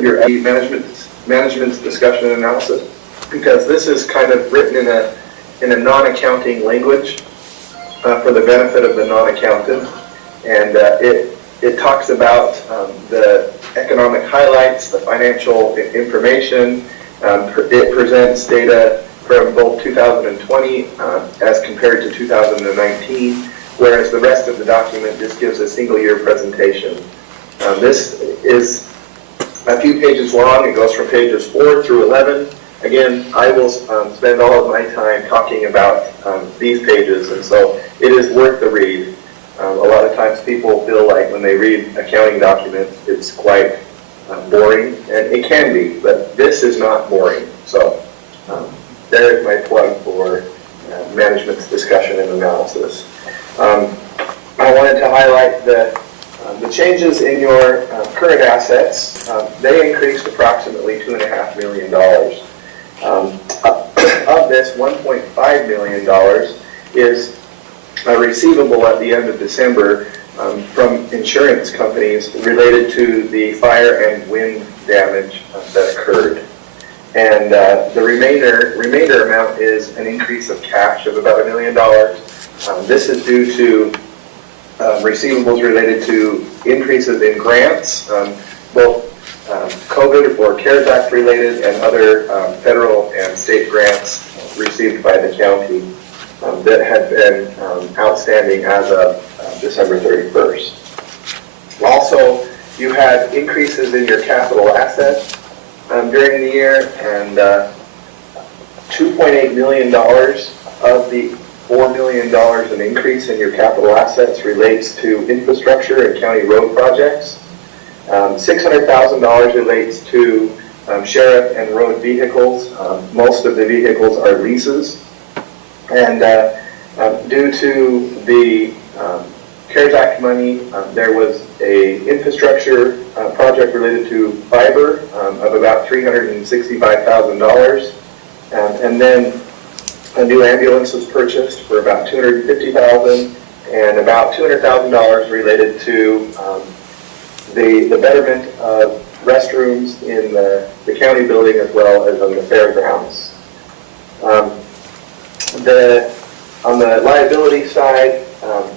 of your management's discussion and analysis, because this is kind of written in a non-accounting language for the benefit of the non-accountant, and it talks about the economic highlights, the financial information. It presents data from both 2020 as compared to 2019, whereas the rest of the document just gives a single year presentation. This is a few pages long. It goes from pages 4 through 11. Again, I will spend all of my time talking about these pages, and so it is worth the read. A lot of times people feel like when they read accounting documents, it's quite boring, and it can be, but this is not boring. So there is my plug for management's discussion and analysis. I wanted to highlight the changes in your current assets. They increased approximately $2.5 million. Of this, $1.5 million is a receivable at the end of December from insurance companies related to the fire and wind damage that occurred. And the remainder amount is an increase of cash of about $1 million. This is due to receivables related to increases in grants, both COVID or CARES Act related and other federal and state grants received by the county that had been outstanding as of December 31st. Also, you had increases in your capital assets during the year, and $2.8 million of the $4 million in increase in your capital assets relates to infrastructure and county road projects. $600,000 relates to sheriff and road vehicles. Most of the vehicles are leases. And due to the CARES Act money, there was a infrastructure project related to fiber of about $365,000. And then a new ambulance was purchased for about $250,000, and about $200,000 related to the betterment of restrooms in the county building as well as on the fairgrounds. On the liability side,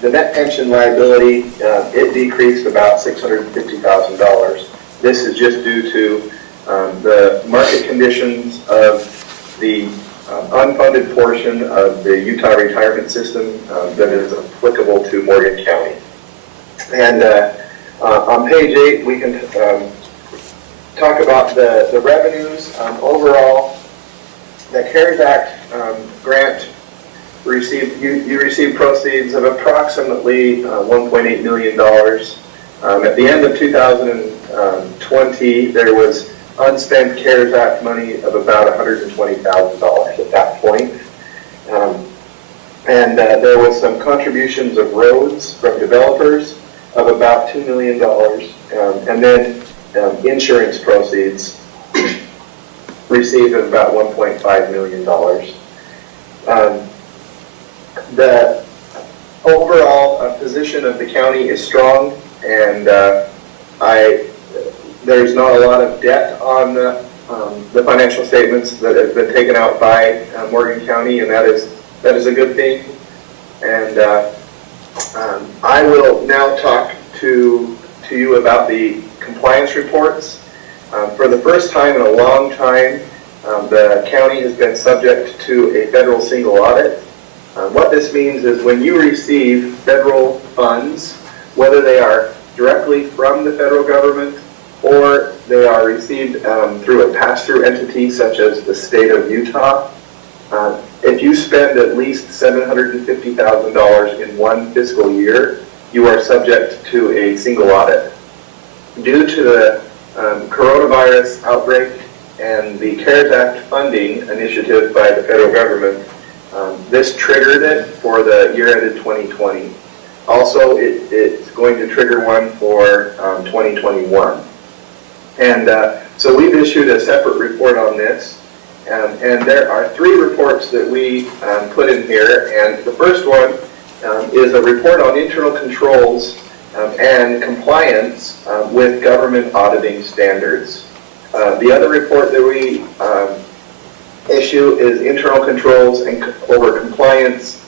the net pension liability, it decreased about $650,000. This is just due to the market conditions of the unfunded portion of the Utah retirement system that is applicable to Morgan County. And on page 8, we can talk about the revenues. Overall, the CARES Act grant you received proceeds of approximately $1.8 million. At the end of 2020, there was unspent CARES Act money of about $120,000 at that point. And there was some contributions of roads from developers of about $2 million, and then insurance proceeds received of about $1.5 million. The overall position of the county is strong, and there's not a lot of debt on the financial statements that have been taken out by Morgan County, and that is a good thing. And I will now talk to you about the compliance reports. For the first time in a long time, the county has been subject to a federal single audit. What this means is when you receive federal funds, whether they are directly from the federal government or they are received through a pass-through entity such as the state of Utah, if you spend at least $750,000 in one fiscal year, you are subject to a single audit. Due to the coronavirus outbreak and the CARES Act funding initiative by the federal government, this triggered it for the year ended 2020. Also, it's going to trigger one for 2021. And so we've issued a separate report on this. And there are 3 reports that we put in here. And the first one is a report on internal controls and compliance with government auditing standards. The other report that we issue is internal controls and over compliance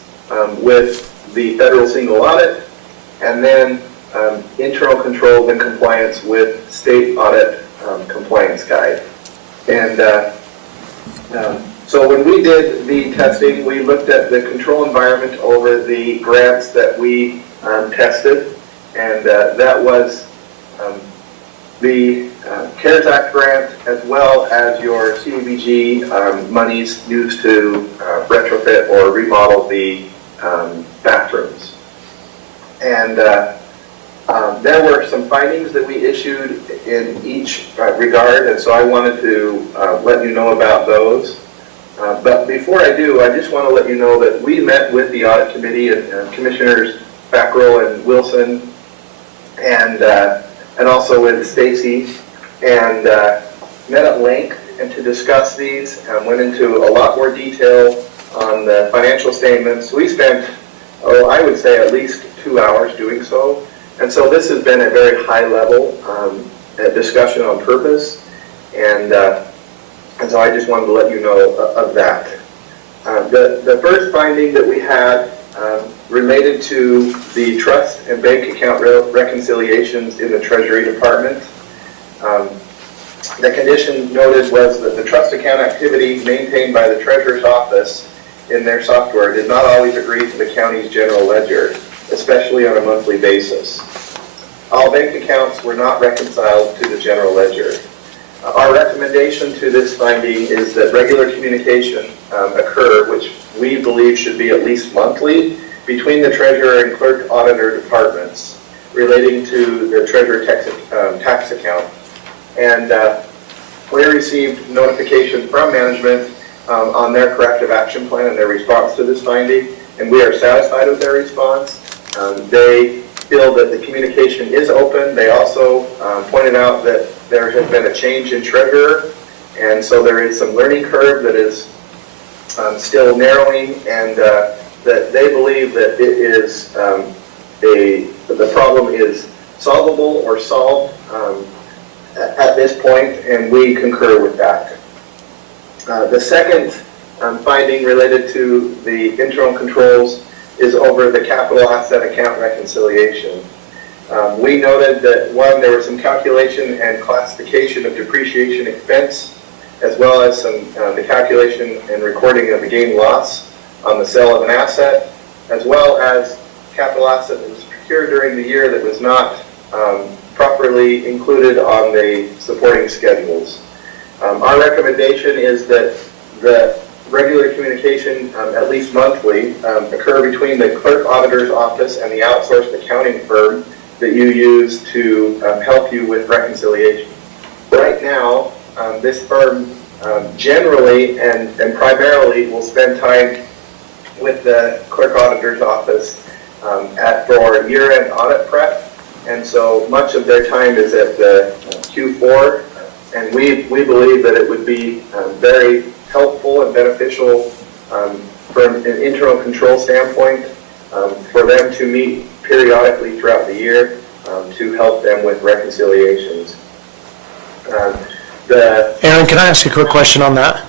with the federal single audit, and then internal controls and compliance with state audit compliance guide. And so when we did the testing, we looked at the control environment over the grants that we tested, and that was the CARES Act grant, as well as your CDBG monies used to retrofit or remodel the bathrooms. And there were some findings that we issued in each regard, and so I wanted to let you know about those. But before I do, I just want to let you know that we met with the audit committee and Commissioners Fackrell and Wilson, and also with Stacy, and met at length and to discuss these, and went into a lot more detail on the financial statements. We spent, I would say at least 2 hours doing so. And so this has been a very high level discussion on purpose, and so I just wanted to let you know of that. The first finding that we had related to the trust and bank account reconciliations in the Treasury Department. The condition noted was that the trust account activity maintained by the Treasurer's Office in their software did not always agree to the county's general ledger, especially on a monthly basis. All bank accounts were not reconciled to the general ledger. Our recommendation to this finding is that regular communication occur, which we believe should be at least monthly, between the Treasurer and Clerk Auditor departments relating to the Treasurer tax account. And we received notification from management on their corrective action plan and their response to this finding, and we are satisfied with their response. They feel that the communication is open. They also pointed out that there has been a change in treasurer, and so there is some learning curve that is still narrowing, and that they believe that it is the problem is solvable or solved at this point, and we concur with that. The second finding related to the internal controls is over the capital asset account reconciliation. We noted that, one, there was some calculation and classification of depreciation expense, as well as the calculation and recording of the gain loss on the sale of an asset, as well as capital asset that was procured during the year that was not properly included on the supporting schedules. Our recommendation is that the regular communication, at least monthly, occur between the clerk auditor's office and the outsourced accounting firm that you use to help you with reconciliation. Right now, this firm generally and primarily will spend time with the clerk auditor's office for year-end audit prep, and so much of their time is at the Q4, and we believe that it would be very helpful and beneficial from an internal control standpoint for them to meet periodically throughout the year to help them with reconciliations. Aaron, can I ask a quick question on that?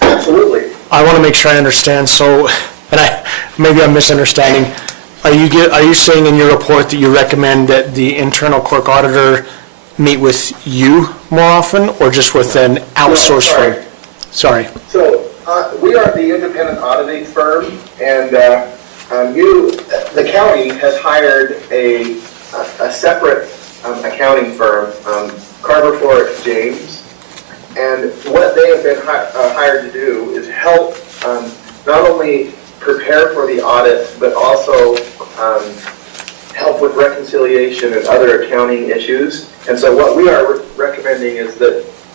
Absolutely. I want to make sure I understand. So, and maybe I'm misunderstanding. Are you saying in your report that you recommend that the internal clerk auditor meet with you more often, or just with an outsourced firm? Sorry. So we are the independent auditing firm, and the county has hired a separate accounting firm, Carver Florek James, and what they have been hired to do is help not only prepare for the audit, but also help with reconciliation and other accounting issues. And so what we are recommending is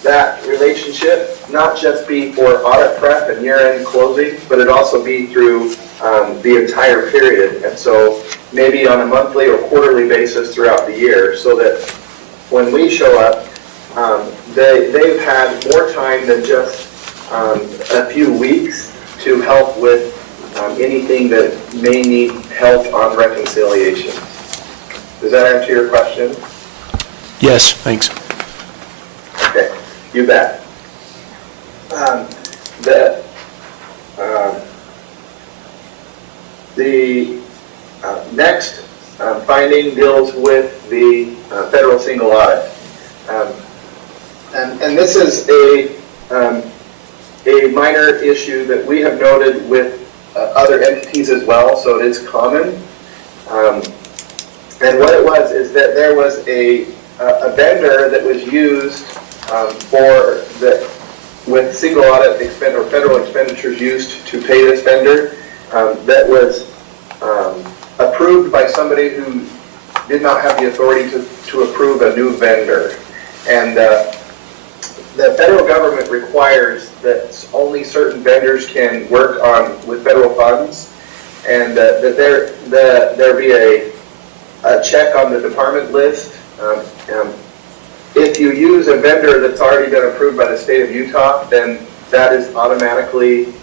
that relationship not just be for audit prep and year-end closing, but it also be through the entire period. And so maybe on a monthly or quarterly basis throughout the year, so that when we show up, they've had more time than just a few weeks to help with anything that may need help on reconciliation. Does that answer your question? Yes, thanks. Okay. You bet. The next finding deals with the federal single audit. And this is a minor issue that we have noted with other entities as well, so it is common. And what it was is that there was a vendor that was used with single audit or federal expenditures used to pay this vendor that was approved by somebody who did not have the authority to approve a new vendor. And the federal government requires that only certain vendors can work with federal funds, and that there be a check on the department list. If you use a vendor that's already been approved by the state of Utah, then that is automatically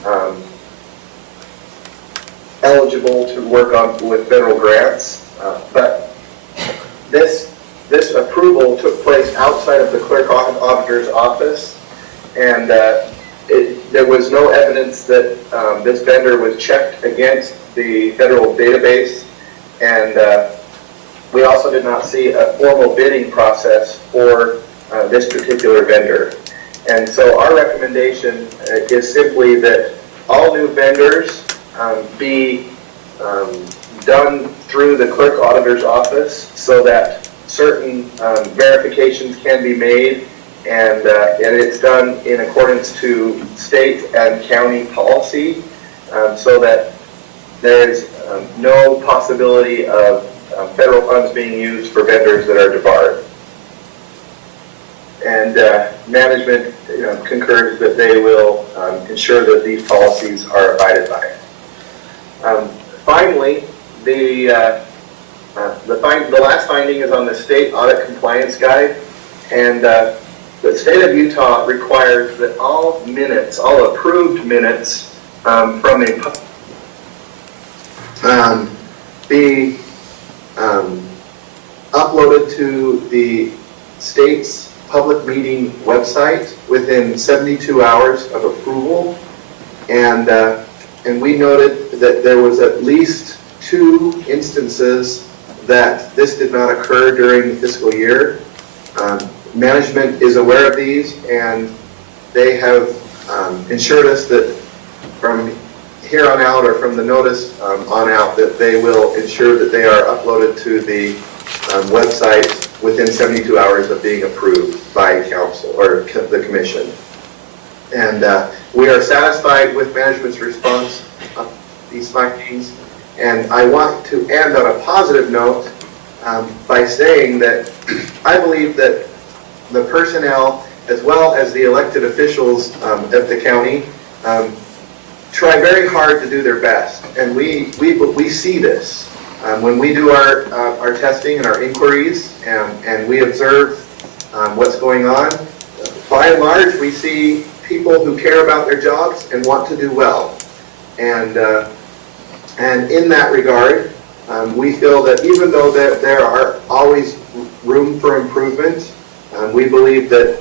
eligible to work with federal grants. But this approval took place outside of the clerk auditor's office, and there was no evidence that this vendor was checked against the federal database, and we also did not see a formal bidding process for this particular vendor. And so our recommendation is simply that all new vendors be done through the clerk auditor's office so that certain verifications can be made, and it's done in accordance to state and county policy, so that there is no possibility of federal funds being used for vendors that are debarred. And management concurs that they will ensure that these policies are abided by. Finally, the last finding is on the state audit compliance guide, and the state of Utah requires that all approved minutes be uploaded to the state's public meeting website within 72 hours of approval, and we noted that there was at least 2 instances that this did not occur during the fiscal year. Management is aware of these, and they have assured us that from here on out, or from the notice on out, that they will ensure that they are uploaded to the website within 72 hours of being approved by council or the commission. And we are satisfied with management's response of these findings. And I want to end on a positive note by saying that I believe that the personnel, as well as the elected officials of the county, try very hard to do their best. And we see this when we do our testing and our inquiries, and we observe what's going on. By and large, we see people who care about their jobs and want to do well. And in that regard, we feel that even though there are always room for improvement, we believe that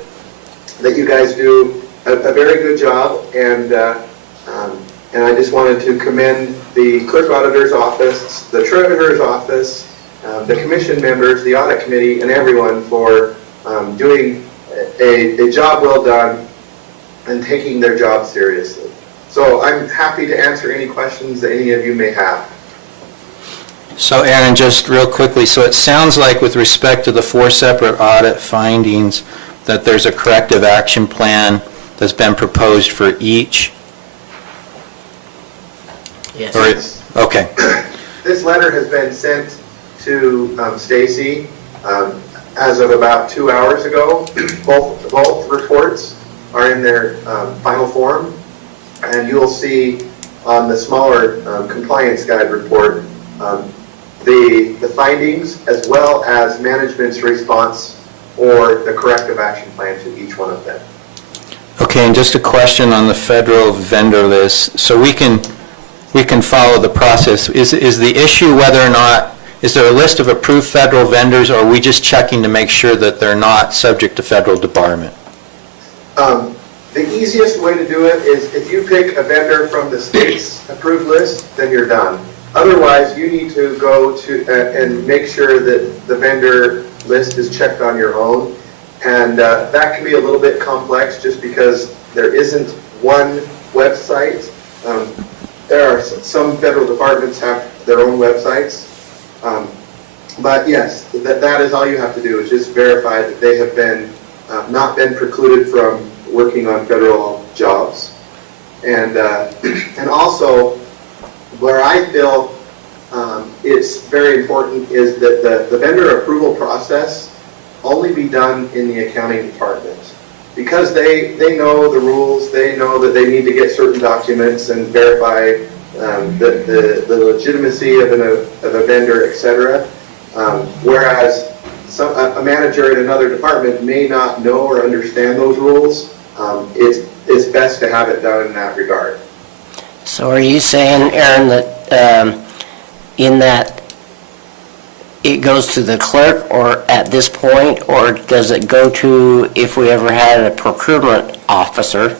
you guys do a very good job, and I just wanted to commend the clerk auditor's office, the treasurer's office, the commission members, the audit committee, and everyone for doing a job well done and taking their job seriously. So I'm happy to answer any questions that any of you may have. So Aaron, just real quickly, so it sounds like with respect to the 4 separate audit findings that there's a corrective action plan that's been proposed for each? Yes. Okay. This letter has been sent to Stacy as of about 2 hours ago. Both reports are in their final form, and you'll see on the smaller compliance guide report the findings as well as management's response or the corrective action plan to each one of them. Okay, and just a question on the federal vendor list. So we can follow the process. Is the issue whether or not, is there a list of approved federal vendors, or are we just checking to make sure that they're not subject to federal debarment? The easiest way to do it is if you pick a vendor from the state's approved list, then you're done. Otherwise, you need to go to and make sure that the vendor list is checked on your own. And that can be a little bit complex just because there isn't one website. There are some federal departments have their own websites. But yes, that is all you have to do is just verify that they have been not been precluded from working on federal jobs. And also, where I feel it's very important is that the vendor approval process only be done in the accounting department. Because they know the rules, they know that they need to get certain documents and verify the legitimacy of a vendor, etc. Whereas a manager in another department may not know or understand those rules. It's best to have it done in that regard. So are you saying, Aaron, that in that it goes to the clerk or at this point, or does it go to, if we ever had a procurement officer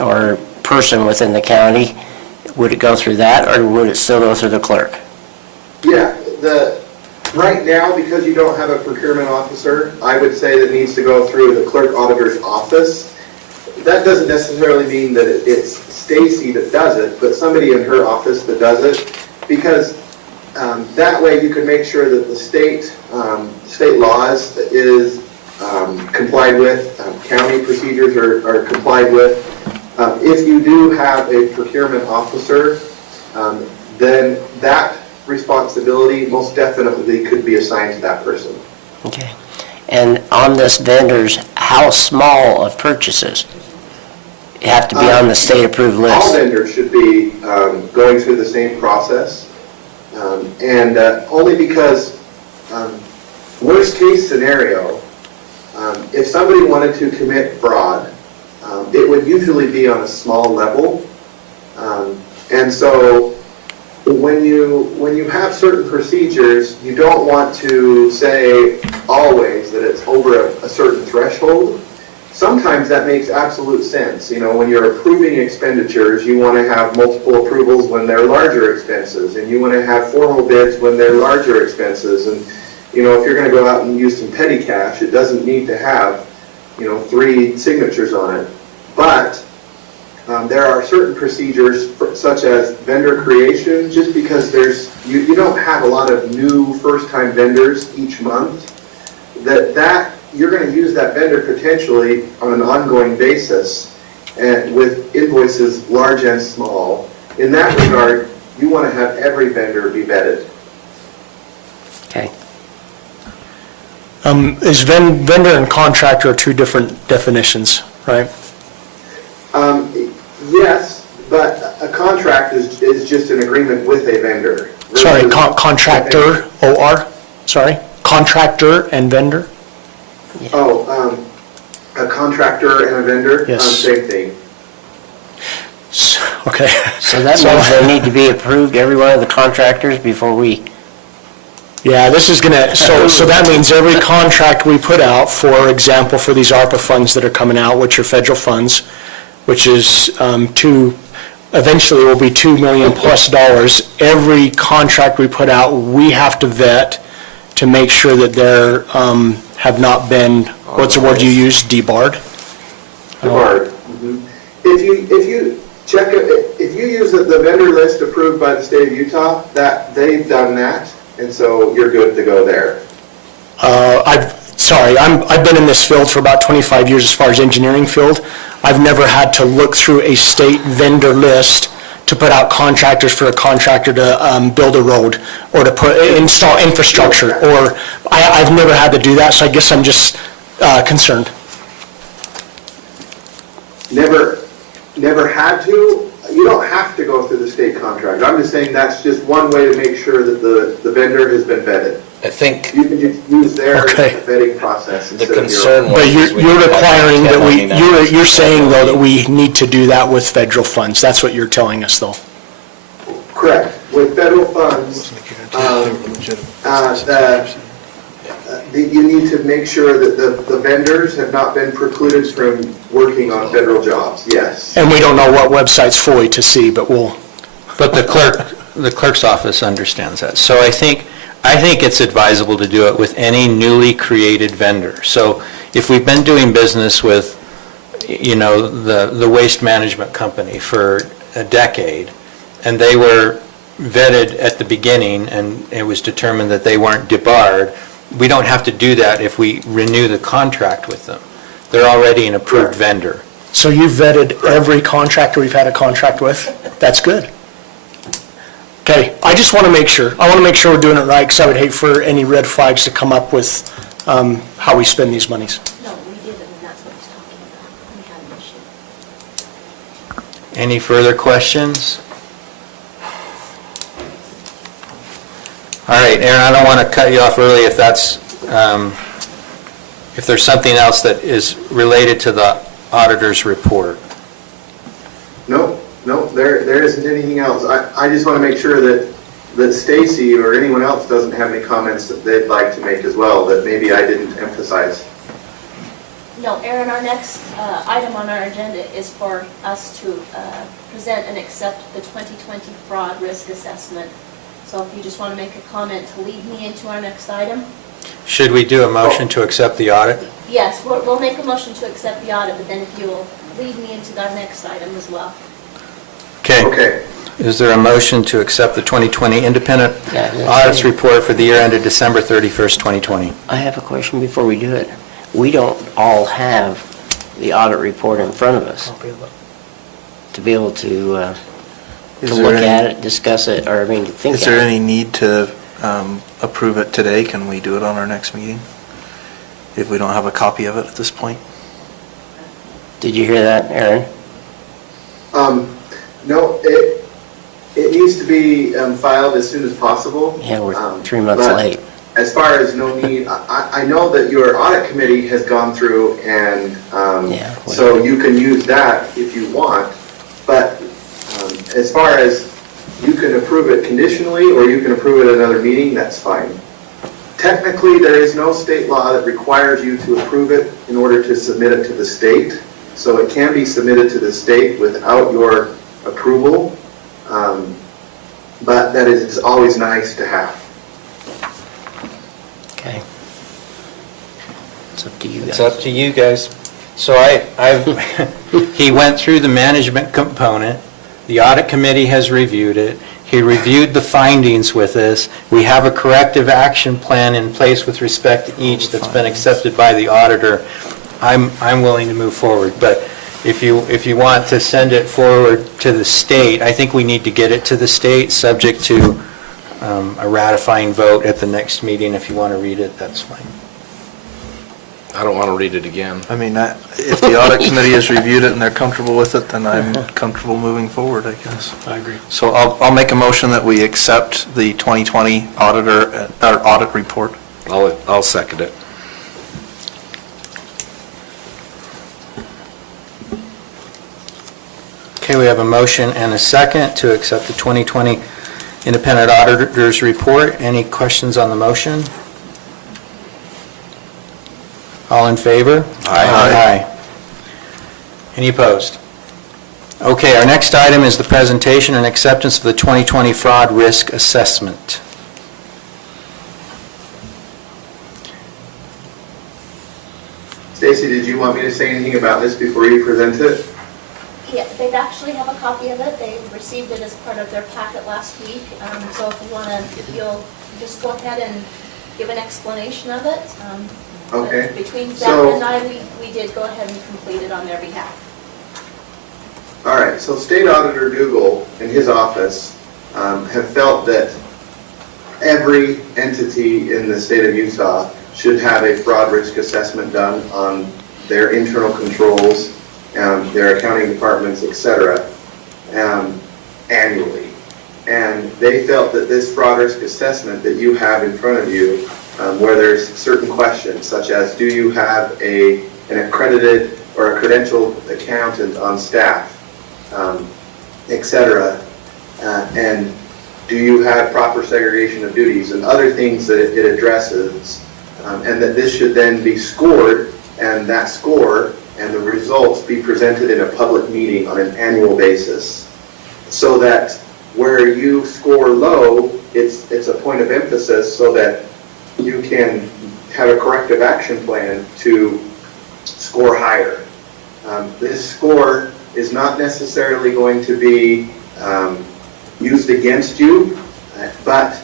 or person within the county, would it go through that or would it still go through the clerk? Yeah, right now, because you don't have a procurement officer, I would say that it needs to go through the clerk auditor's office. That doesn't necessarily mean that it's Stacy that does it, but somebody in her office that does it, because that way you can make sure that the state laws is complied with, county procedures are complied with. If you do have a procurement officer, then that responsibility most definitely could be assigned to that person. Okay. And on this vendors, how small of purchases have to be on the state approved list? All vendors should be going through the same process. And only because, worst case scenario, if somebody wanted to commit fraud, it would usually be on a small level. And so when you have certain procedures, you don't want to say always that it's over a certain threshold. Sometimes that makes absolute sense. You know, when you're approving expenditures, you want to have multiple approvals when they're larger expenses, and you want to have formal bids when they're larger expenses. And, you know, if you're going to go out and use some petty cash, it doesn't need to have, 3 signatures on it. But there are certain procedures, such as vendor creation, just because you don't have a lot of new first-time vendors each month, that you're going to use that vendor potentially on an ongoing basis and with invoices large and small. In that regard, you want to have every vendor be vetted. Okay. Is vendor and contractor are two different definitions, right? Yes, but a contract is just an agreement with a vendor. Sorry, contractor, OR, sorry, contractor and vendor? Oh, a contractor and a vendor? Yes. Same thing. Okay. So that means they need to be approved, every one of the contractors, before we... Yeah, this is gonna, so that means every contract we put out, for example, for these ARPA funds that are coming out, which are federal funds, which is eventually will be $2 million plus. Every contract we put out, we have to vet to make sure that they're, have not been, what's the word you use, debarred? Debarred. Mm-hmm. If you check it, if you use the vendor list approved by the state of Utah, that they've done that, and so you're good to go there. I've been in this field for about 25 years as far as engineering field. I've never had to look through a state vendor list to put out contractors for a contractor to build a road or to install infrastructure, or I've never had to do that, so I guess I'm just concerned. Never had to? You don't have to go through the state contract. I'm just saying that's just one way to make sure that the vendor has been vetted. I think You can just use their Okay. vetting process the instead of your concern own. was... But is we you're had requiring that 1099s. you're saying though that we need to do that with federal funds. That's what you're telling us though. Correct. With federal funds, you need to make sure that the vendors have not been precluded from working on federal jobs, yes. And we don't know what website's fully to see, but we'll, But the clerk's office understands that. So I think it's advisable to do it with any newly created vendor. So if we've been doing business with, the waste management company for a decade, and they were vetted at the beginning, and it was determined that they weren't debarred, we don't have to do that if we renew the contract with them. They're already an approved vendor. so you've vetted every contractor we've had a contract with? That's good. Okay, I just want to make sure. I want to make sure we're doing it right, because I would hate for any red flags to come up with how we spend these monies. No, we did it, and that's what he's talking about. We had an issue. Any further questions? All right, Aaron, I don't want to cut you off early if that's, if there's something else that is related to the auditor's report. No, there isn't anything else. I just want to make sure that Stacy or anyone else doesn't have any comments that they'd like to make as well, that maybe I didn't emphasize. No, Aaron, our next item on our agenda is for us to present and accept the 2020 fraud risk assessment. So if you just want to make a comment to lead me into our next item? Should we do a motion to accept the audit? Yes, we'll make a motion to accept the audit, but then if you'll lead me into our next item as well. Okay. Is there a motion to accept the 2020 independent Yeah, that's audits right. report for the year ended December 31st, 2020? I have a question before we do it. We don't all have the audit report in front of us to be able to look at it, discuss it, or, to think Is there at it. any need to approve it today? Can we do it on our next meeting? If we don't have a copy of it at this point? Did you hear that, Aaron? No, it needs to be filed as soon as possible. Yeah, we're 3 months but late. As far as no need, I know that your audit committee has gone through and Yeah, so you can use that if you want, but as far as you can approve it conditionally or you can approve it at another meeting, that's fine. Technically, there is no state law that requires you to approve it in order to submit it to the state, so it can be submitted to the state without your approval, but that is always nice to have. Okay. It's up to you guys. It's up to you guys. So he went through the management component, the audit committee has reviewed it, he reviewed the findings with us, we have a corrective action plan in place with respect to each that's been accepted by the auditor. I'm willing to move forward, but if you want to send it forward to the state, I think we need to get it to the state, subject to a ratifying vote at the next meeting. If you want to read it, that's fine. I don't want to read it again. If the audit committee has reviewed it and they're comfortable with it, then I'm comfortable moving forward, I guess. I agree. So I'll make a motion that we accept the 2020 audit report. I'll second it. Okay, we have a motion and a second to accept the 2020 Independent Auditor's Report. Any questions on the motion? All in favor? Aye. Any opposed? Okay, our next item is the presentation and acceptance of the 2020 Fraud Risk Assessment. Stacy, did you want me to say anything about this before you present it? Yeah, they actually have a copy of it. They received it as part of their packet last week. So if you want to, you'll just go ahead and give an explanation of it. Okay. But between So- Zach and I, we did go ahead and complete it on their behalf. All right, so State Auditor Dougal and his office have felt that every entity in the state of Utah should have a fraud risk assessment done on their internal controls, their accounting departments, et cetera, annually. And they felt that this fraud risk assessment that you have in front of you, where there's certain questions, such as do you have an accredited or a credentialed accountant on staff, et cetera, and do you have proper segregation of duties and other things that it addresses, and that this should then be scored, and that score and the results be presented in a public meeting on an annual basis, so that where you score low, it's a point of emphasis so that you can have a corrective action plan to score higher. This score is not necessarily going to be used against you, but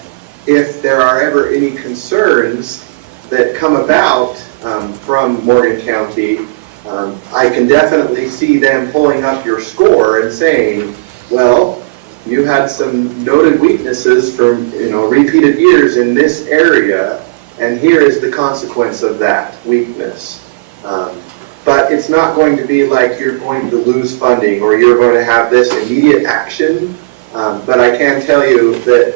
if there are ever any concerns that come about from Morgan County, I can definitely see them pulling up your score and saying, well, you had some noted weaknesses from repeated years in this area, and here is the consequence of that weakness. But it's not going to be like you're going to lose funding or you're going to have this immediate action. But I can tell you that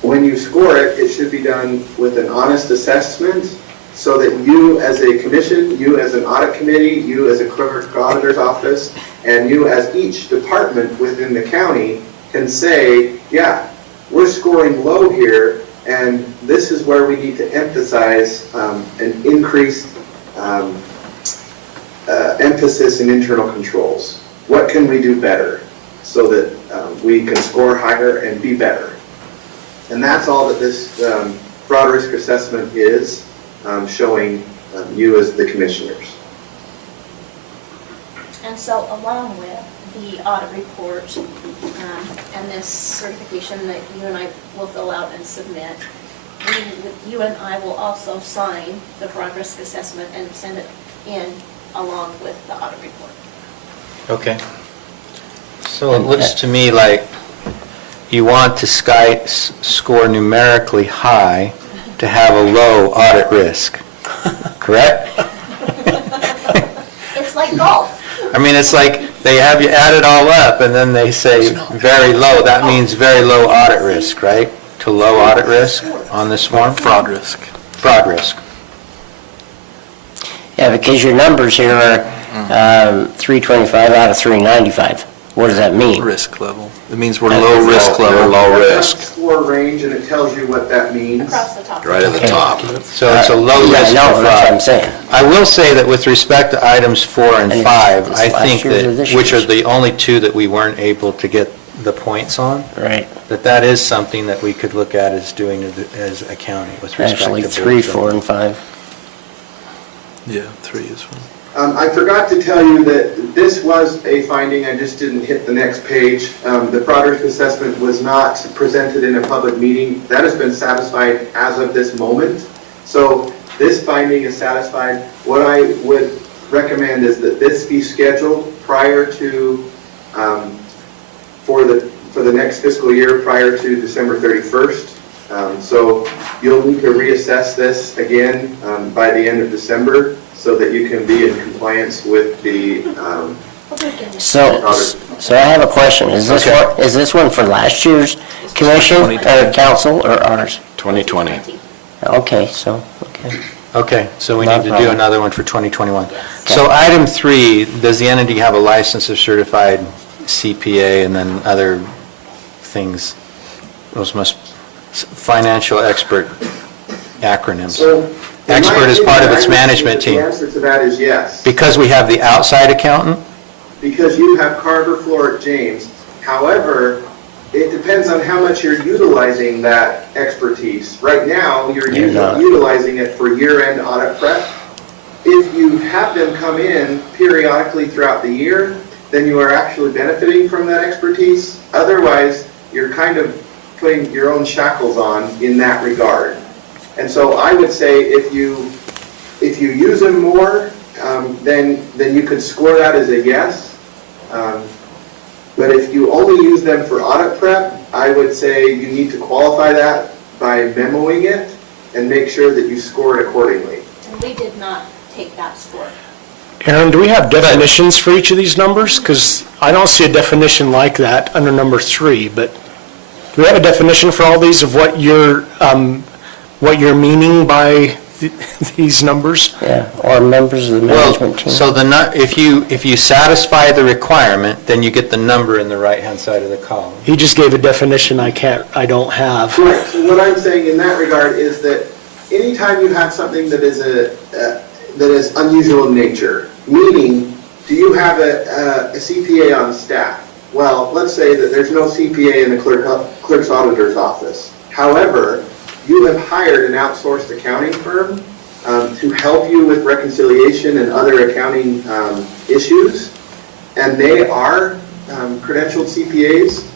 when you score it, it should be done with an honest assessment so that you as a commission, you as an audit committee, you as a clerk auditor's office, and you as each department within the county can say, yeah, we're scoring low here, and this is where we need to emphasize an increased emphasis in internal controls. What can we do better so that we can score higher and be better? And that's all that this fraud risk assessment is, showing you as the commissioners. And so along with the audit report and this certification that you and I will fill out and submit, you and I will also sign the fraud risk assessment and send it in along with the audit report. Okay. So it looks to me like you want to score numerically high to have a low audit risk, correct? It's like golf. I mean, it's like they have you add it all up and then they say very low. That means very low audit risk, right? To low audit risk on this form? Fraud risk. Fraud risk. Yeah, because your numbers here are 325 out of 395. What does that mean? Risk level. It means we're low risk We're level. low That's risk, score range, and it tells you what that means. Across the top. right at the Okay. top. So it's a low Yeah, risk I know, of that's what I'm fraud. saying. I will say that with respect to items 4 and And 5, it's I last think year's or that, this which are year's? the only two that we weren't able to get the points on, Right. that is something that we could look at as doing as a county with respect to. Actually, boards 3, and- 4, and 5. Yeah, 3 is one. I forgot to tell you that this was a finding, I just didn't hit the next page. The fraud risk assessment was not presented in a public meeting. That has been satisfied as of this moment. So this finding is satisfied. What I would recommend is that this be scheduled prior to, for the next fiscal year, prior to December 31st. So you'll need to reassess this again by the end of December, so that you can be in compliance with the So I have a question. Is this one for last year's commission, or council, or ours? 2020. Okay, so, okay. Okay, so we Not need to a do problem. another one for 2021. So item 3, does the entity have a license or certified CPA and then other things? Those must, financial expert acronyms. So, in my Expert is part of opinion, its I would say management that team. The answer to that is yes, Because we have the outside accountant? because you have Carver, Florent, James. However, it depends on how much you're utilizing that expertise. Right now, you're You're not. utilizing it for year-end audit prep. If you have them come in periodically throughout the year, then you are actually benefiting from that expertise. Otherwise, you're kind of putting your own shackles on in that regard. And so I would say if you use them more, then you could score that as a yes. But if you only use them for audit prep, I would say you need to qualify that by memoing it and make sure that you score it accordingly. And we did not take that score. Aaron, do we have definitions for each of these numbers? Because I don't see a definition like that under number 3, but do we have a definition for all these of what you're meaning by these numbers? Yeah, or members of the management Well, team. so if you satisfy the requirement, then you get the number in the right-hand side of the column. He just gave a definition I don't have. Right, so what I'm saying in that regard is that anytime you have something that is that is unusual in nature, meaning, do you have a CPA on staff? Well, let's say that there's no CPA in the clerk's auditor's office. However, you have hired an outsourced accounting firm to help you with reconciliation and other accounting issues, and they are credentialed CPAs.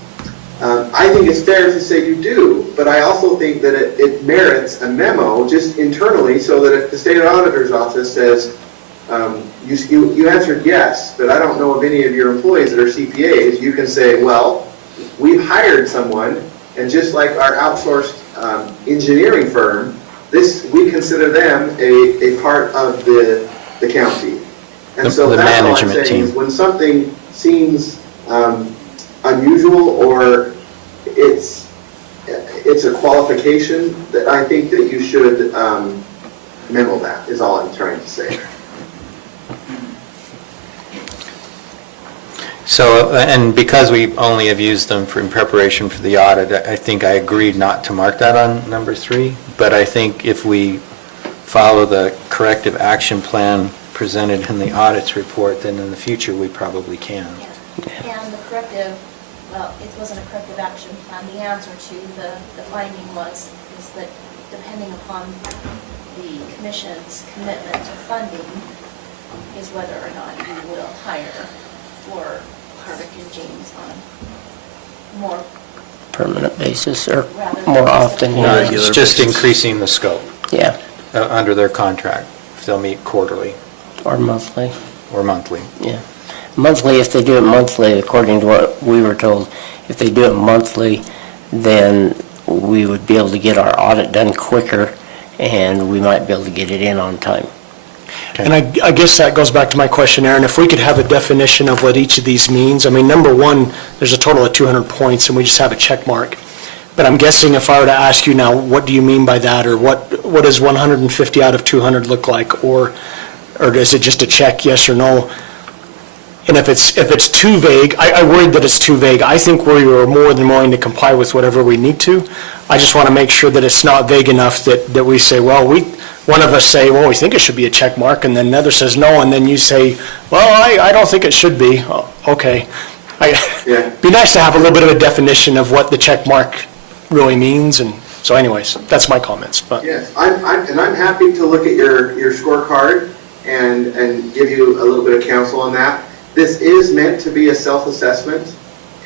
I think it's fair to say you do, but I also think that it merits a memo just internally so that if the state auditor's office says, you answered yes, but I don't know of any of your employees that are CPAs, you can say, well, we've hired someone, and just like our outsourced engineering firm, we consider them a part of the county. And so The that's all I'm management saying, is team. when something seems unusual or it's a qualification, that I think that you should memo that, is all I'm trying to say. So, and because we only have used them in preparation for the audit, I think I agreed not to mark that on number 3, but I think if we follow the corrective action plan presented in the audit's report, then in the future, we probably can. Yeah. And the corrective, well, it wasn't a corrective action plan. The answer to the finding is that depending upon the commission's commitment to funding is whether or not you will hire for Harvick and James on a more Permanent basis or rather than more just often, a- No, yeah. it's just increasing the scope Yeah, under their contract, if they'll meet quarterly or monthly, or monthly. yeah. Monthly, if they do it monthly, according to what we were told, if they do it monthly, then we would be able to get our audit done quicker, and we might be able to get it in on time. And I guess that goes back to my question, Aaron, if we could have a definition of what each of these means. I mean, number one, there's a total of 200 points, and we just have a check mark. But I'm guessing if I were to ask you now, what do you mean by that, or what does 150 out of 200 look like, or is it just a check, yes or no? And if it's too vague, I worried that it's too vague. I think we are more than willing to comply with whatever we need to. I just want to make sure that it's not vague enough that we say, well, one of us say, well, we think it should be a check mark, and then another says no, and then you say, well, I don't think it should be. Oh, okay. Yeah. Be nice to have a little bit of a definition of what the check mark really means, and so anyways, that's my comments, but. Yes, I'm happy to look at your scorecard and give you a little bit of counsel on that. This is meant to be a self-assessment,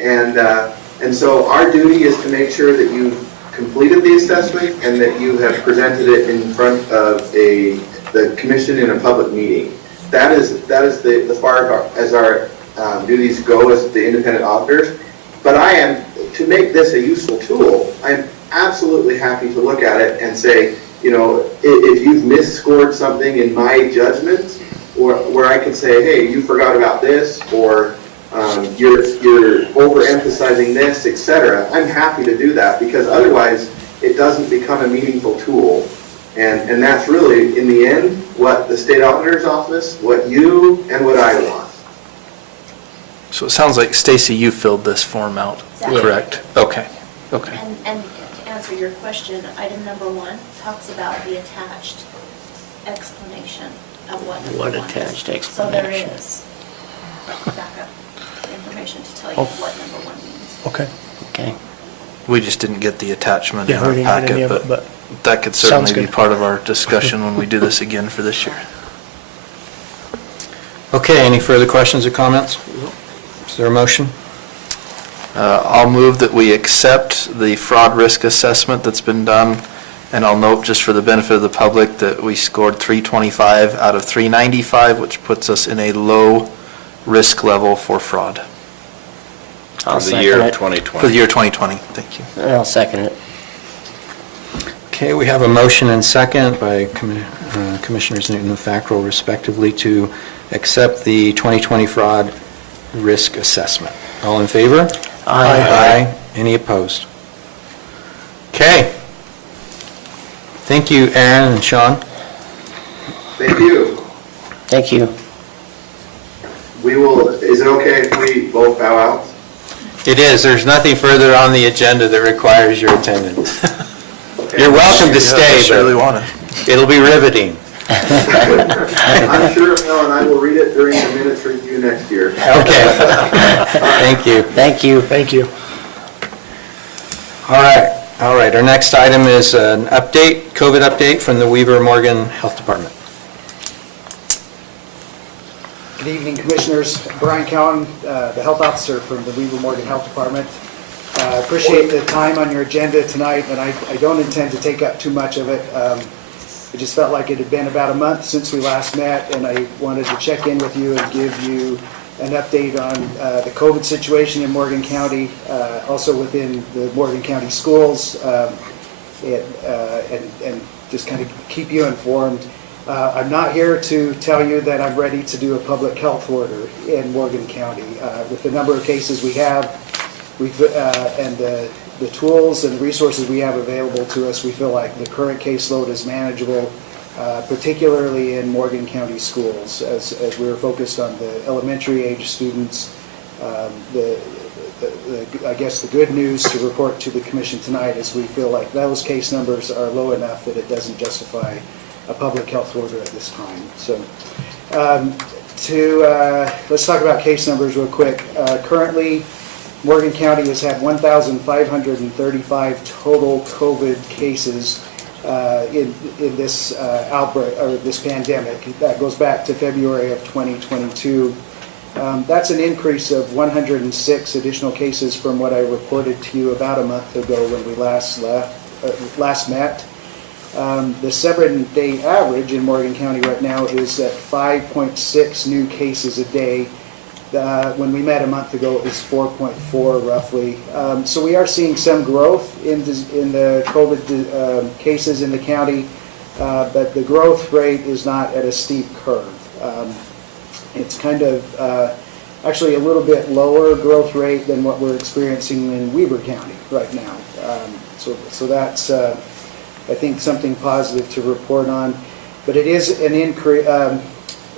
and so our duty is to make sure that you've completed the assessment and that you have presented it in front of the commission in a public meeting. That is the far as our duties go as the independent auditors. But to make this a useful tool, I'm absolutely happy to look at it and say, if you've misscored something in my judgment, or where I could say, hey, you forgot about this, or you're overemphasizing this, etc. I'm happy to do that, because otherwise it doesn't become a meaningful tool. And that's really, in the end, what the state auditor's office, what you, and what I want. So it sounds like, Stacy, you filled this form out, Exactly. correct? Okay. And to answer your question, item number 1 talks about the attached explanation of what number 1 is. What attached So there explanation? is backup information to tell you what number 1 means. Okay. Okay. We just didn't get the attachment in Yeah, our we didn't get any packet, of it, but but that could Sounds certainly be good. part of our discussion when we do this again for this year. Okay, any further questions or comments? Is there a motion? I'll move that we accept the fraud risk assessment that's been done, and I'll note, just for the benefit of the public, that we scored 325 out of 395, which puts us in a low risk level for fraud I'll For the year of second it. 2020. for the year 2020. Thank you. I'll second it. Okay, we have a motion and second by Commissioners Newton and Fackrell respectively to accept the 2020 fraud risk assessment. All in favor? Aye. Any opposed? Okay. Thank you, Aaron and Sean. Thank you. Thank you. Is it okay if we both bow out? It is, there's nothing further on the agenda that requires your attendance. You're welcome to Yeah, stay, I surely but want to. It'll be riveting. I'm sure Ellen, I will read it during the minutes review next year. Okay. Thank you. Thank you. Thank you. All right, our next item is an update, COVID update from the Weber Morgan Health Department. Good evening, Commissioners. Brian Cowan, the Health Officer from the Weber Morgan Health Department. Appreciate the time on your agenda tonight, and I don't intend to take up too much of it. I just felt like it had been about a month since we last met, and I wanted to check in with you and give you an update on the COVID situation in Morgan County, also within the Morgan County schools, and just kind of keep you informed. I'm not here to tell you that I'm ready to do a public health order in Morgan County. With the number of cases we have, and the tools and resources we have available to us, we feel like the current caseload is manageable, particularly in Morgan County schools, as we're focused on the elementary age students. I guess the good news to report to the Commission tonight is we feel like those case numbers are low enough that it doesn't justify a public health order at this time. So let's talk about case numbers real quick. Currently, Morgan County has had 1,535 total COVID cases in this outbreak, or this pandemic. That goes back to February of 2022. That's an increase of 106 additional cases from what I reported to you about a month ago when we last met. The 7-day average in Morgan County right now is at 5.6 new cases a day. When we met a month ago, it was 4.4 roughly. So we are seeing some growth in the COVID cases in the county, but the growth rate is not at a steep curve. It's kind of actually a little bit lower growth rate than what we're experiencing in Weber County right now. So that's, I think, something positive to report on. But it is an increase.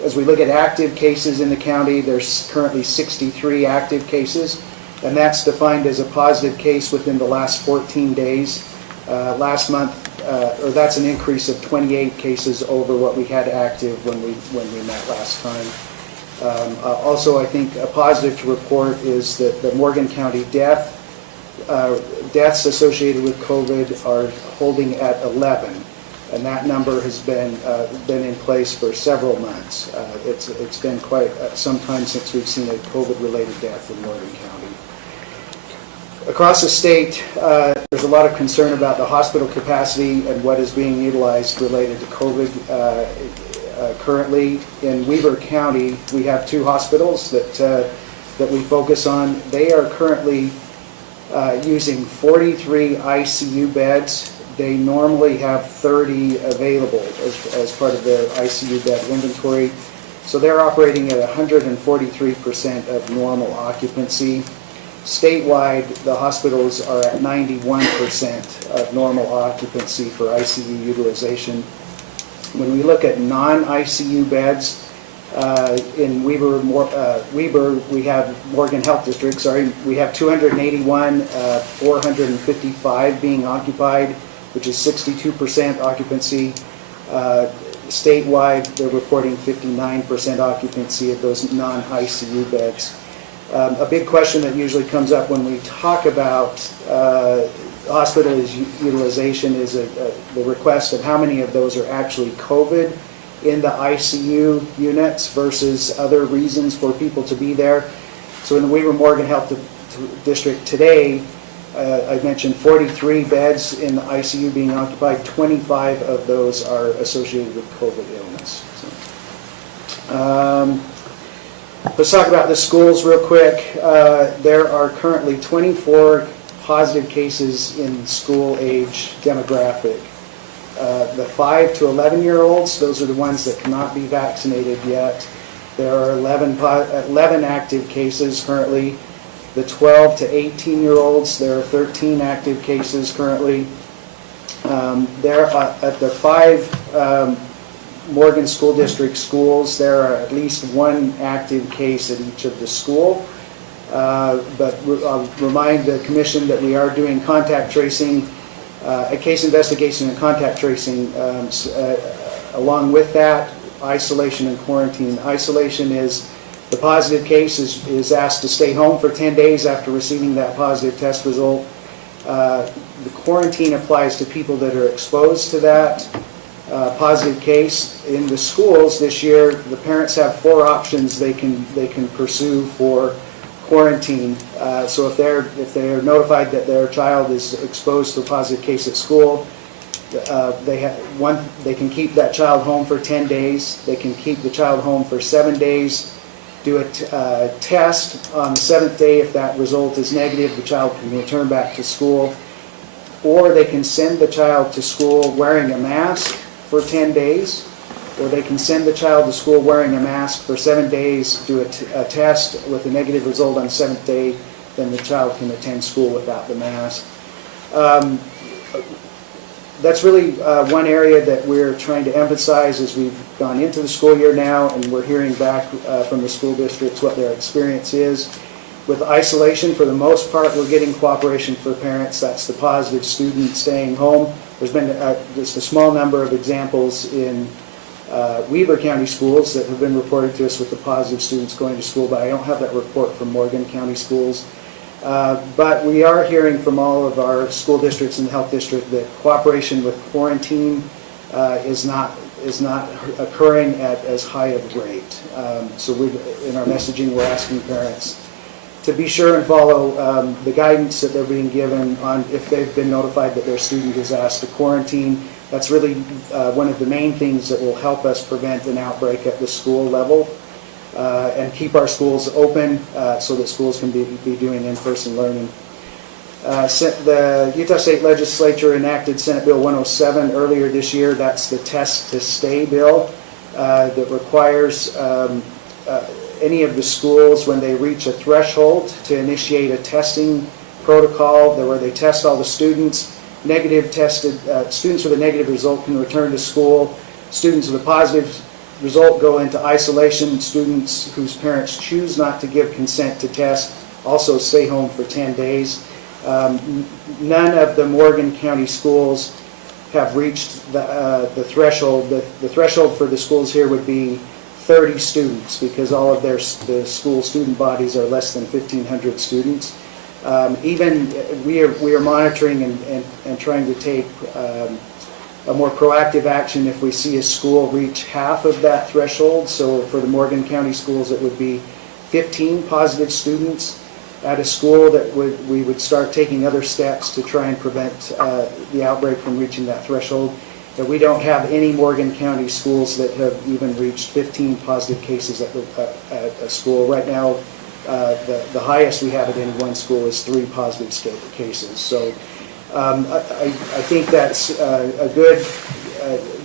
As we look at active cases in the county, there's currently 63 active cases, and that's defined as a positive case within the last 14 days. Last month, or that's an increase of 28 cases over what we had active when we met last time. Also, I think a positive to report is that the Morgan County deaths associated with COVID are holding at 11. And that number has been in place for several months. It's been quite some time since we've seen a COVID-related death in Morgan County. Across the state, there's a lot of concern about the hospital capacity and what is being utilized related to COVID. Currently, in Weber County, we have 2 hospitals that we focus on. They are currently using 43 ICU beds. They normally have 30 available as part of their ICU bed inventory. So they're operating at 143% of normal occupancy. Statewide, the hospitals are at 91% of normal occupancy for ICU utilization. When we look at non-ICU beds, in Weber, we have Morgan Health District, we have 281, 455 being occupied, which is 62% occupancy. Statewide, they're reporting 59% occupancy of those non-ICU beds. A big question that usually comes up when we talk about hospital utilization is the request of how many of those are actually COVID in the ICU units versus other reasons for people to be there. So in the Weber Morgan Health District today, I mentioned 43 beds in the ICU being occupied. 25 of those are associated with COVID illness. So, let's talk about the schools real quick. There are currently 24 positive cases in school age demographic. The 5 to 11-year-olds, those are the ones that cannot be vaccinated yet. There are 11 active cases currently. The 12 to 18-year-olds, there are 13 active cases currently. There at the 5 Morgan School District schools, there are at least 1 active case at each of the school. But I'll remind the Commission that we are doing contact tracing A case investigation and contact tracing. Along with that, isolation and quarantine. Isolation is the positive case is asked to stay home for 10 days after receiving that positive test result. The quarantine applies to people that are exposed to that positive case. In the schools this year, the parents have 4 options they can pursue for quarantine. So if they're notified that their child is exposed to a positive case at school, they can keep that child home for 10 days. They can keep the child home for 7 days. Do a test on the 7th day. If that result is negative, the child can return back to school. Or they can send the child to school wearing a mask for 10 days. Or they can send the child to school wearing a mask for 7 days, do a test with a negative result on the 7th day, then the child can attend school without the mask. That's really one area that we're trying to emphasize as we've gone into the school year now, and we're hearing back from the school districts what their experience is. With isolation, for the most part, we're getting cooperation for parents. That's the positive student staying home. There's been just a small number of examples in Weber County schools that have been reported to us with the positive students going to school, but I don't have that report from Morgan County schools. But we are hearing from all of our school districts and the health district that cooperation with quarantine is not occurring at as high of a rate. So in our messaging, we're asking parents to be sure and follow the guidance that they're being given on if they've been notified that their student is asked to quarantine. That's really one of the main things that will help us prevent an outbreak at the school level and keep our schools open so that schools can be doing in-person learning. The Utah State Legislature enacted Senate Bill 107 earlier this year. That's the Test to Stay bill that requires any of the schools, when they reach a threshold, to initiate a testing protocol where they test all the students. Students with a negative result can return to school. Students with a positive result go into isolation. Students whose parents choose not to give consent to test also stay home for 10 days. None of the Morgan County schools have reached the threshold. The threshold for the schools here would be 30 students, because all of the school student bodies are less than 1,500 students. Even we are monitoring and trying to take a more proactive action if we see a school reach half of that threshold. So for the Morgan County schools, it would be 15 positive students at a school that we would start taking other steps to try and prevent the outbreak from reaching that threshold. But we don't have any Morgan County schools that have even reached 15 positive cases at a school. Right now, the highest we have at any one school is 3 positive cases. So I think that's a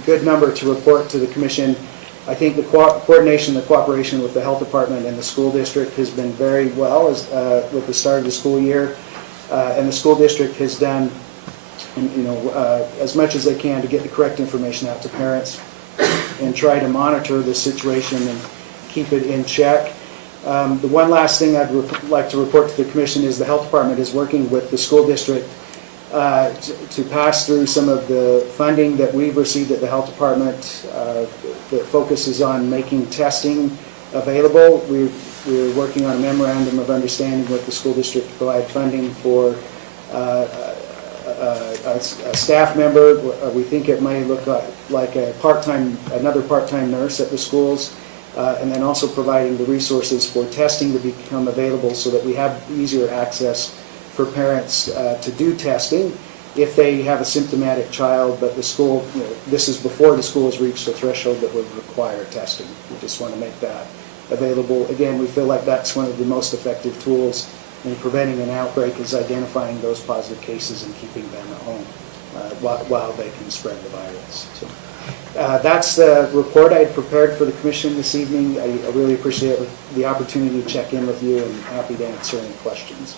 good number to report to the Commission. I think the coordination, the cooperation with the Health Department and the school district has been very well with the start of the school year. And the school district has done as much as they can to get the correct information out to parents and try to monitor the situation and keep it in check. The one last thing I'd like to report to the Commission is the Health Department is working with the school district to pass through some of the funding that we've received at the Health Department that focuses on making testing available. We're working on a memorandum of understanding with the school district to provide funding for a staff member. We think it may look like another part-time nurse at the schools, and then also providing the resources for testing to become available so that we have easier access for parents to do testing if they have a symptomatic child, but the school, this is before the school has reached a threshold that would require testing. We just want to make that available. Again, we feel like that's one of the most effective tools in preventing an outbreak, is identifying those positive cases and keeping them at home while they can spread the virus. So, that's the report I had prepared for the Commission this evening. I really appreciate the opportunity to check in with you, and happy to answer any questions.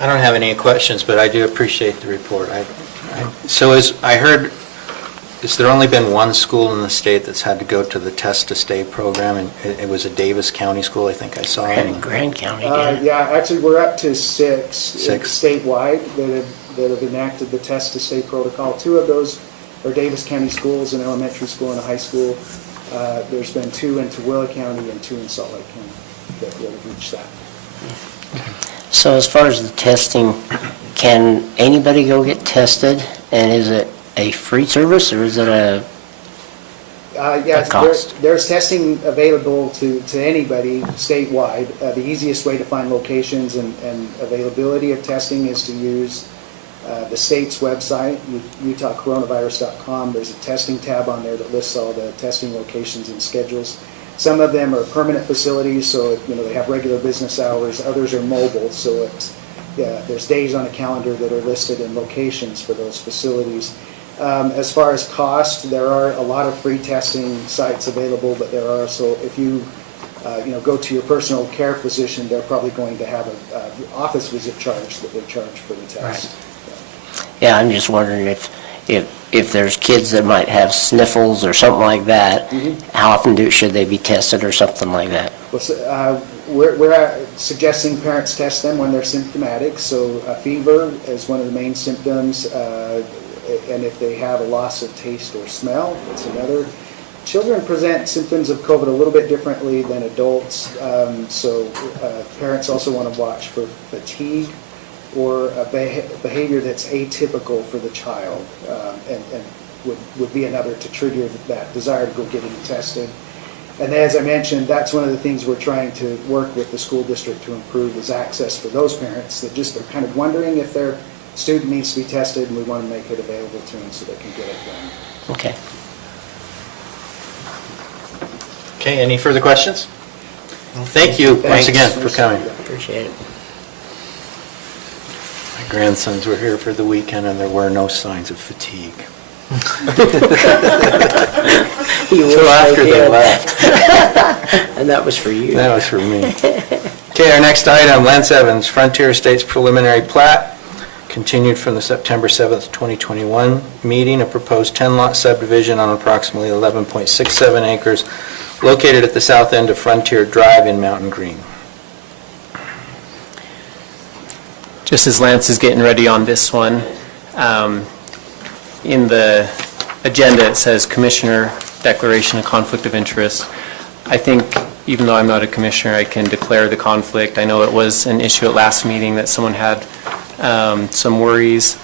I don't have any questions, but I do appreciate the report. So as I heard, has there only been one school in the state that's had to go to the Test to Stay program, and it was a Davis County school, I think I saw. Grand County did. Yeah, actually, we're up to 6 6 statewide that that have enacted the test to stay protocol. 2 of those are Davis County schools, an elementary school and a high school. There's been 2 in Tooele County and 2 in Salt Lake County that have reached that. So as far as the testing, can anybody go get tested? And is it a free service or is it a Yes, cost? there's testing available to anybody statewide. The easiest way to find locations and availability of testing is to use the state's website, utahcoronavirus.com. There's a testing tab on there that lists all the testing locations and schedules. Some of them are permanent facilities, so they have regular business hours. Others are mobile, so there's days on a calendar that are listed and locations for those facilities. As far as cost, there are a lot of free testing sites available, but there are also, if you go to your personal care physician, they're probably going to have an office visit charge that they charge for the test. Yeah, I'm just wondering if there's kids that might have sniffles or something like that, how often should they be tested or something like that? Well, we're suggesting parents test them when they're symptomatic. So fever is one of the main symptoms, and if they have a loss of taste or smell, it's another. Children present symptoms of COVID a little bit differently than adults, so parents also want to watch for fatigue or a behavior that's atypical for the child, and would be another to trigger that desire to go getting tested. And as I mentioned, that's one of the things we're trying to work with the school district to improve is access for those parents that just are kind of wondering if their student needs to be tested, and we want to make it available to them so they can get it done. Okay. Okay, any further questions? Thank you once again for coming. Appreciate it. My grandsons were here for the weekend and there were no signs of fatigue. Until after they left. And that was for you. That was for me. Okay, our next item, Lance Evans, Frontier Estates preliminary plat, continued from the September 7th, 2021 meeting, a proposed 10-lot subdivision on approximately 11.67 acres located at the south end of Frontier Drive in Mountain Green. Just as Lance is getting ready on this one, in the agenda it says Commissioner Declaration of Conflict of Interest. I think even though I'm not a commissioner, I can declare the conflict. I know it was an issue at last meeting that someone had some worries.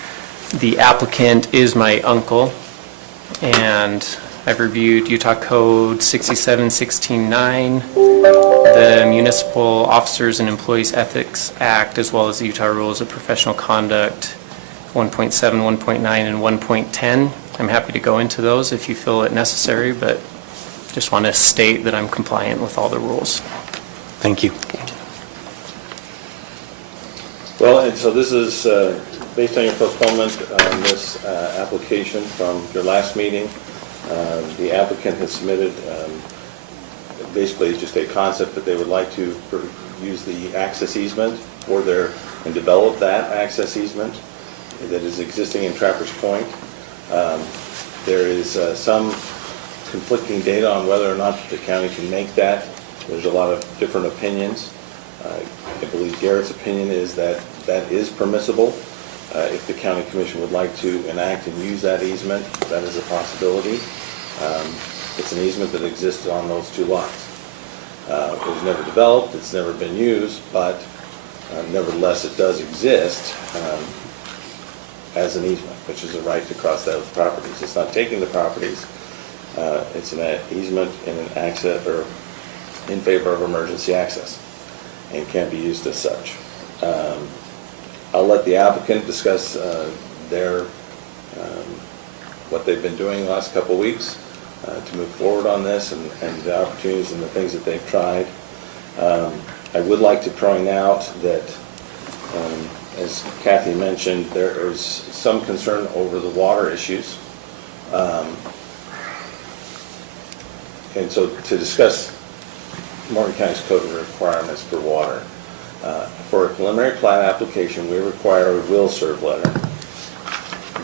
The applicant is my uncle, and I've reviewed Utah Code 67169, the Municipal Officers and Employees Ethics Act, as well as the Utah Rules of Professional Conduct 1.7, 1.9, and 1.10. I'm happy to go into those if you feel it necessary, but just want to state that I'm compliant with all the rules. Thank you. Well, and so this is based on your postponement on this application from your last meeting. The applicant has submitted basically just a concept that they would like to use the access easement for their, and develop that access easement that is existing in Trappers Point. There is some conflicting data on whether or not the county can make that. There's a lot of different opinions. I believe Garrett's opinion is that that is permissible. If the county commission would like to enact and use that easement, that is a possibility. It's an easement that exists on those 2 lots. It was never developed, it's never been used, but nevertheless it does exist as an easement, which is a right to cross those properties. It's not taking the properties, it's an easement in an access or in favor of emergency access and can be used as such. I'll let the applicant discuss what they've been doing the last couple of weeks to move forward on this and the opportunities and the things that they've tried. I would like to point out that, as Kathy mentioned, there is some concern over the water issues. And so to discuss Morgan County's code of requirements for water. For a preliminary plat application, we require a will serve letter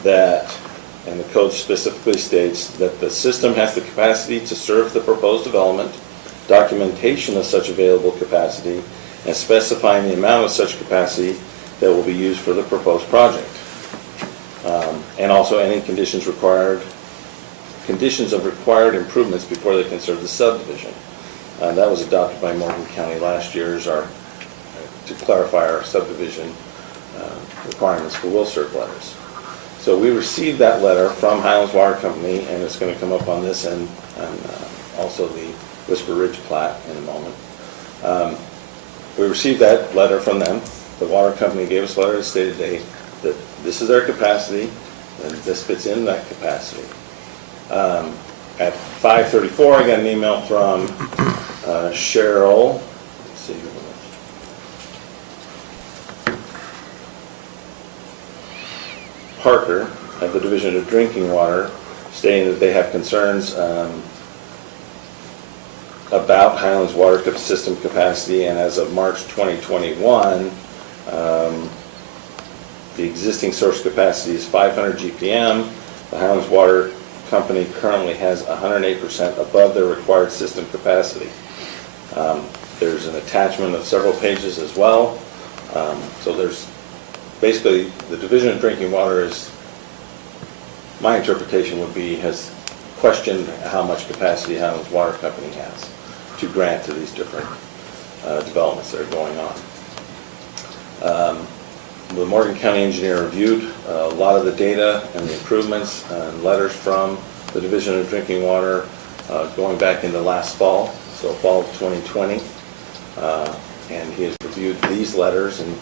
that, and the code specifically states that the system has the capacity to serve the proposed development, documentation of such available capacity, and specifying the amount of such capacity that will be used for the proposed project. and also any conditions of required improvements before they can serve the subdivision. That was adopted by Morgan County last year to clarify our subdivision requirements for will serve letters. So we received that letter from Highlands Water Company, and it's going to come up on this and also the Whisper Ridge plat in a moment. We received that letter from them. The water company gave us a letter that stated that this is their capacity, and this fits in that capacity. At 5:34, I got an email from Cheryl. Let's see. Parker at the Division of Drinking Water, stating that they have concerns about Highlands water system capacity, and as of March 2021, the existing source capacity is 500 GPM. The Highlands Water Company currently has 108% above their required system capacity. There's an attachment of several pages as well. So there's basically the Division of Drinking Water is, my interpretation would be, has questioned how much capacity Highlands Water Company has to grant to these different developments that are going on. The Morgan County engineer reviewed a lot of the data and the improvements and letters from the Division of Drinking Water going back into last fall, so fall of 2020. And he has reviewed these letters, and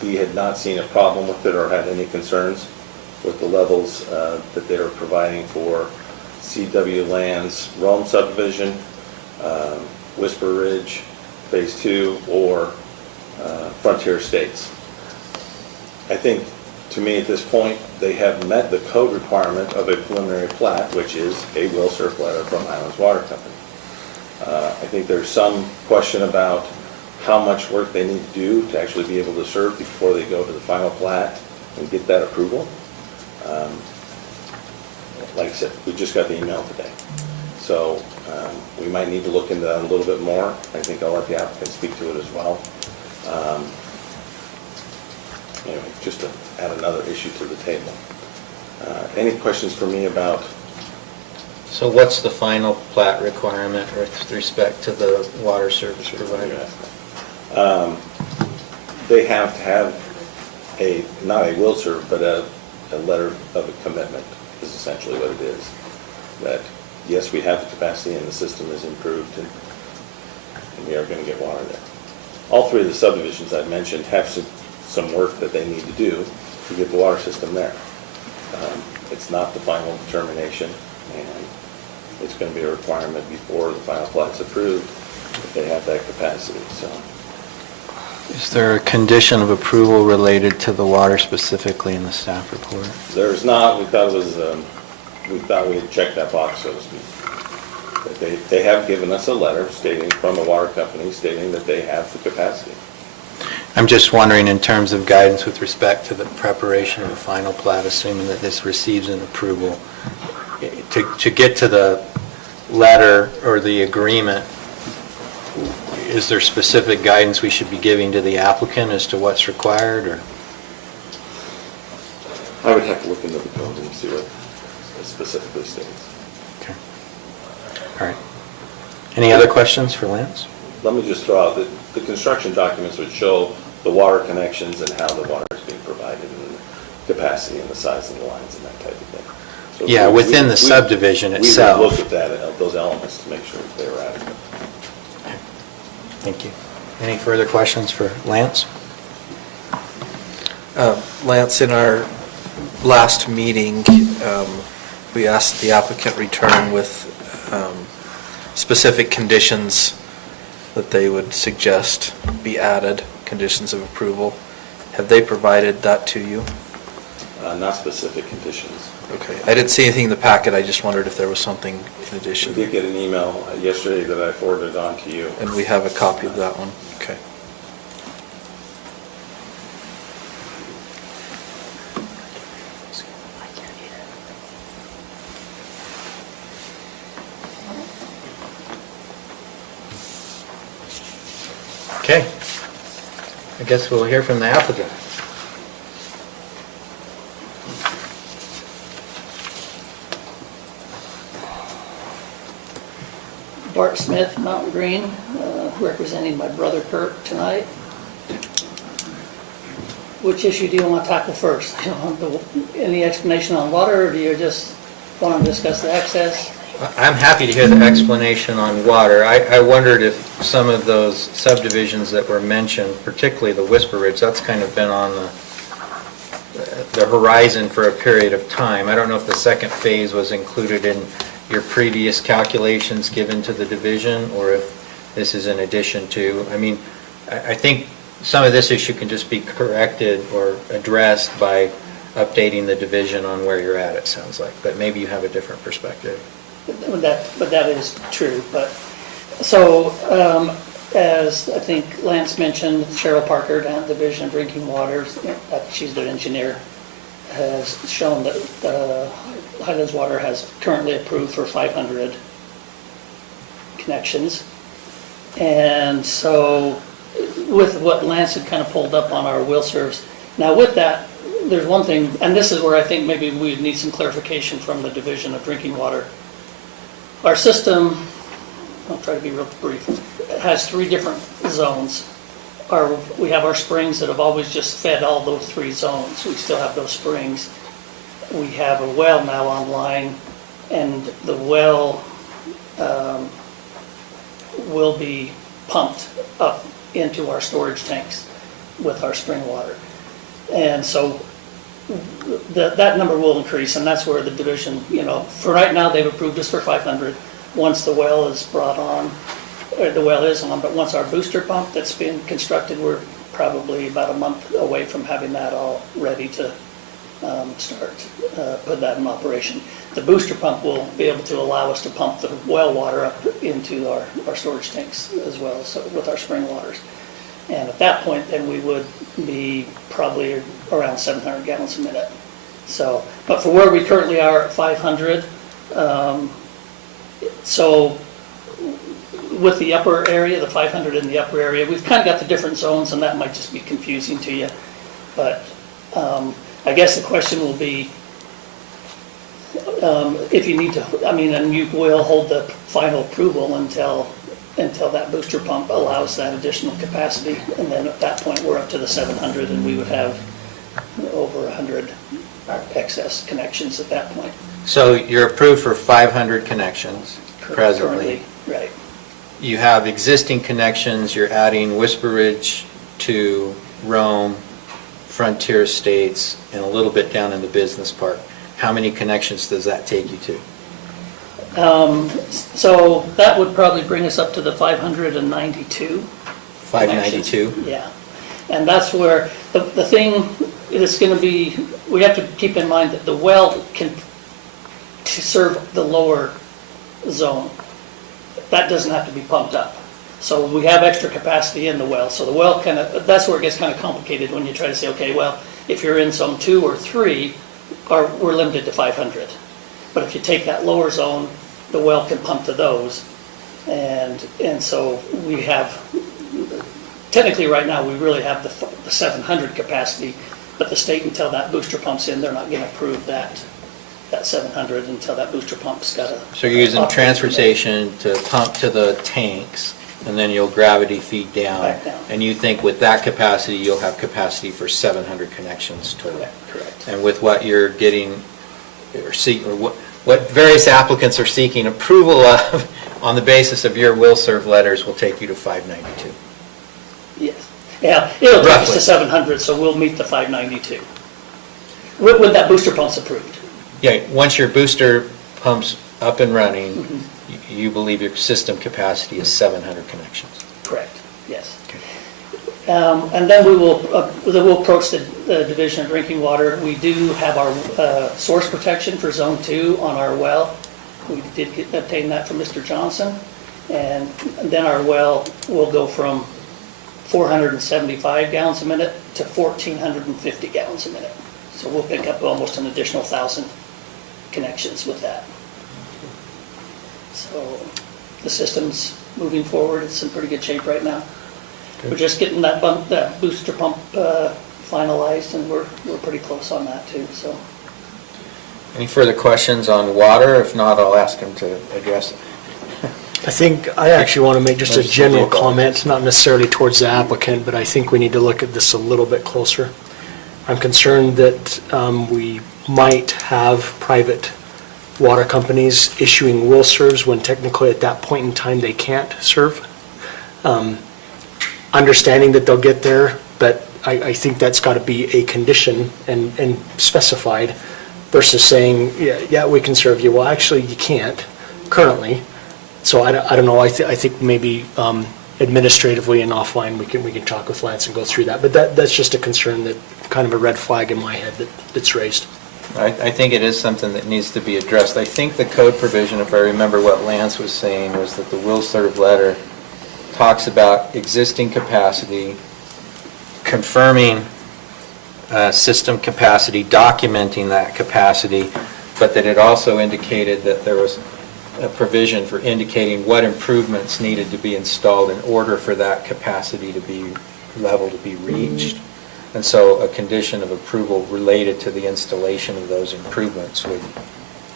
he had not seen a problem with it or had any concerns with the levels that they were providing for CW Lands, Rome subdivision, Whisper Ridge, Phase 2, or Frontier Estates. I think, to me at this point, they have met the code requirement of a preliminary plat, which is a will serve letter from Highlands Water Company. I think there's some question about how much work they need to do to actually be able to serve before they go to the final plat and get that approval. Like I said, we just got the email today. So we might need to look into that a little bit more. I think I'll let the applicant speak to it as well. Anyway, just to add another issue to the table. Any questions for me about? So what's the final plat requirement with respect to the water service provider? They have to have not a will serve, but a letter of a commitment is essentially what it is. That, yes, we have the capacity and the system is improved and we are going to get water there. All three of the subdivisions I mentioned have some work that they need to do to get the water system there. It's not the final determination, and it's going to be a requirement before the final plat's approved that they have that capacity. So, Is there a condition of approval related to the water specifically in the staff report? there's not. We thought it was. We thought we had checked that box, so to speak. But they have given us a letter stating from a water company stating that they have the capacity. I'm just wondering in terms of guidance with respect to the preparation of the final plat, assuming that this receives an approval, to get to the letter or the agreement, is there specific guidance we should be giving to the applicant as to what's required, or? I would have to look into the code and see what it specifically states. Okay. All right. Any other questions for Lance? Let me just throw out that the construction documents would show the water connections and how the water is being provided and the capacity and the size of the lines and that type of thing. So Yeah, within the subdivision itself. We would look at that, those elements to make sure that they were adequate. Thank you. Any further questions for Lance? Lance, in our last meeting, we asked the applicant return with specific conditions that they would suggest be added, conditions of approval. Have they provided that to you? Not specific conditions. Okay, I didn't see anything in the packet, I just wondered if there was something in We addition. did get an email yesterday that I forwarded on to you. And we have a copy of that one, okay. Okay. I guess we'll hear from the applicant. Bart Smith, Mountain Green, representing my brother Kurt tonight. Which issue do you want to tackle first? Any explanation on water, or do you just want to discuss the excess? I'm happy to hear the explanation on water. I wondered if some of those subdivisions that were mentioned, particularly the Whisper Ridge, that's kind of been on the horizon for a period of time. I don't know if the second phase was included in your previous calculations given to the division, or if this is in addition to. I mean, I think some of this issue can just be corrected or addressed by updating the division on where you're at, it sounds like. But maybe you have a different perspective. But that is true, but, so, as I think Lance mentioned, Cheryl Parker down at Division of Drinking Water, she's their engineer, has shown that Highlands Water has currently approved for 500 connections. And so, with what Lance had kind of pulled up on our will serves, now with that, there's one thing, and this is where I think maybe we need some clarification from the Division of Drinking Water. Our system, I'll try to be real brief, has 3 different zones. We have our springs that have always just fed all those 3 zones. We still have those springs. We have a well now online, and the well will be pumped up into our storage tanks with our spring water. And so that number will increase, and that's where the division, for right now, they've approved us for 500. Once the well is brought on, or the well is on, but once our booster pump that's been constructed, we're probably about a month away from having that all ready to start, put that in operation. The booster pump will be able to allow us to pump the well water up into our storage tanks as well, so with our spring waters. And at that point, then we would be probably around 700 gallons a minute. So, but for where we currently are at 500, so with the upper area, the 500 in the upper area, we've kind of got the different zones, and that might just be confusing to you. But I guess the question will be, if you need to, and you will hold the final approval until that booster pump allows that additional capacity, and then at that point, we're up to the 700, and we would have over 100 excess connections at that point. So you're approved for 500 connections presently. Currently, right. You have existing connections, you're adding Whisper Ridge to Rome, Frontier Estates, and a little bit down in the business park. How many connections does that take you to? So that would probably bring us up to the 592. 592? connections. Yeah. And that's where, the thing is going to be, we have to keep in mind that the well can serve the lower zone. That doesn't have to be pumped up. So we have extra capacity in the well. So the well that's where it gets kind of complicated when you try to say, okay, well, if you're in zone 2 or 3, we're limited to 500. But if you take that lower zone, the well can pump to those. And so we have, technically right now, we really have the 700 capacity, but the state, until that booster pump's in, they're not going to approve that 700 until that booster pump's got a... So you're using transportation to pump to the tanks, and then you'll gravity feed down. Back down. And you think with that capacity, you'll have capacity for 700 connections total? Correct. And with what you're getting, what various applicants are seeking approval of on the basis of your will serve letters will take you to 592? Yes. Yeah, it'll take us Roughly. to 700, so we'll meet the 592. When that booster pump's approved. Yeah, once your booster pump's up and running, you believe your system capacity is 700 connections? Correct, yes. Okay. And then we'll approach the Division of Drinking Water. We do have our source protection for Zone 2 on our well. We did obtain that from Mr. Johnson. And then our well will go from 475 gallons a minute to 1,450 gallons a minute. So we'll pick up almost an additional 1,000 connections with that. So the system's moving forward. It's in pretty good shape right now. Good. We're just getting that booster pump finalized, and we're pretty close on that too. So. Any further questions on water? If not, I'll ask him to address it. I think, I actually want to make just a general comment, not necessarily towards the applicant, but I think we need to look at this a little bit closer. I'm concerned that we might have private water companies issuing will serves when technically at that point in time they can't serve. Understanding that they'll get there, but I think that's got to be a condition and specified versus saying, yeah, we can serve you. Well, actually, you can't currently. So I don't know, I think maybe administratively and offline, we can talk with Lance and go through that. But that's just a concern, that kind of a red flag in my head that's raised. I think it is something that needs to be addressed. I think the code provision, if I remember what Lance was saying, was that the will serve letter talks about existing capacity, confirming system capacity, documenting that capacity, but that it also indicated that there was a provision for indicating what improvements needed to be installed in order for that capacity to be level to be reached. And so a condition of approval related to the installation of those improvements would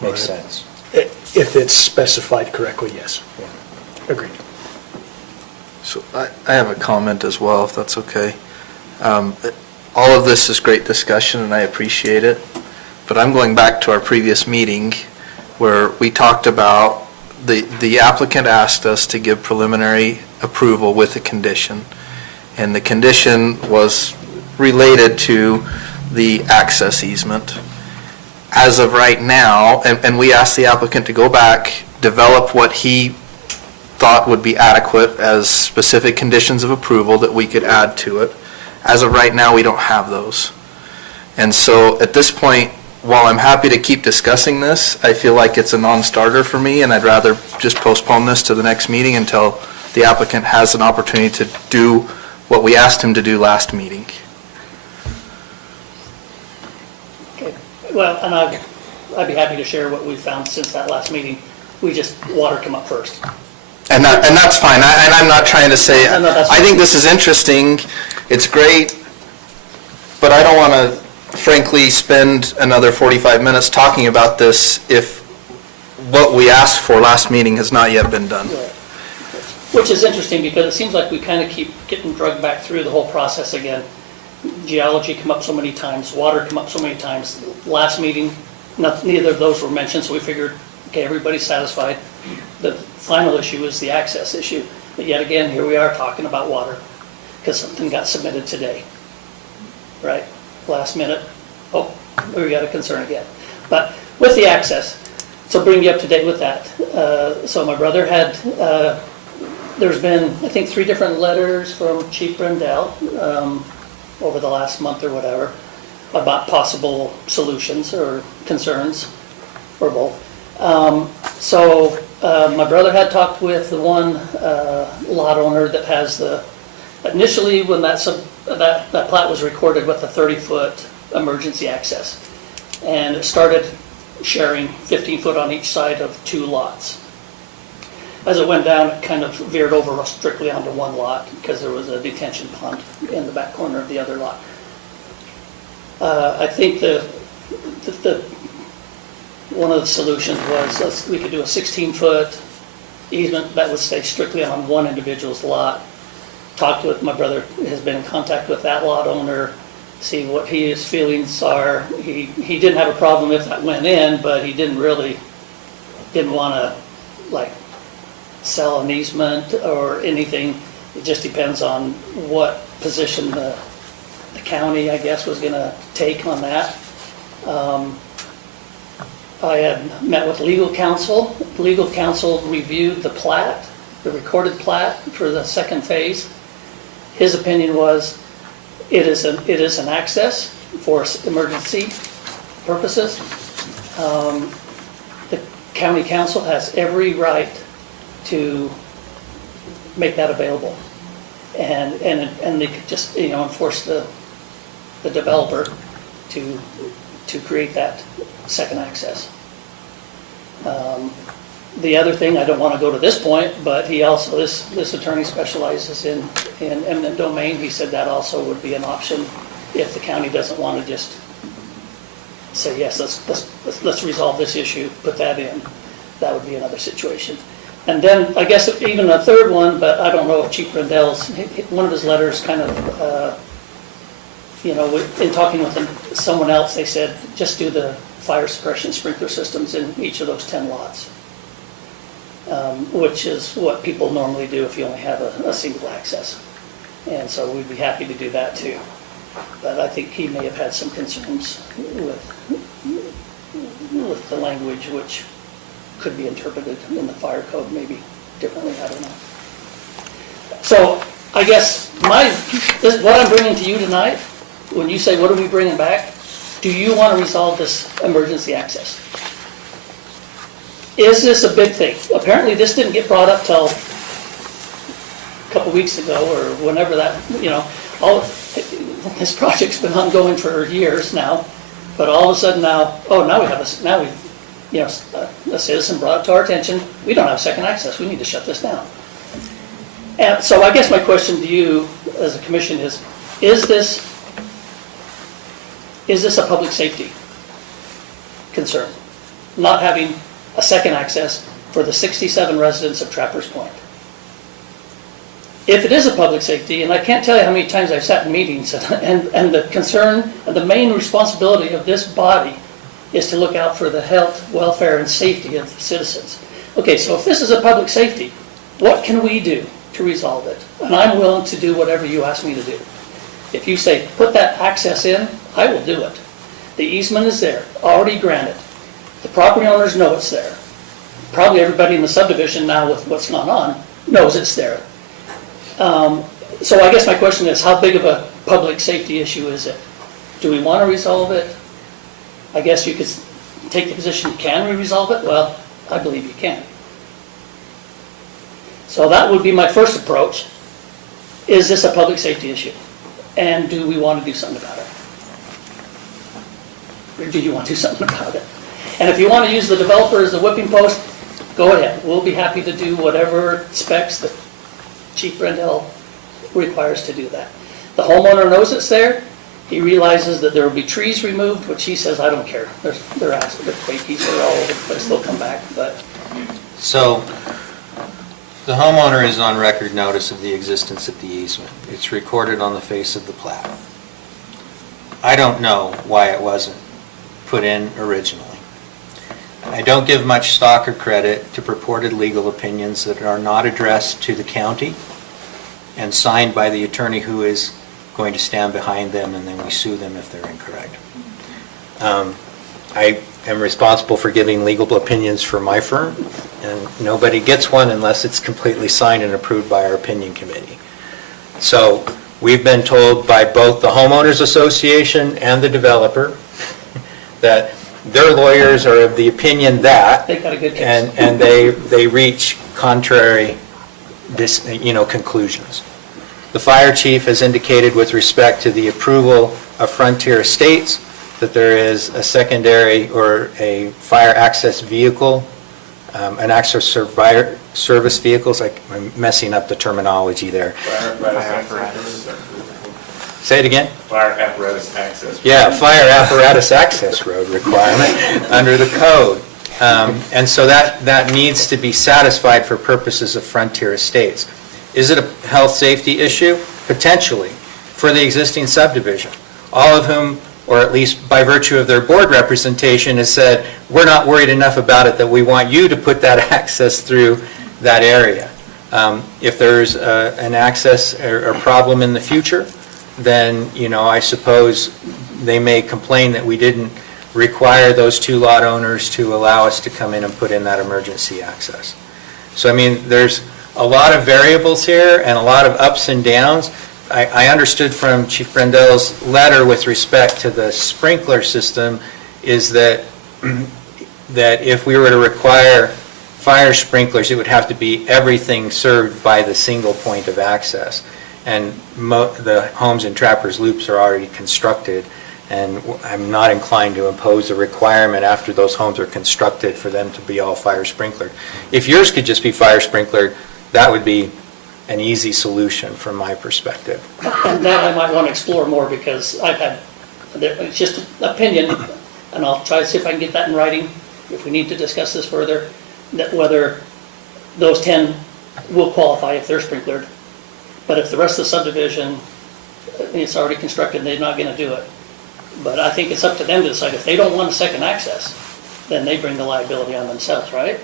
make sense. If it's specified correctly, yes. Agreed. So I have a comment as well, if that's okay. All of this is great discussion, and I appreciate it, but I'm going back to our previous meeting where we talked about the applicant asked us to give preliminary approval with a condition, and the condition was related to the access easement. As of right now, and we asked the applicant to go back, develop what he thought would be adequate as specific conditions of approval that we could add to it. As of right now, we don't have those. And so at this point, while I'm happy to keep discussing this, I feel like it's a non-starter for me, and I'd rather just postpone this to the next meeting until the applicant has an opportunity to do what we asked him to do last meeting. Okay. Well, and I'd be happy to share what we've found since that last meeting. Water come up first. And that's fine, and I'm not trying to say, No, that's I think this is interesting, it's great, but I don't want to frankly spend another 45 minutes talking about this if what we asked for last meeting has not yet been done. Which is interesting because it seems like we kind of keep getting drugged back through the whole process again. Geology come up so many times, water come up so many times. Last meeting, neither of those were mentioned, so we figured, okay, everybody's satisfied. The final issue is the access issue. But yet again, here we are talking about water because something got submitted today, right? Last minute, oh, we got a concern again. But with the access, so bring you up to date with that. So my brother had, there's been, I think, 3 different letters from Chief Brendel over the last month or whatever about possible solutions or concerns, or both. So my brother had talked with the one lot owner that has the, initially when that plat was recorded with the 30-foot emergency access. And it started sharing 15 foot on each side of 2 lots. As it went down, it kind of veered over strictly onto one lot because there was a detention pond in the back corner of the other lot. I think one of the solutions was we could do a 16-foot easement that would stay strictly on one individual's lot. Talked with, my brother has been in contact with that lot owner, see what his feelings are. He didn't have a problem if that went in, but he didn't want to like sell an easement or anything. It just depends on what position the county, I guess, was going to take on that. I had met with legal counsel. Legal counsel reviewed the plat, the recorded plat for the second phase. His opinion was it is an access for emergency purposes. The county council has every right to make that available, and they could just enforce the developer to create that second access. The other thing, I don't want to go to this point, but he also, this attorney specializes in eminent domain. He said that also would be an option if the county doesn't want to just say, yes, let's resolve this issue, put that in. That would be another situation. And then, I guess even a third one, but I don't know if Chief Rendell's, one of his letters kind of, in talking with someone else, they said, just do the fire suppression sprinkler systems in each of those 10 lots, which is what people normally do if you only have a single access. And so we'd be happy to do that too. But I think he may have had some concerns with the language, which could be interpreted in the fire code maybe differently, I don't know. So I guess what I'm bringing to you tonight, when you say, what are we bringing back? Do you want to resolve this emergency access? Is this a big thing? Apparently this didn't get brought up till a couple weeks ago or whenever that, this project's been ongoing for years now, but all of a sudden now, a citizen brought it to our attention, we don't have second access, we need to shut this down. And so I guess my question to you as a commission is this a public safety concern? Not having a second access for the 67 residents of Trappers Point? If it is a public safety, and I can't tell you how many times I've sat in meetings, and the concern, and the main responsibility of this body is to look out for the health, welfare, and safety of the citizens. Okay, so if this is a public safety, what can we do to resolve it? And I'm willing to do whatever you ask me to do. If you say, put that access in, I will do it. The easement is there, already granted. The property owners know it's there. Probably everybody in the subdivision now with what's gone on knows it's there. So I guess my question is, how big of a public safety issue is it? Do we want to resolve it? I guess you could take the position, can we resolve it? Well, I believe you can. So that would be my first approach. Is this a public safety issue? And do we want to do something about it? Or do you want to do something about it? And if you want to use the developer as the whipping post, go ahead. We'll be happy to do whatever specs that Chief Rendell requires to do that. The homeowner knows it's there. He realizes that there will be trees removed, which he says, I don't care. They're quakies, they're all over the place, they'll come back. But So the homeowner is on record notice of the existence of the easement. It's recorded on the face of the plat. I don't know why it wasn't put in originally. I don't give much stock or credit to purported legal opinions that are not addressed to the county and signed by the attorney who is going to stand behind them, and then we sue them if they're incorrect. I am responsible for giving legal opinions for my firm, and nobody gets one unless it's completely signed and approved by our opinion committee. So we've been told by both the homeowners association and the developer that their lawyers are of the opinion that, they've got a good case. and they reach contrary conclusions. The fire chief has indicated with respect to the approval of Frontier Estates that there is a secondary or a fire access vehicle, an access service vehicles. I'm messing up the terminology there. Fire apparatus. Say it again? Fire apparatus access. Yeah, fire apparatus access road requirement under the code. And so that needs to be satisfied for purposes of Frontier Estates. Is it a health safety issue? Potentially, for the existing subdivision. All of whom, or at least by virtue of their board representation, has said, we're not worried enough about it that we want you to put that access through that area. If there's an access or problem in the future, then, I suppose they may complain that we didn't require those two lot owners to allow us to come in and put in that emergency access. So, there's a lot of variables here and a lot of ups and downs. I understood from Chief Rendell's letter with respect to the sprinkler system is that if we were to require fire sprinklers, it would have to be everything served by the single point of access. And the homes in Trappers Loops are already constructed, and I'm not inclined to impose a requirement after those homes are constructed for them to be all fire sprinklered. If yours could just be fire sprinklered, that would be an easy solution from my perspective. And that I might want to explore more, because it's just an opinion, and I'll try to see if I can get that in writing if we need to discuss this further, that whether those 10 will qualify if they're sprinklered. But if the rest of the subdivision, it's already constructed, they're not gonna do it. But I think it's up to them to decide. If they don't want a second access, then they bring the liability on themselves, right?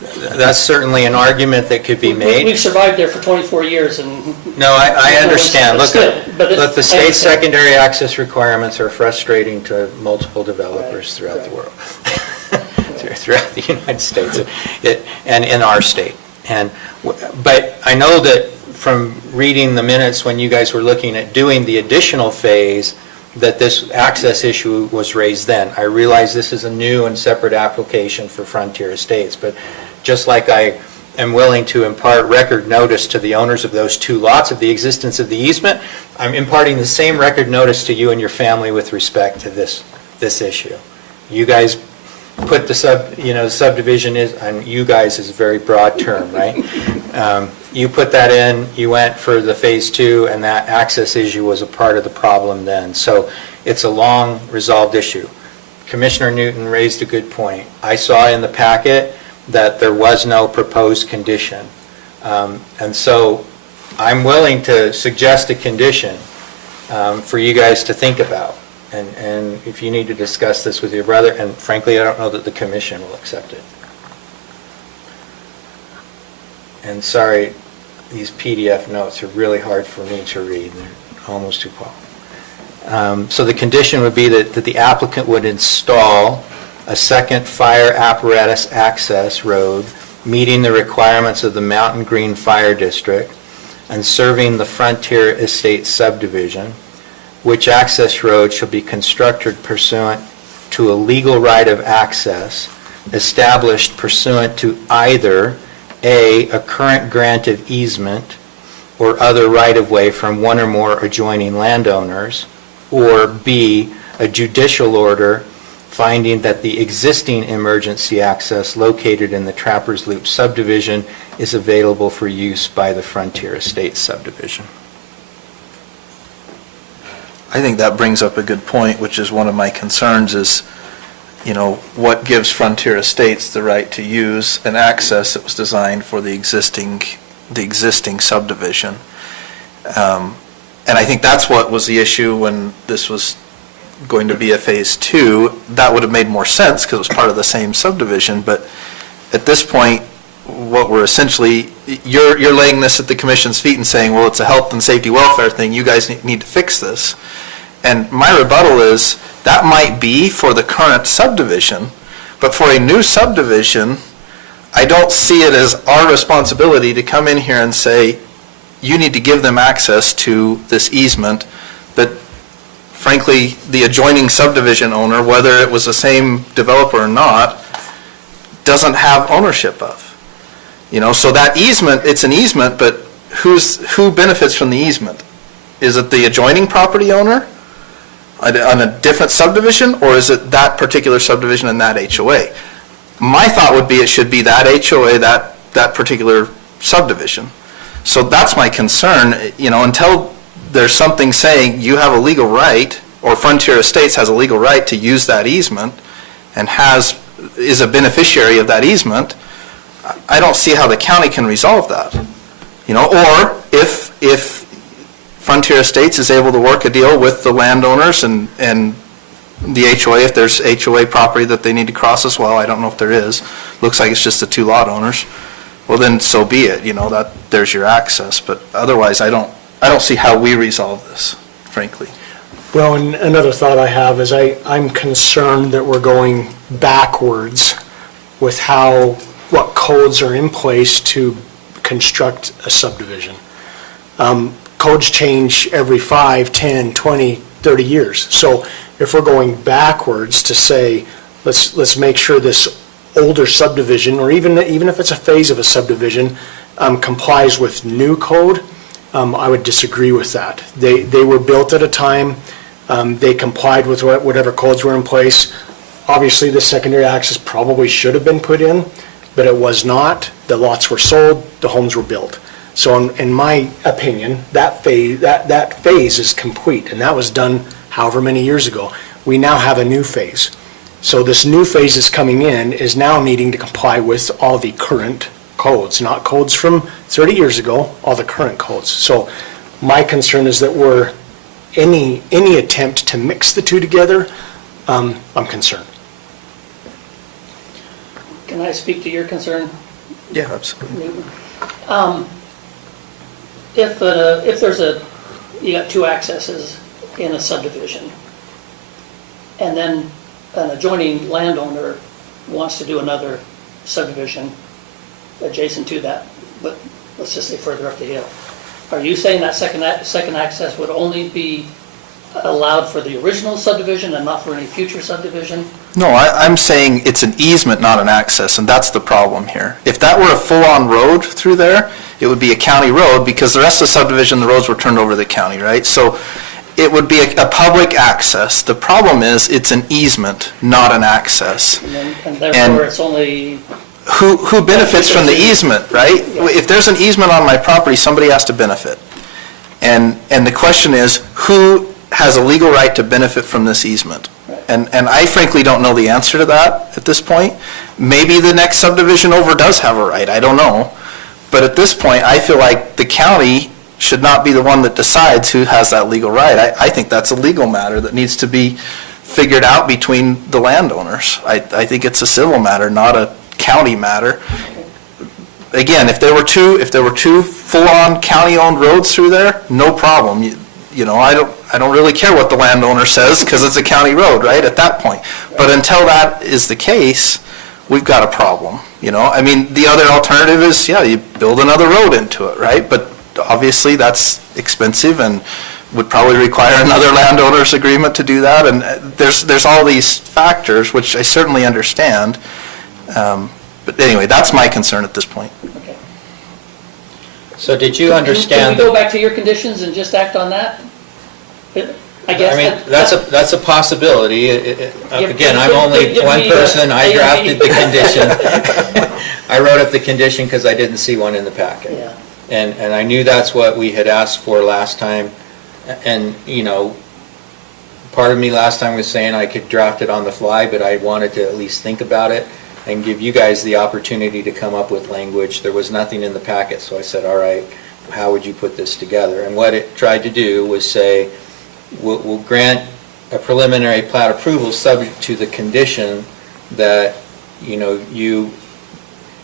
That's certainly an argument that could be made. We've survived there for 24 years and. No, I understand. But still, but Look, the I state understand. secondary access requirements are frustrating to multiple developers Right, throughout the right. world, throughout the United States, and in our state. But I know that from reading the minutes when you guys were looking at doing the additional phase, that this access issue was raised then. I realize this is a new and separate application for Frontier Estates, but just like I am willing to impart record notice to the owners of those two lots of the existence of the easement, I'm imparting the same record notice to you and your family with respect to this issue. You guys put the subdivision is, and you guys is a very broad term, right? You put that in, you went for the phase 2, and that access issue was a part of the problem then. So it's a long resolved issue. Commissioner Newton raised a good point. I saw in the packet that there was no proposed condition. And so I'm willing to suggest a condition for you guys to think about. And if you need to discuss this with your brother, and frankly, I don't know that the commission will accept it. And these PDF notes are really hard for me to read. They're almost too long. So the condition would be that the applicant would install a second fire apparatus access road meeting the requirements of the Mountain Green Fire District and serving the Frontier Estates subdivision, which access road shall be constructed pursuant to a legal right of access established pursuant to either A, a current grant of easement or other right-of-way from one or more adjoining landowners, or B, a judicial order finding that the existing emergency access located in the Trappers Loop subdivision is available for use by the Frontier Estates subdivision. I think that brings up a good point, which is one of my concerns is, what gives Frontier Estates the right to use an access that was designed for the existing subdivision? And I think that's what was the issue when this was going to be a phase 2. That would have made more sense because it was part of the same subdivision, but at this point, what we're essentially, you're laying this at the commission's feet and saying, well, it's a health and safety welfare thing, you guys need to fix this. And my rebuttal is, that might be for the current subdivision, but for a new subdivision, I don't see it as our responsibility to come in here and say, you need to give them access to this easement that, frankly, the adjoining subdivision owner, whether it was the same developer or not, doesn't have ownership of. So that easement, it's an easement, but who benefits from the easement? Is it the adjoining property owner on a different subdivision, or is it that particular subdivision and that HOA? My thought would be it should be that HOA, that particular subdivision. So that's my concern, until there's something saying you have a legal right, or Frontier Estates has a legal right to use that easement and is a beneficiary of that easement, I don't see how the county can resolve that. Or if Frontier Estates is able to work a deal with the landowners and the HOA, if there's HOA property that they need to cross as well, I don't know if there is, looks like it's just the two lot owners, well then so be it, that there's your access, but otherwise I don't see how we resolve this, frankly. Well, and another thought I have is I'm concerned that we're going backwards with what codes are in place to construct a subdivision. Codes change every 5, 10, 20, 30 years. So if we're going backwards to say, let's make sure this older subdivision, or even if it's a phase of a subdivision, complies with new code, I would disagree with that. They were built at a time, they complied with whatever codes were in place. Obviously, the secondary access probably should have been put in, but it was not. The lots were sold, the homes were built. So in my opinion, that phase is complete, and that was done however many years ago. We now have a new phase. So this new phase that's coming in is now needing to comply with all the current codes, not codes from 30 years ago, all the current codes. So my concern is that any attempt to mix the two together, I'm concerned. Can I speak to your concern? Yeah, absolutely. If there's you got two accesses in a subdivision, and then an adjoining landowner wants to do another subdivision adjacent to that, but let's just say further up the hill, are you saying that second access would only be allowed for the original subdivision and not for any future subdivision? No, I'm saying it's an easement, not an access, and that's the problem here. If that were a full-on road through there, it would be a county road, because the rest of the subdivision, the roads were turned over to the county, right? So it would be a public access. The problem is, it's an easement, not an access. And therefore, it's only... Who benefits from the easement, right? If there's an easement on my property, somebody has to benefit. And the question is, who has a legal right to benefit from this easement? And I frankly don't know the answer to that at this point. Maybe the next subdivision over does have a right, I don't know. But at this point, I feel like the county should not be the one that decides who has that legal right. I think that's a legal matter that needs to be figured out between the landowners. I think it's a civil matter, not a county matter. Again, if there were two full-on county-owned roads through there, no problem. You know, I don't really care what the landowner says, because it's a county road, right, at that point. But until that is the case, we've got a problem, you know? I mean, the other alternative is, yeah, you build another road into it, right? But obviously, that's expensive and would probably require another landowner's agreement to do that. And there's all these factors, which I certainly understand. But anyway, that's my concern at this point. Okay. So did you Can understand? we go back to your conditions and just act on that? I guess. I mean, that's a possibility. Again, I'm only give one me person, I A and drafted B. the condition. I wrote up the condition because I didn't see one in the packet. Yeah. And I knew that's what we had asked for last time. And, you know, part of me last time was saying I could draft it on the fly, but I wanted to at least think about it and give you guys the opportunity to come up with language. There was nothing in the packet, so I said, all right, how would you put this together? And what it tried to do was say, we'll grant a preliminary plat approval subject to the condition that, you know, you,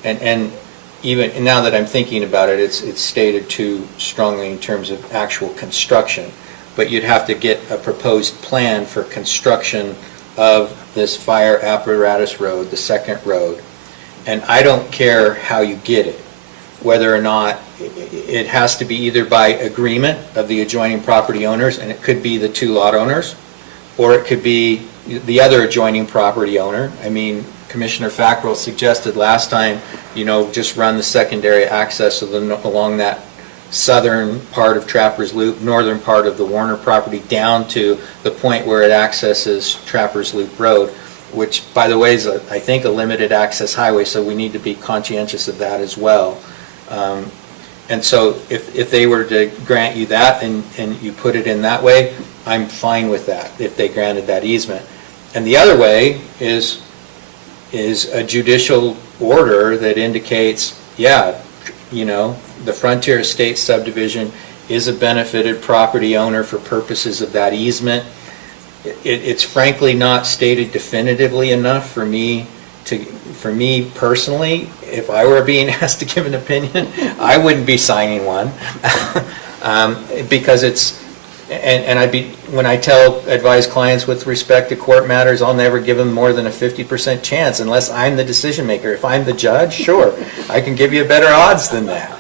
and even now that I'm thinking about it, it's stated too strongly in terms of actual construction, but you'd have to get a proposed plan for construction of this fire apparatus road, the second road. And I don't care how you get it, whether or not it has to be either by agreement of the adjoining property owners, and it could be the two lot owners, or it could be the other adjoining property owner. I mean, Commissioner Fackrell suggested last time, you know, just run the secondary access along that southern part of Trappers Loop, northern part of the Warner property, down to the point where it accesses Trappers Loop Road, which, by the way, is, I think, a limited access highway, so we need to be conscientious of that as well. And so if they were to grant you that and you put it in that way, I'm fine with that, if they granted that easement. And the other way is a judicial order that indicates, yeah, you know, the Frontier Estates subdivision is a benefited property owner for purposes of that easement. It's frankly not stated definitively enough for me personally, if I were being asked to give an opinion, I wouldn't be signing one. Because it's, and when I advise clients with respect to court matters, I'll never give them more than a 50% chance unless I'm the decision maker. If I'm the judge, sure, I can give you better odds than that.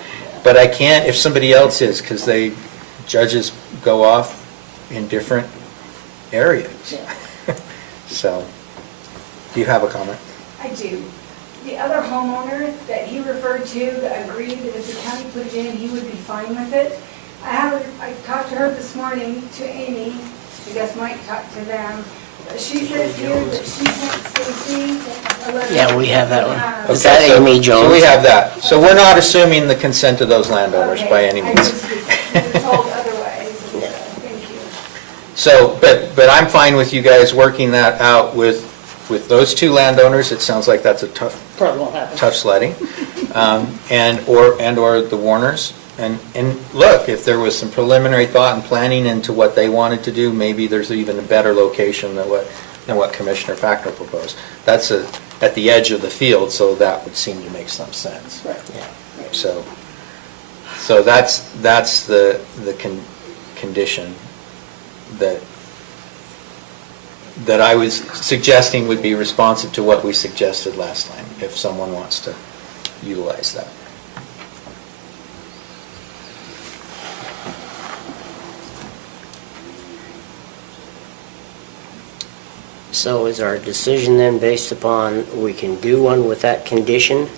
But I can't if somebody else is, because judges go off in different areas. So, do you have a comment? I do. The other homeowner that he referred to that agreed that if the county put it in, he would be fine with it. I talked to her this morning, to Amy, I guess Mike talked to them. She says here that she sent Stacy a letter. Yeah, we have that one. Is Okay, that Amy Jones? So we have that. So we're not assuming the consent of those landowners by any I means. just was told otherwise. Thank you. So, but I'm fine with you guys working that out with with those two landowners, it sounds like that's a tough Probably won't happen. sledding, and/or the Warners. And look, if there was some preliminary thought and planning into what they wanted to do, maybe there's even a better location than what Commissioner Fackner proposed. That's at the edge of the field, so that would seem to make some sense. Right. So that's the condition that I was suggesting would be responsive to what we suggested last time, if someone wants to utilize that. So is our decision then based upon, we can do one with that condition?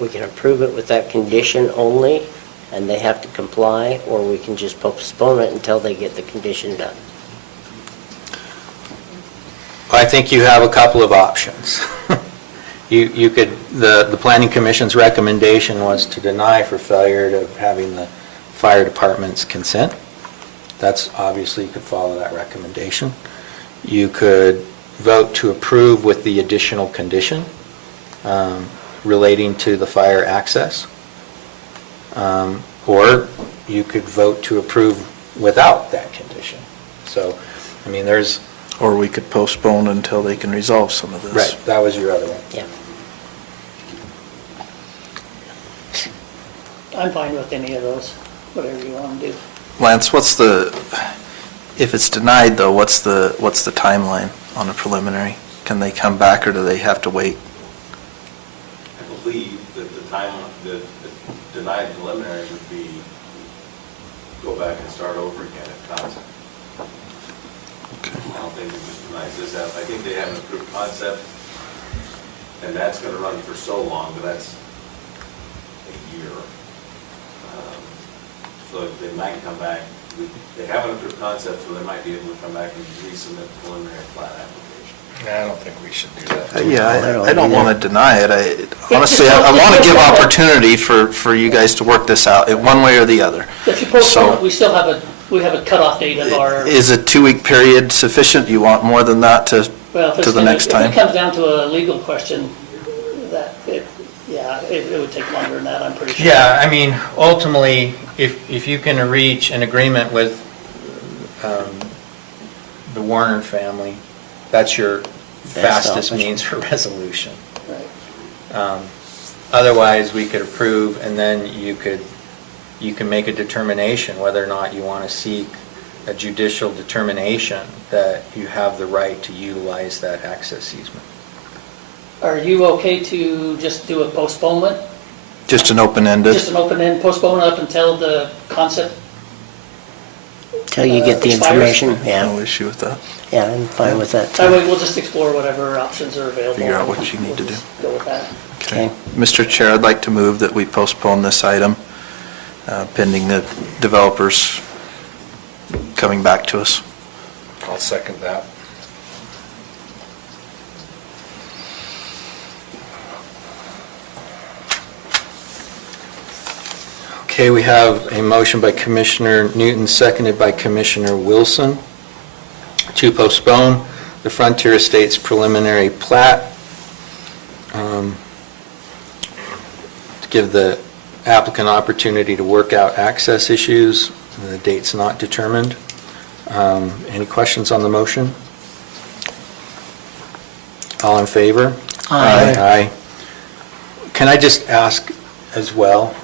We can approve it with that condition only, and they have to comply, or we can just postpone it until they get the condition done? I think you have a couple of options. You could, the Planning Commission's recommendation was to deny for failure of having the fire department's consent. That's obviously, you could follow that recommendation. You could vote to approve with the additional condition relating to the fire access. Or you could vote to approve without that condition. So, I mean, there's... Or we could postpone until they can resolve some of this. Right, that was your other one. Yeah. I'm fine with any of those, whatever you want to do. Lance, if it's denied though, what's the timeline on a preliminary? Can they come back or do they have to wait? I believe that the denied preliminary would be, go back and start over again at concept. I don't think it just denies this out. I think they have an approved concept, and that's going to run for so long, but that's a year. So they might come back, they have an approved concept, so they might be able to come back and resubmit the preliminary plat application. I don't think we should do that. Yeah, I don't want to deny it. Honestly, I want to give opportunity for you guys to work this out in one way or the other. If you postpone it, So- we still have a cutoff date of our, Is a 2-week period sufficient? You want more than that well, if to the next if time? it comes down to a legal question, it would take longer than that, I'm pretty sure. Yeah, I mean, ultimately, if you can reach an agreement with the Warner family, that's your fastest option. means for resolution. Right. Otherwise, we could approve, and then you can make a determination whether or not you want to seek a judicial determination that you have the right to utilize that access easement. Are you okay to just do a postponement? Just an open-ended? Just an open-end postponement up until the concept? Till you get the Expires? information, No yeah. issue with that. Yeah, I'm fine with that That way, too. we'll just explore whatever options are available. Figure out what you need to We'll do. just go with that. Okay. Mr. Chair, I'd like to move that we postpone this item pending the developers coming back to us. I'll second that. Okay, we have a motion by Commissioner Newton, seconded by Commissioner Wilson, to postpone the Frontier Estates preliminary plat, to give the applicant opportunity to work out access issues. The date's not determined. Any questions on the motion? All in favor? Aye. Aye. Can I just ask as well,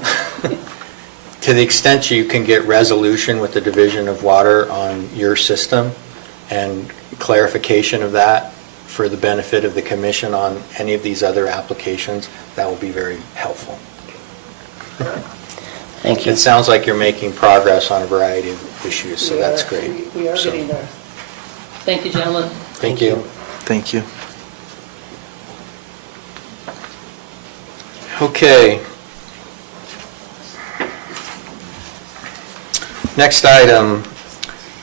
to the extent you can get resolution with the Division of Water on your system and clarification of that for the benefit of the commission on any of these other applications, that will be very helpful. Thank you. It sounds like you're making progress on a variety of issues, so We that's are- great. We are So, getting there. Thank you, gentlemen. Thank you. Thank you. Okay. Next item,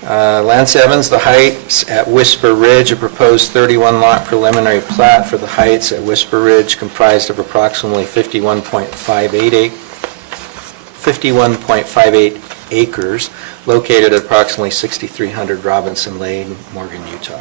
Lance Evans, The Heights at Whisper Ridge, a proposed 31-lot preliminary plat for The Heights at Whisper Ridge comprised of approximately 51.58 acres located at approximately 6300 Robinson Lane, Morgan, Utah.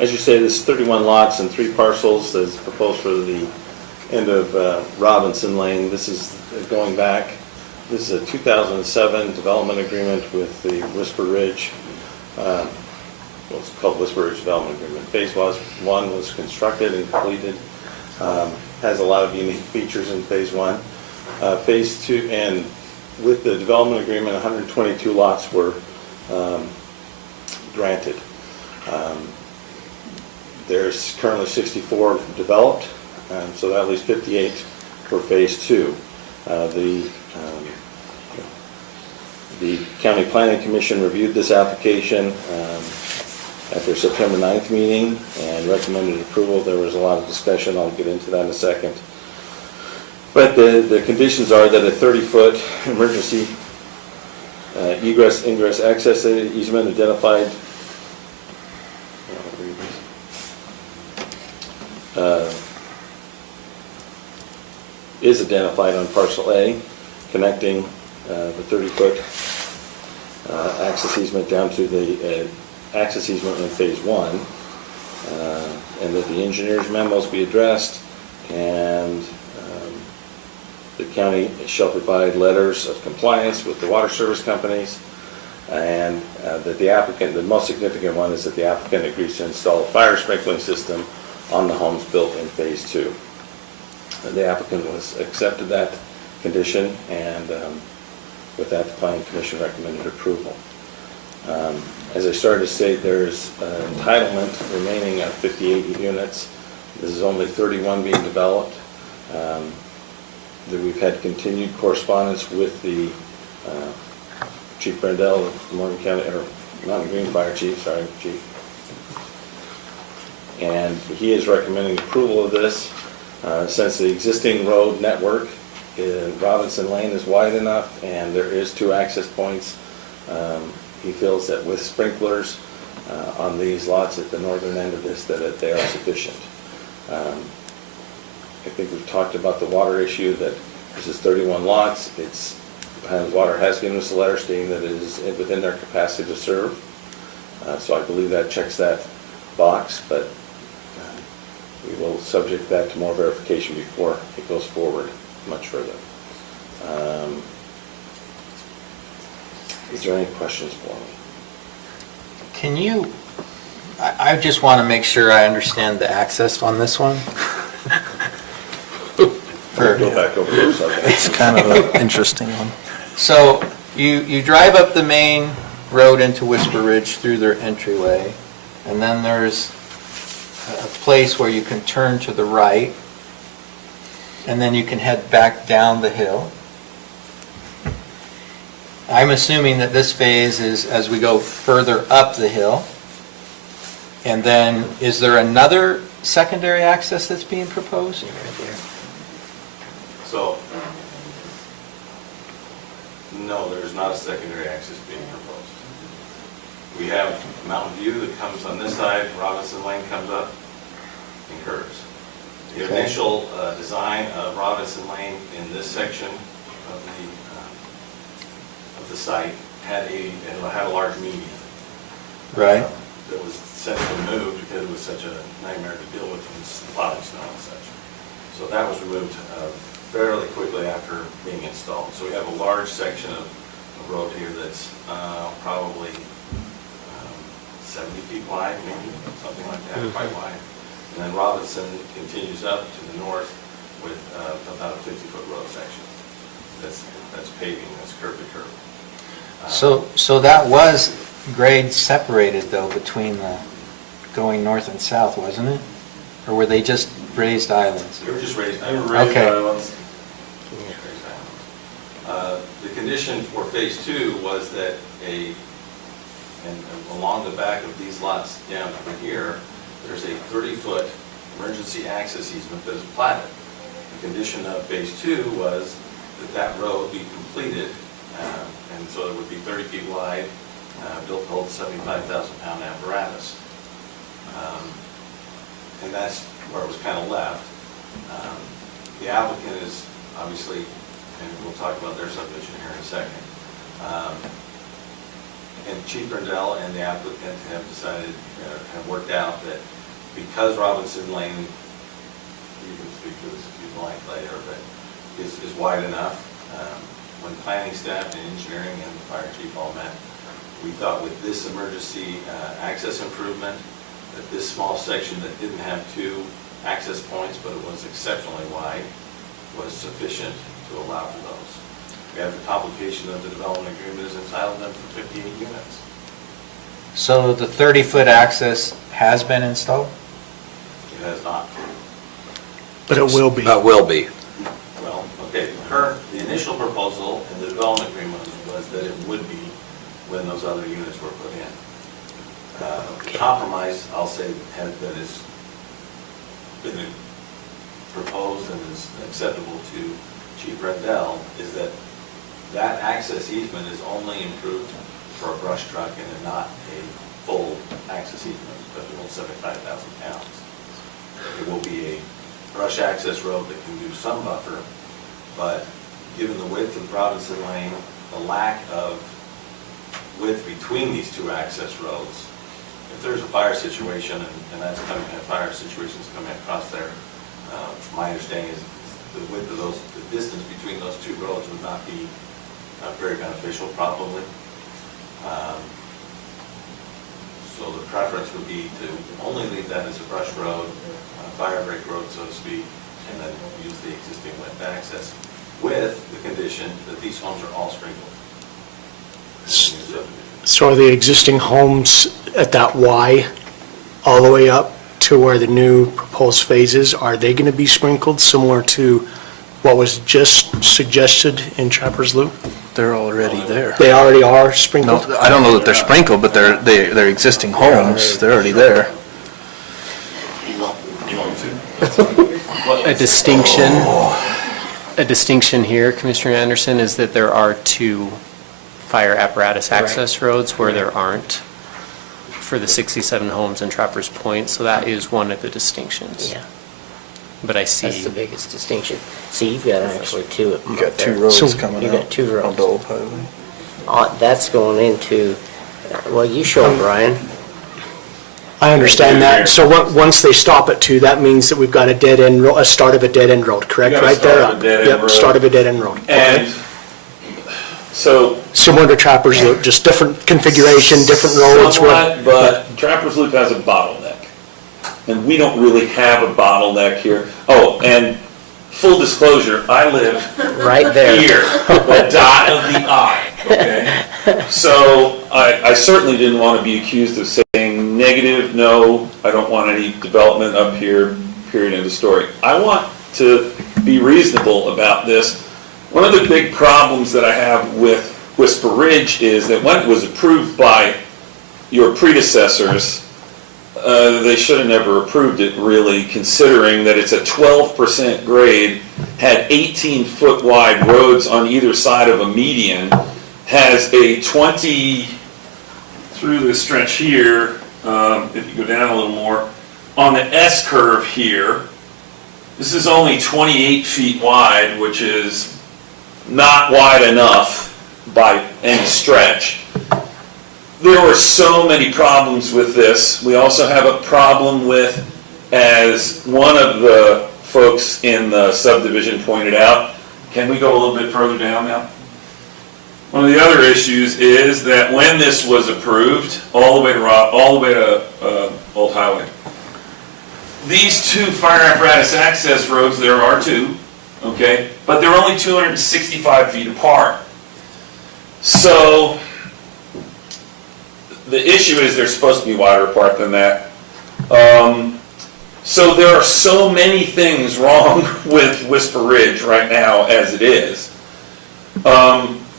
As you say, this is 31 lots and 3 parcels that's proposed for the end of Robinson Lane. This is going back, this is a 2007 development agreement with the Whisper Ridge, what's called Whisper Ridge Development Agreement. Phase 1 was constructed and completed, has a lot of unique features in Phase 1. Phase 2, and with the development agreement, 122 lots were granted. There's currently 64 developed, so that leaves 58 for Phase 2. The County Planning Commission reviewed this application at their September 9th meeting and recommended approval. There was a lot of discussion. I'll get into that in a second. But the conditions are that a 30-foot emergency egress, ingress, access easement identified is identified on parcel A, connecting the 30-foot access easement down to the access easement in Phase 1, and that the engineer's memos be addressed, and the county shall provide letters of compliance with the water service companies, and that the applicant, the most significant one is that the applicant agrees to install a fire sprinkling system on the homes built in Phase 2. The applicant accepted that condition, and with that, the Planning Commission recommended approval. As I started to state, there's entitlement remaining of 58 units. This is only 31 being developed. That we've had continued correspondence with the Chief Brendel of Morgan County, or Mountain Green Fire Chief, sorry, Chief. And he is recommending approval of this. Since the existing road network in Robinson Lane is wide enough and there is 2 access points, he feels that with sprinklers on these lots at the northern end of this, that they are sufficient. I think we've talked about the water issue, that this is 31 lots. Highlands Water has given us a letter stating that it is within their capacity to serve. So I believe that checks that box, but we will subject that to more verification before it goes forward much further. Is there any questions for me? Can you, I just want to make sure I understand the access on this one. Go back over there. It's kind of an interesting one. So you drive up the main road into Whisper Ridge through their entryway, and then there's a place where you can turn to the right, and then you can head back down the hill. I'm assuming that this phase is as we go further up the hill. And then, is there another secondary access that's being proposed? So, no, there's not a secondary access being proposed. We have Mountain View that comes on this side, Robinson Lane comes up and curves. The initial design of Robinson Lane in this section of the site had a large median. Right. That was essentially moved because it was such a nightmare to deal with plowing snow and such. So that was removed fairly quickly after being installed. So we have a large section of road here that's probably 70 feet wide, maybe, something like that, quite wide. And then Robinson continues up to the north with about a 50-foot road section. That's paving, that's curb to curb. So that was grade separated though between the going north and south, wasn't it? Or were they just raised islands? They were just raised Okay. islands. The condition for Phase 2 was that and along the back of these lots down over here, there's a 30-foot emergency access easement that is platted. The condition of Phase 2 was that road be completed, and so it would be 30 feet wide, built to hold a 75,000-pound apparatus. And that's where it was kind of left. The applicant is obviously, and we'll talk about their subdivision here in a second, And Chief Brindell and the applicant have decided, have worked out that because Robinson Lane, you can speak to this if you'd like later, but is wide enough, when planning staff and engineering and the fire chief all met, we thought with this emergency access improvement, that this small section that didn't have two access points, but it was exceptionally wide, was sufficient to allow for those. We have the complication of the development agreement is entitled them for 58 units. So the 30-foot access has been installed? It has not. But it will be. Will be. Well, okay, the initial proposal in the development agreement was that it would be when those other units were put in. The compromise, I'll say, that has been proposed and is acceptable to Chief Brindell is that that access easement is only improved for a brush truck and not a full access easement, but it will 75,000 pounds. It will be a brush access road that can do some buffer, but given the width of Robinson Lane, the lack of width between these two access roads, if there's a fire situation, and that's coming, fire situations coming across there, my understanding is the width of those, the distance between those two roads would not be very beneficial probably. So the preference would be to only leave that as a brush road, fire break road, so to speak, and then use the existing width access with the condition that these homes are all sprinkled. So are the existing homes at that Y all the way up to where the new proposed phases, are they going to be sprinkled similar to what was just suggested in Trappers Loop? They're already there. They already are No, sprinkled? I don't know that they're sprinkled, but they're existing homes. They're already there. A distinction here, Commissioner Anderson, is that there are two fire apparatus access roads where there aren't for the 67 homes in Trappers Point, so that is one of the distinctions. Yeah, But I see. that's the biggest distinction. See, you've got actually two of them You got up two there. roads So- coming out. You got two On roads. the old highway. That's going into, well, you show them, Brian. I understand that. So once they stop at 2, that means that we've got a dead end, a start of a dead end road, correct? You got a Right there? start of a dead end Yep, road. start of a dead end road. Okay. And so. Similar to Trappers Loop, just different configuration, different roads. where- Somewhat, but Trappers Loop has a bottleneck. And we don't really have a bottleneck here. Oh, and full disclosure, I live Right there. here, the dot of the I, okay? So I certainly didn't want to be accused of saying negative, no, I don't want any development up here, period, end of story. I want to be reasonable about this. One of the big problems that I have with Whisper Ridge is that when it was approved by your predecessors, they should have never approved it, really, considering that it's a 12% grade, had 18-foot wide roads on either side of a median, has a 20 through the stretch here, if you go down a little more, on the S-curve here. This is only 28 feet wide, which is not wide enough by any stretch. There were so many problems with this. We also have a problem with, as one of the folks in the subdivision pointed out, can we go a little bit further down now? One of the other issues is that when this was approved, all the way to Old Highway, these two fire apparatus access roads, there are two, okay, but they're only 265 feet apart. So the issue is they're supposed to be wider apart than that. So there are so many things wrong with Whisper Ridge right now as it is.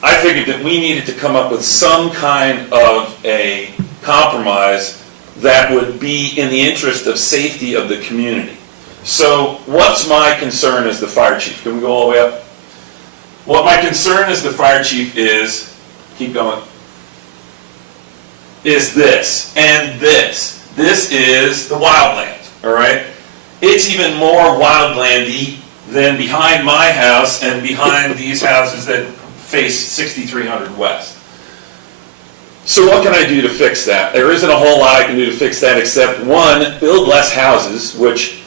I figured that we needed to come up with some kind of a compromise that would be in the interest of safety of the community. So what's my concern as the fire chief? Can we go all the way up? What my concern as the fire chief is, keep going, is this and this. This is the wildland, all right? It's even more wildlandy than behind my house and behind these houses that face 6300 West. So what can I do to fix that? There isn't a whole lot I can do to fix that except, one, build less houses, which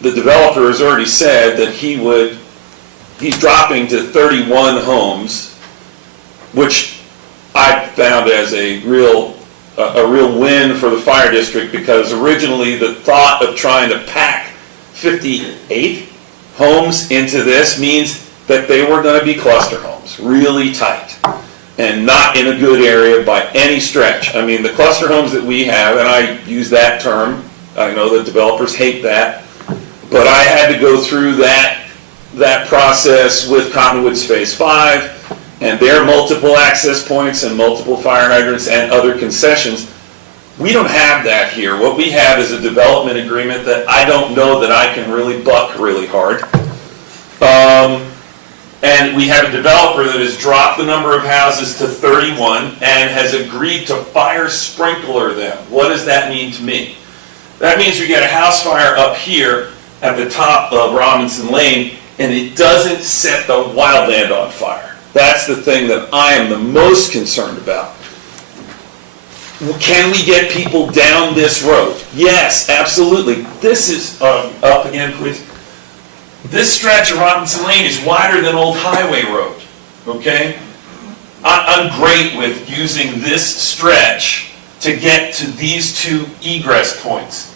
the developer has already said that he's dropping to 31 homes, which I found as a real win for the fire district, because originally the thought of trying to pack 58 homes into this means that they were going to be cluster homes, really tight, and not in a good area by any stretch. I mean, the cluster homes that we have, and I use that term, I know that developers hate that, but I had to go through that process with Cottonwoods Phase 5, and their multiple access points and multiple fire hydrants and other concessions. We don't have that here. What we have is a development agreement that I don't know that I can really buck really hard. And we have a developer that has dropped the number of houses to 31 and has agreed to fire sprinkler them. What does that mean to me? That means we get a house fire up here at the top of Robinson Lane, and it doesn't set the wildland on fire. That's the thing that I am the most concerned about. Can we get people down this road? Yes, absolutely. This is, up again, please. This stretch of Robinson Lane is wider than Old Highway Road, okay? I'm great with using this stretch to get to these two egress points.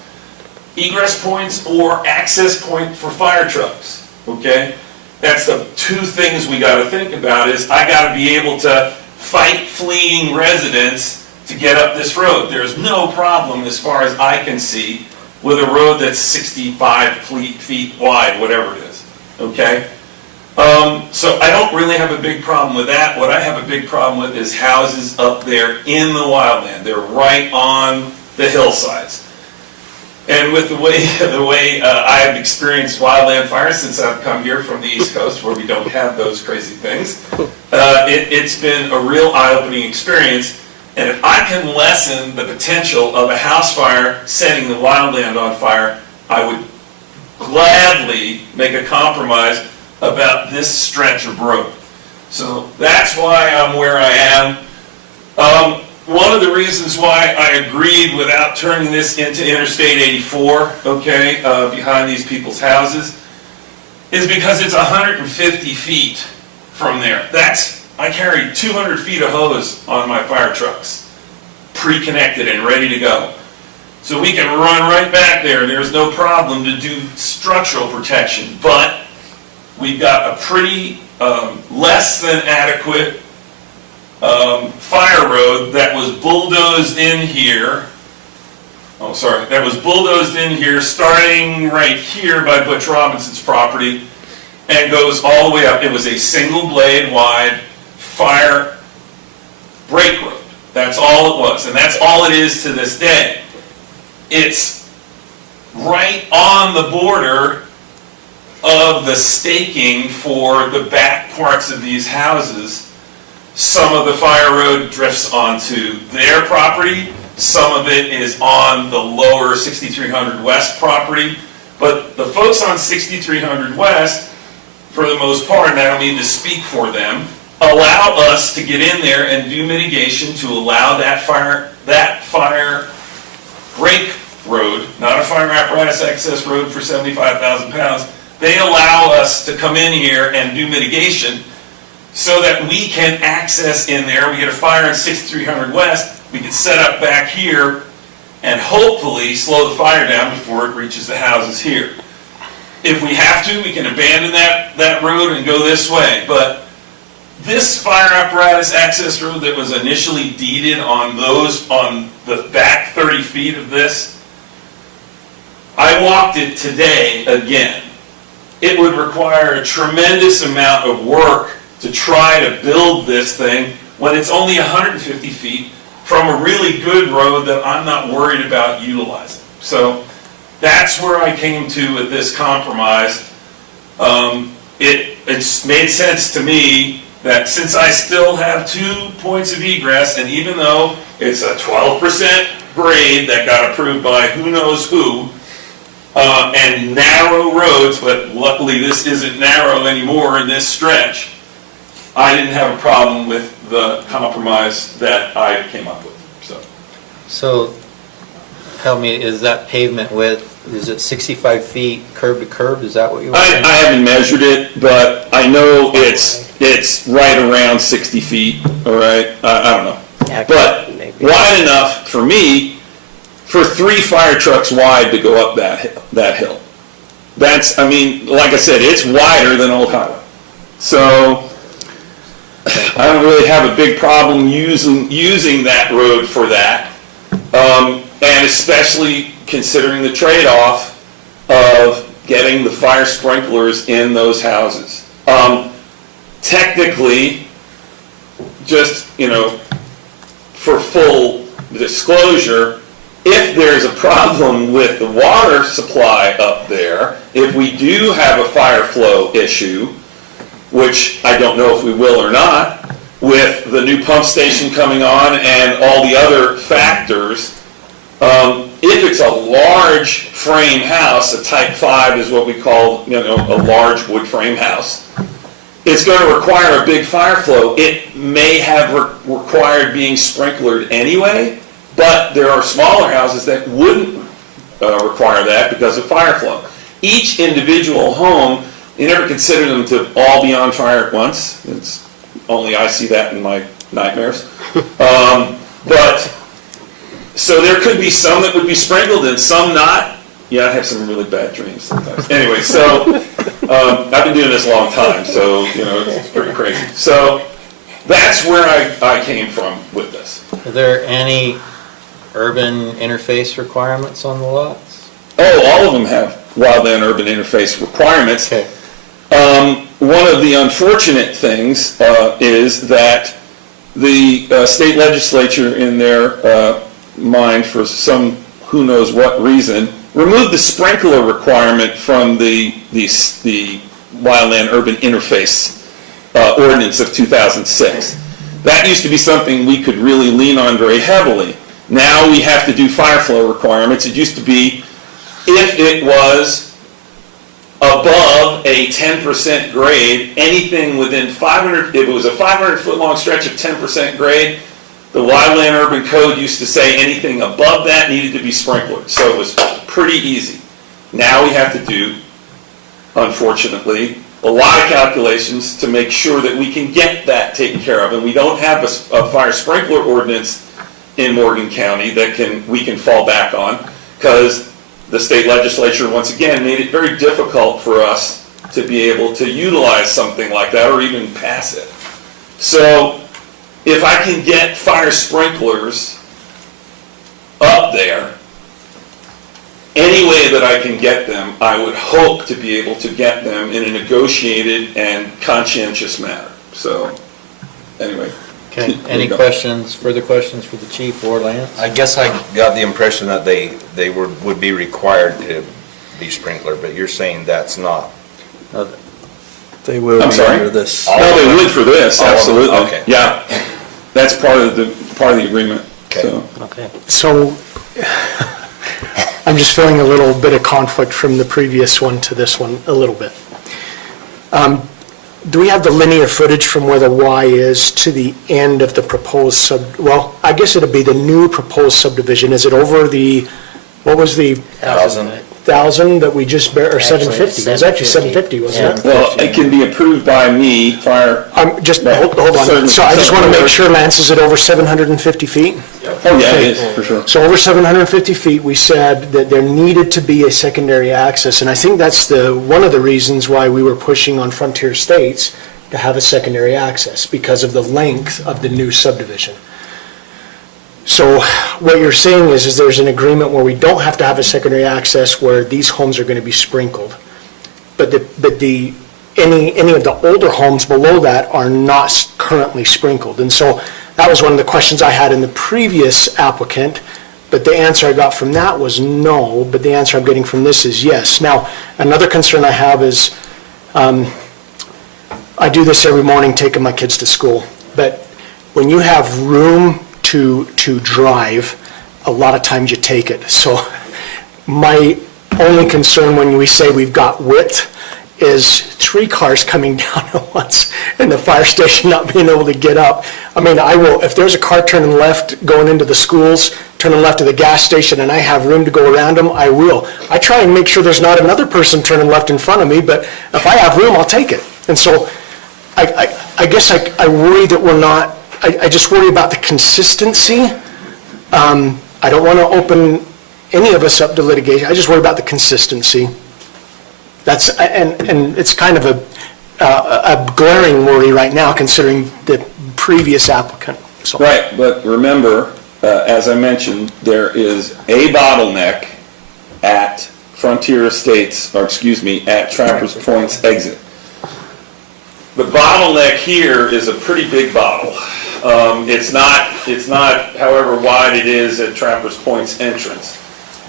Egress points or access point for fire trucks, okay? That's the two things we gotta think about is I gotta be able to fight fleeing residents to get up this road. There's no problem as far as I can see with a road that's 65 feet wide, whatever it is, okay? So I don't really have a big problem with that. What I have a big problem with is houses up there in the wildland. They're right on the hillsides. And with the way I have experienced wildland fires since I've come here from the East Coast, where we don't have those crazy things, it's been a real eye-opening experience. And if I can lessen the potential of a house fire setting the wildland on fire, I would gladly make a compromise about this stretch of road. So that's why I'm where I am. One of the reasons why I agreed without turning this into Interstate 84, okay, behind these people's houses, is because it's 150 feet from there. I carry 200 feet of hose on my fire trucks, pre-connected and ready to go. So we can run right back there, and there's no problem to do structural protection, but we've got a pretty less than adequate fire road that was bulldozed in here. That was bulldozed in here, starting right here by Butch Robinson's property, and goes all the way up. It was a single blade wide fire break road. That's all it was, and that's all it is to this day. It's right on the border of the staking for the back parts of these houses. Some of the fire road drifts onto their property, some of it is on the lower 6300 West property, but the folks on 6300 West, for the most part, and I don't mean to speak for them, allow us to get in there and do mitigation to allow that fire break road, not a fire apparatus access road for 75,000 pounds. They allow us to come in here and do mitigation so that we can access in there. We get a fire in 6300 West, we can set up back here and hopefully slow the fire down before it reaches the houses here. If we have to, we can abandon that road and go this way, but this fire apparatus access road that was initially deeded on the back 30 feet of this, I walked it today again. It would require a tremendous amount of work to try to build this thing when it's only 150 feet from a really good road that I'm not worried about utilizing. So that's where I came to with this compromise. It's made sense to me that since I still have 2 points of egress, and even though it's a 12% grade that got approved by who knows who, and narrow roads, but luckily this isn't narrow anymore in this stretch, I didn't have a problem with the compromise that I came up with, so. So, help me, is that pavement width, is it 65 feet curb to curb? Is that what you were I saying? haven't measured it, but I know it's right around 60 feet, all right? I don't know. But wide enough for me, for 3 fire trucks wide to go up that hill. That's, I mean, like I said, it's wider than Old Highway. So I don't really have a big problem using that road for that. And especially considering the trade-off of getting the fire sprinklers in those houses. Technically, just, for full disclosure, if there's a problem with the water supply up there, if we do have a fire flow issue, which I don't know if we will or not, with the new pump station coming on and all the other factors, if it's a large frame house, a type 5 is what we call, a large wood frame house, it's going to require a big fire flow. It may have required being sprinklered anyway, but there are smaller houses that wouldn't require that because of fire flow. Each individual home, you never consider them to all be on fire at once. It's only I see that in my nightmares. But so there could be some that would be sprinkled and some not. Yeah, I have some really bad dreams sometimes. Anyway, so I've been doing this a long time, so it's pretty crazy. So that's where I came from with this. Are there any urban interface requirements on the lots? Oh, all of them have wildland urban interface requirements. Okay. One of the unfortunate things is that the state legislature, in their mind, for some who knows what reason, removed the sprinkler requirement from the wildland urban interface ordinance of 2006. That used to be something we could really lean on very heavily. Now we have to do fire flow requirements. It used to be if it was above a 10% grade, anything within 500, if it was a 500-foot long stretch of 10% grade, the wildland urban code used to say anything above that needed to be sprinklered. So it was pretty easy. Now we have to do, unfortunately, a lot of calculations to make sure that we can get that taken care of. And we don't have a fire sprinkler ordinance in Morgan County that we can fall back on, because the state legislature, once again, made it very difficult for us to be able to utilize something like that or even pass it. So if I can get fire sprinklers up there, any way that I can get them, I would hope to be able to get them in a negotiated and conscientious manner. So, anyway. Okay, any questions, further questions for the chief or Lance? I guess I got the impression that they would be required to be sprinkler, but you're saying that's not. They will I'm be sorry? under this. No, they would for this, All of them? absolutely. Okay. Yeah, that's part of the agreement. Okay. So. Okay. So I'm just feeling a little bit of conflict from the previous one to this one, a little bit. Do we have the linear footage from where the Y is to the end of the proposed well, I guess it'd be the new proposed subdivision. Is it over what was the 1,000 that we just, or 750? It was actually 750, wasn't it? Well, it can be approved by me, fire. Hold on. So I just want to make sure, Lance, is it over 750 feet? Oh, yeah, it is, for sure. So over 750 feet, we said that there needed to be a secondary access, and I think that's one of the reasons why we were pushing on Frontier States to have a secondary access, because of the length of the new subdivision. So what you're saying is there's an agreement where we don't have to have a secondary access where these homes are going to be sprinkled, but any of the older homes below that are not currently sprinkled. And so that was one of the questions I had in the previous applicant, but the answer I got from that was no, but the answer I'm getting from this is yes. Now, another concern I have is, I do this every morning taking my kids to school, but when you have room to drive, a lot of times you take it. So my only concern when we say we've got width is 3 cars coming down at once and the fire station not being able to get up. I mean, I will, if there's a car turning left going into the schools, turning left to the gas station, and I have room to go around them, I will. I try and make sure there's not another person turning left in front of me, but if I have room, I'll take it. And so I guess I worry that we're not, I just worry about the consistency. I don't want to open any of us up to litigation. I just worry about the consistency. That's, and it's kind of a glaring worry right now considering the previous applicant. So. Right, but remember, as I mentioned, there is a bottleneck at Frontier Estates, or excuse me, at Trappers Point's exit. The bottleneck here is a pretty big bottle. It's not however wide it is at Trappers Point's entrance.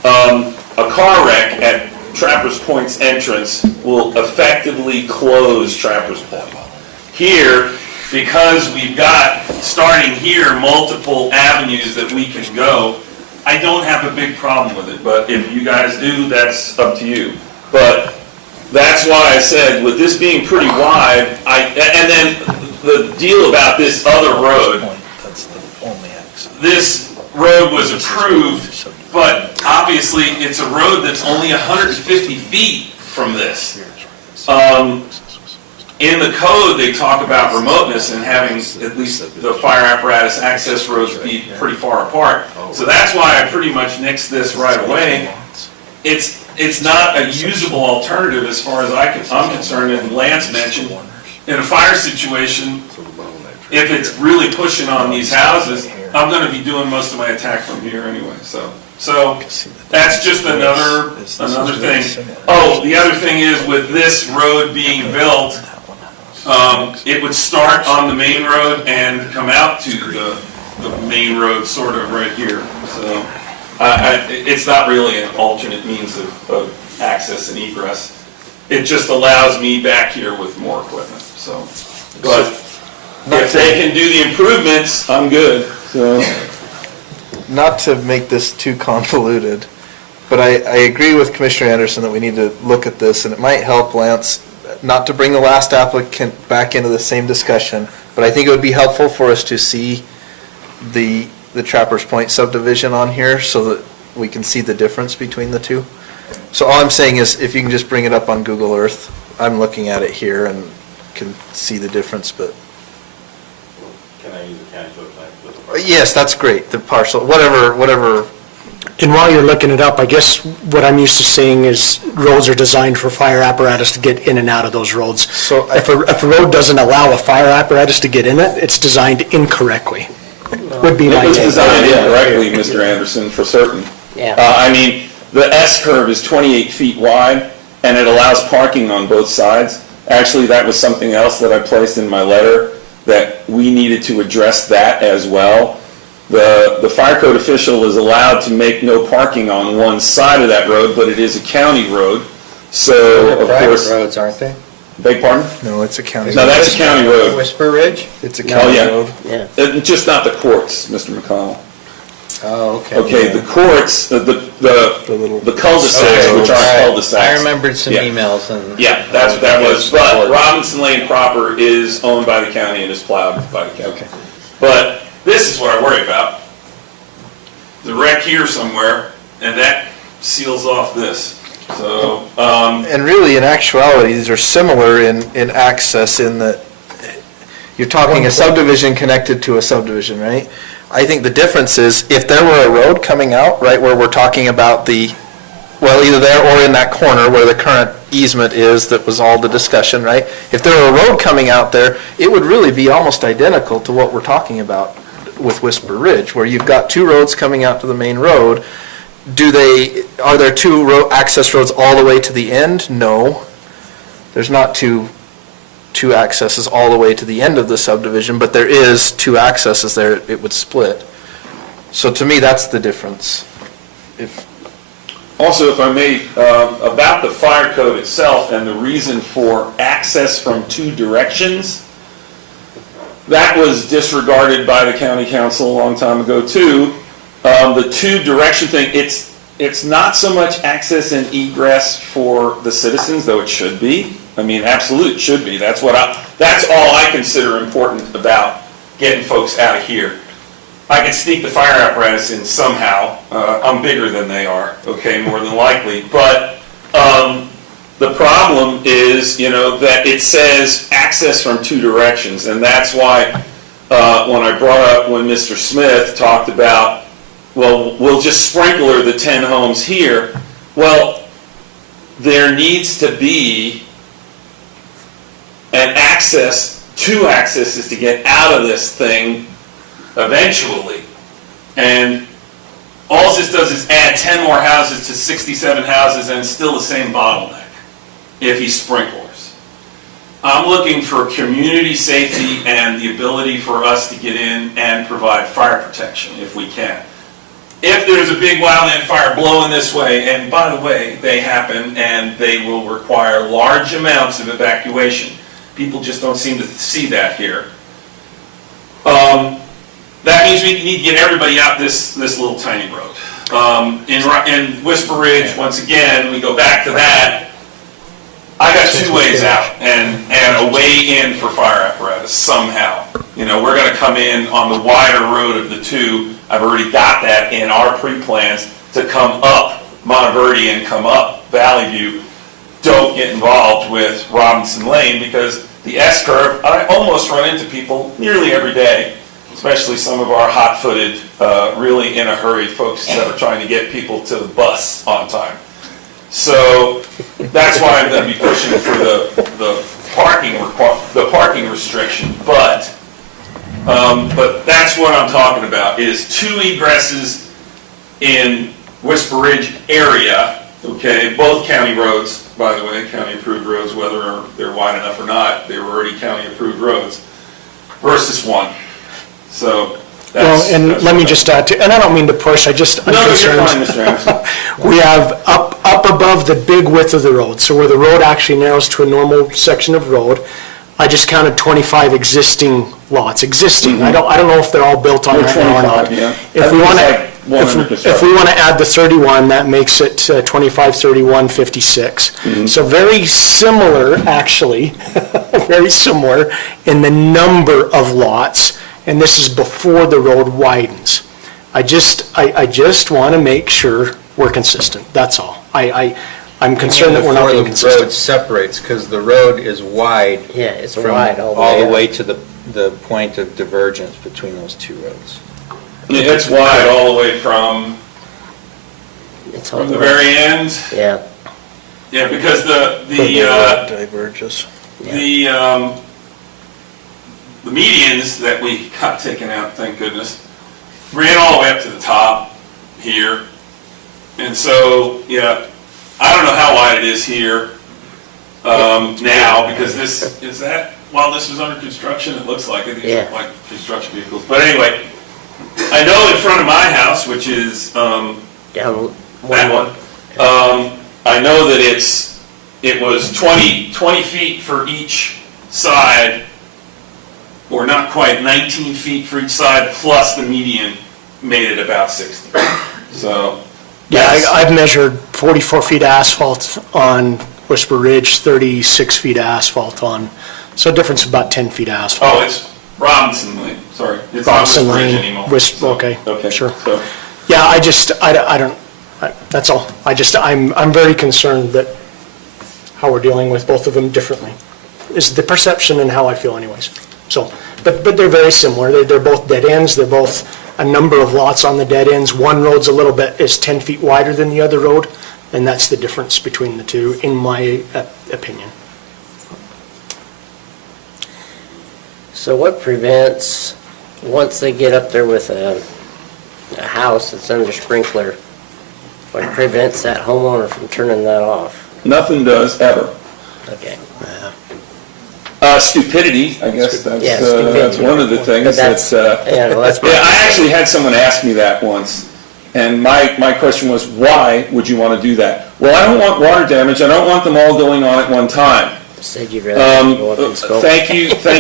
A car wreck at Trappers Point's entrance will effectively close Trappers Point. Here, because we've got, starting here, multiple avenues that we can go, I don't have a big problem with it, but if you guys do, that's up to you. But that's why I said, with this being pretty wide, and then the deal about this other road, this road was approved, but obviously it's a road that's only 150 feet from this. In the code, they talk about remoteness and having at least the fire apparatus access roads be pretty far apart. So that's why I pretty much nixed this right away. It's not a usable alternative as far as I'm concerned, and Lance mentioned, in a fire situation, if it's really pushing on these houses, I'm going to be doing most of my attack from here anyway. So that's just another thing. Oh, the other thing is with this road being built, it would start on the main road and come out to the main road sort of right here. So it's not really an alternate means of access and egress. It just allows me back here with more equipment. So, but if they can do the improvements, I'm good. So. Not to make this too convoluted, but I agree with Commissioner Anderson that we need to look at this, and it might help, Lance, not to bring the last applicant back into the same discussion, but I think it would be helpful for us to see the Trappers Point subdivision on here so that we can see the difference between the two. So all I'm saying is if you can just bring it up on Google Earth, I'm looking at it here and can see the difference, but. Can I use the county website? Yes, that's great, the parcel, whatever. And while you're looking it up, I guess what I'm used to seeing is roads are designed for fire apparatus to get in and out of those roads. So if a road doesn't allow a fire apparatus to get in it, it's designed incorrectly, would be my take. It was designed incorrectly, Mr. Anderson, for certain. Yeah. I mean, the S-curve is 28 feet wide, and it allows parking on both sides. Actually, that was something else that I placed in my letter, that we needed to address that as well. The fire code official is allowed to make no parking on one side of that road, but it is a county road. So, of course. Private roads, aren't they? Beg pardon? No, it's a county road. No, that's a county road. Whisper Ridge? It's a county road. Yeah. Just not the courts, Mr. McConnell. Oh, okay. Okay, the courts, the cul-de-sacs, which are cul-de-sacs. I remembered some Yeah. emails and. Yeah, that's what that was, but Robinson Lane proper is owned by the county and is plowed by the county. Okay. But this is what I worry about. The wreck here somewhere, and that seals off this. So, And really, in actuality, these are similar in access in that you're talking a subdivision connected to a subdivision, right? I think the difference is if there were a road coming out, right, where we're talking about either there or in that corner where the current easement is, that was all the discussion, right? If there were a road coming out there, it would really be almost identical to what we're talking about with Whisper Ridge, where you've got 2 roads coming out to the main road. Are there 2 access roads all the way to the end? No. There's not two accesses all the way to the end of the subdivision, but there is 2 accesses there, it would split. So to me, that's the difference. Also, if I may, about the fire code itself and the reason for access from 2 directions, that was disregarded by the county council a long time ago too. The 2 direction thing, it's not so much access and egress for the citizens, though it should be. I mean, absolute should be. That's all I consider important about getting folks out of here. I could sneak the fire apparatus in somehow. I'm bigger than they are, okay, more than likely. But the problem is, that it says access from two directions. And that's why when I brought up when Mr. Smith talked about, well, we'll just sprinkler the 10 homes here. Well, there needs to be an two accesses to get out of this thing eventually. And all this does is add 10 more houses to 67 houses and still the same bottleneck if he sprinklers. I'm looking for community safety and the ability for us to get in and provide fire protection if we can. If there's a big wildland fire blowing this way, and by the way, they happen and they will require large amounts of evacuation. People just don't seem to see that here. That means we need to get everybody out this little tiny road. In Whisper Ridge, once again, we go back to that. I got two ways out and a way in for fire apparatus somehow. We're going to come in on the wider road of the two. I've already got that in our pre-plans to come up Monteverde and come up Valley View. Don't get involved with Robinson Lane because the S-curve, I almost run into people nearly every day, especially some of our hot-footed, really in a hurry folks that are trying to get people to the bus on time. So that's why I'm going to be pushing for the parking restriction. But that's what I'm talking about is two egresses in Whisper Ridge area. Okay, both county roads, by the way, county-approved roads, whether they're wide enough or not, they were already county-approved roads, versus one. So that's... Well, and let me just add to, and I don't mean to push, I'm No, you're concerned. fine, Mr. Anderson. We have up above the big width of the road, so where the road actually narrows to a normal section of road, I just counted 25 existing lots, existing. I don't know if they're all built on that now or not. 25, yeah. If we want to add the 31, that makes it 25, 31, 56. So very similar, actually, very similar in the number of lots, and this is before the road widens. I just want to make sure we're consistent, that's all. I'm concerned that we're not being Before the road consistent. separates, because the road is wide. Yeah, it's from wide all the up. way to the point of divergence between those two roads. It's wide all the way from It's all the very end. Yeah. Yeah, because the Diverges. medians that we got taken out, thank goodness, ran all the way up to the top here. And so, yeah, I don't know how wide it is here now, because while this was under construction, it looks like it. These look like construction vehicles. But anyway, I know in front of my house, which is Down that one, I know that it was 20 feet for each side, or not quite, 19 feet for each side, plus the median made it about 60. So. Yeah, I've measured 44 feet of asphalt on Whisper Ridge, 36 feet of asphalt on, so difference of about 10 feet of asphalt. Oh, it's Robinson Lane, sorry. It's Robinson not Whisper Ridge Lane, anymore. okay, sure. So, Yeah, I don't, that's all. I'm very concerned that how we're dealing with both of them differently is the perception and how I feel anyways. So, but they're very similar. They're both dead ends. They're both a number of lots on the dead ends. One road's is 10 feet wider than the other road, and that's the difference between the two, in my opinion. So what prevents, once they get up there with a house that's under sprinkler, what prevents that homeowner from turning that off? nothing does ever. Okay. Stupidity, I guess Yeah, that's stupidity. one of the things that's... Yeah, well, that's Yeah, I actually had someone ask me that once, and my question was, why would you want to do that? Well, I don't want water damage, I don't want them all going on at one time. Said you'd rather go up and smoke. Thank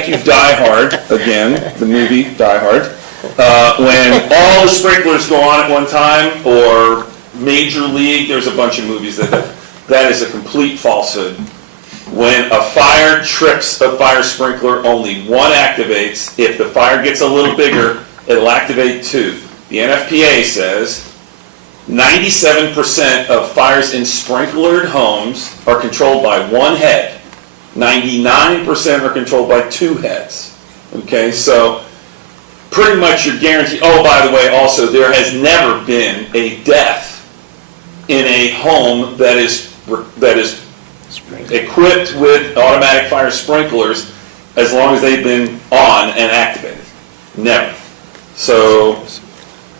you, Die Hard, again, the movie Die Hard. When all the sprinklers go on at one time, or Major League, there's a bunch of movies that is a complete falsehood. When a fire trips a fire sprinkler, only one activates. If the fire gets a little bigger, it'll activate two. The NFPA says 97% of fires in sprinklered homes are controlled by one head. 99% are controlled by two heads. Okay, so pretty much you're guaranteed. Oh, by the way, also, there has never been a death in a home that is equipped with automatic fire sprinklers as long as they've been on and activated. Never. So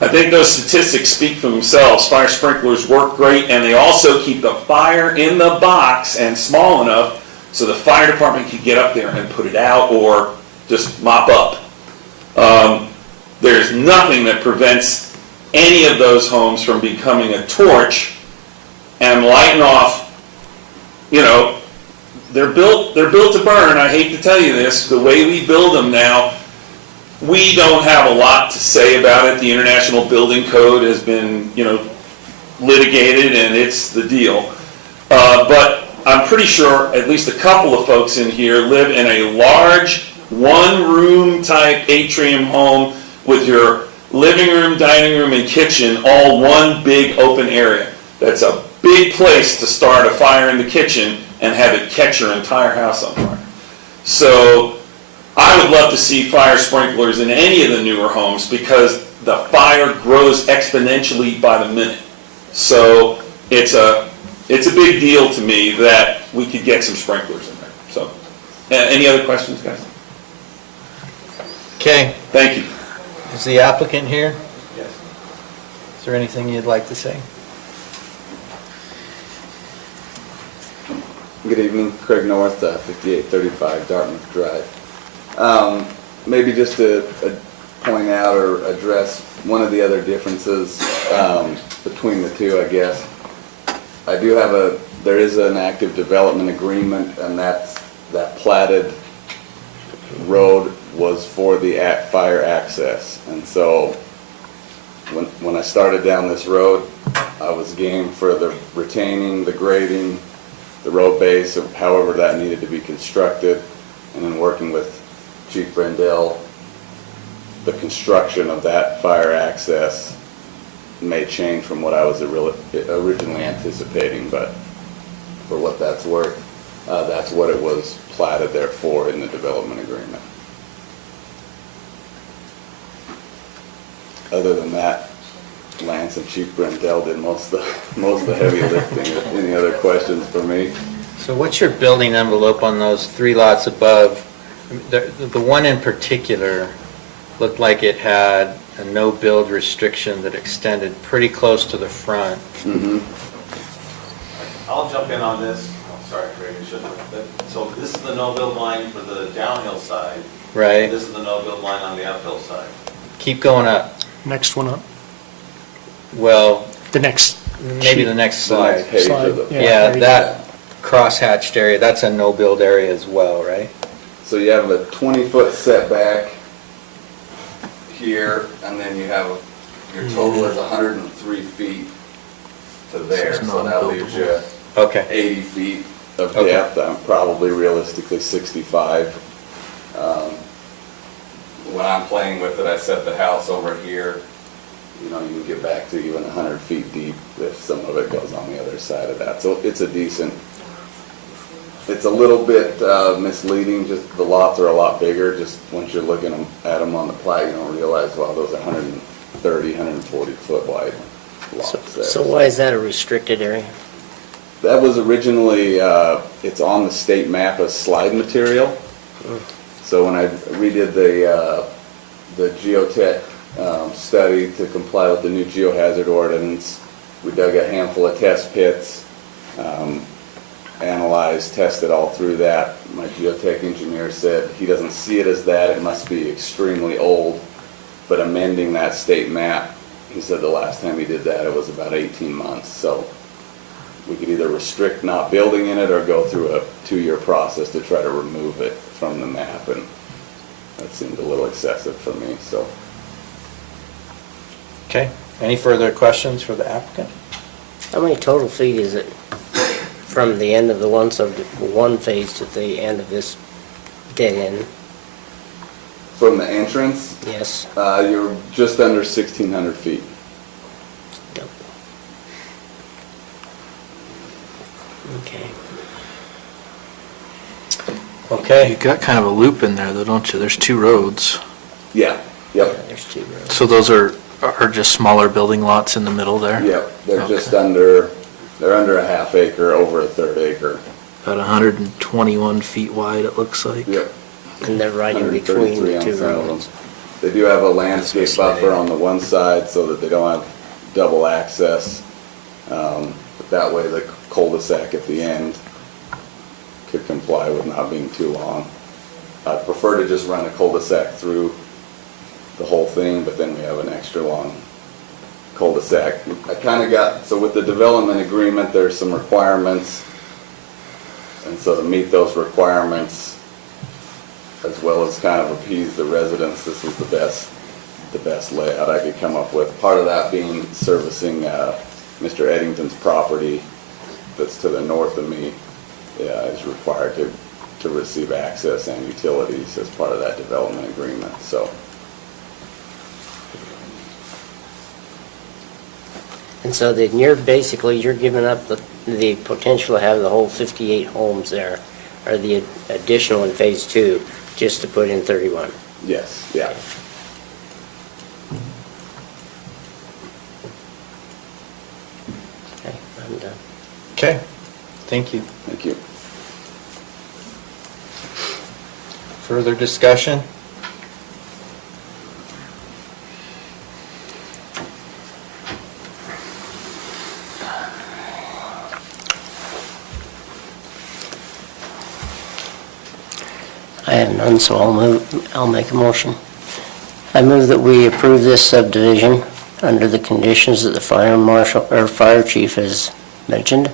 I think those statistics speak for themselves. Fire sprinklers work great, and they also keep the fire in the box and small enough so the fire department can get up there and put it out or just mop up. There's nothing that prevents any of those homes from becoming a torch and lighting off. You know, they're built to burn. I hate to tell you this, the way we build them now, we don't have a lot to say about it. The International Building Code has been, litigated, and it's the deal. But I'm pretty sure at least a couple of folks in here live in a large one-room type atrium home with your living room, dining room, and kitchen all one big open area. That's a big place to start a fire in the kitchen and have it catch your entire house on fire. So I would love to see fire sprinklers in any of the newer homes because the fire grows exponentially by the minute. So it's a big deal to me that we could get some sprinklers in there. So, any other questions, guys? Okay, Thank you. is the applicant here? Yes. Is there anything you'd like to say? Good evening, Craig North, 5835 Dartmouth Drive. Maybe just to point out or address one of the other differences between the two, I guess. There is an active development agreement, and that platted road was for the fire access. And so when I started down this road, I was game for the retaining, the grading, the road base, or however that needed to be constructed, and then working with Chief Brendel, the construction of that fire access may change from what I was originally anticipating, but for what that's worth, that's what it was platted there for in the development agreement. Other than that, Lance and Chief Brendel did most of the heavy lifting. Any other questions for me? So what's your building envelope on those 3 lots above? The one in particular looked like it had a no-build restriction that extended pretty close to the front. Mm-hmm. I'll jump in on this. Oh, sorry, Craig, I shouldn't have. So this is the no-build line for the downhill side. Right. This is the no-build line on the uphill side. Keep going up. Next one up. Well, The next. maybe the next slide. next page Slide, of the- Yeah, there you that cross-hatched area, that's a no-build area as well, right? So you have a 20-foot setback here, and then you have, your total is 103 feet to there, so that leaves you Okay. 80 feet of Okay. depth. I'm probably realistically 65. When I'm playing with it, I set the house over here. You can get back to even 100 feet deep if some of it goes on the other side of that. So it's a little bit misleading, just the lots are a lot bigger. Just once you're looking at them on the plat, you don't realize, well, those are 130, 140 foot wide lots there. So why is that a restricted area? That was originally, it's on the state map as slide material. So when I redid the geotech study to comply with the new geohazard ordinance, we dug a handful of test pits, analyzed, tested all through that. My geotech engineer said he doesn't see it as that, it must be extremely old, but amending that state map, he said the last time he did that, it was about 18 months. So we could either restrict not building in it or go through a 2-year process to try to remove it from the map, and that seemed a little excessive for me, so. Okay. Any further questions for the applicant? How many total feet is it from the end of the one phase to the end of this dead end? From the entrance, Yes. you're just under 1,600 feet. Yep. Okay. Okay. You got kind of a loop in there though, don't you? There's two roads. Yeah, yep, There's two rows. So those are just smaller building lots in the middle there? yep. They're Okay. just under, they're under a half acre, over a third acre. About 121 feet wide, it looks like. Yep. And they're right in between 133 the on two some of them. roads. They do have a landscape buffer on the one side so that they don't have double access. But that way the cul-de-sac at the end could comply with not being too long. I'd prefer to just run a cul-de-sac through the whole thing, but then we have an extra long cul-de-sac. I kind of got, so with the development agreement, there's some requirements. And so to meet those requirements, as well as kind of appease the residents, this was the best layout I could come up with. Part of that being servicing Mr. Eddington's property that's to the north of me is required to receive access and utilities as part of that development agreement, so. And so then you're basically, you're giving up the potential to have the whole 58 homes there, or the additional in phase 2, just to put in 31. Yes, yeah. Okay, I'm done. Okay, thank you. Thank you. Further discussion? I have none, so I'll make a motion. I move that we approve this subdivision under the conditions that the fire marshal, or fire chief has mentioned,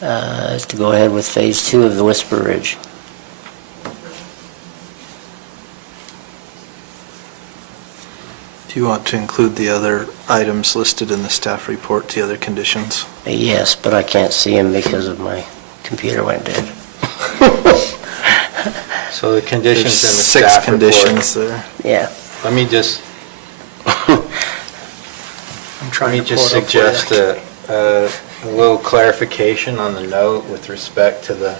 to go ahead with phase 2 of the Whisper Ridge. Do you want to include the other items listed in the staff report, the other conditions? Yes, but I can't see him because of my computer went dead. So the conditions in the There's staff 6 report. conditions there. Yeah. Let me just, I'm let trying me to pull just it up for you. suggest a little clarification on the note with respect to the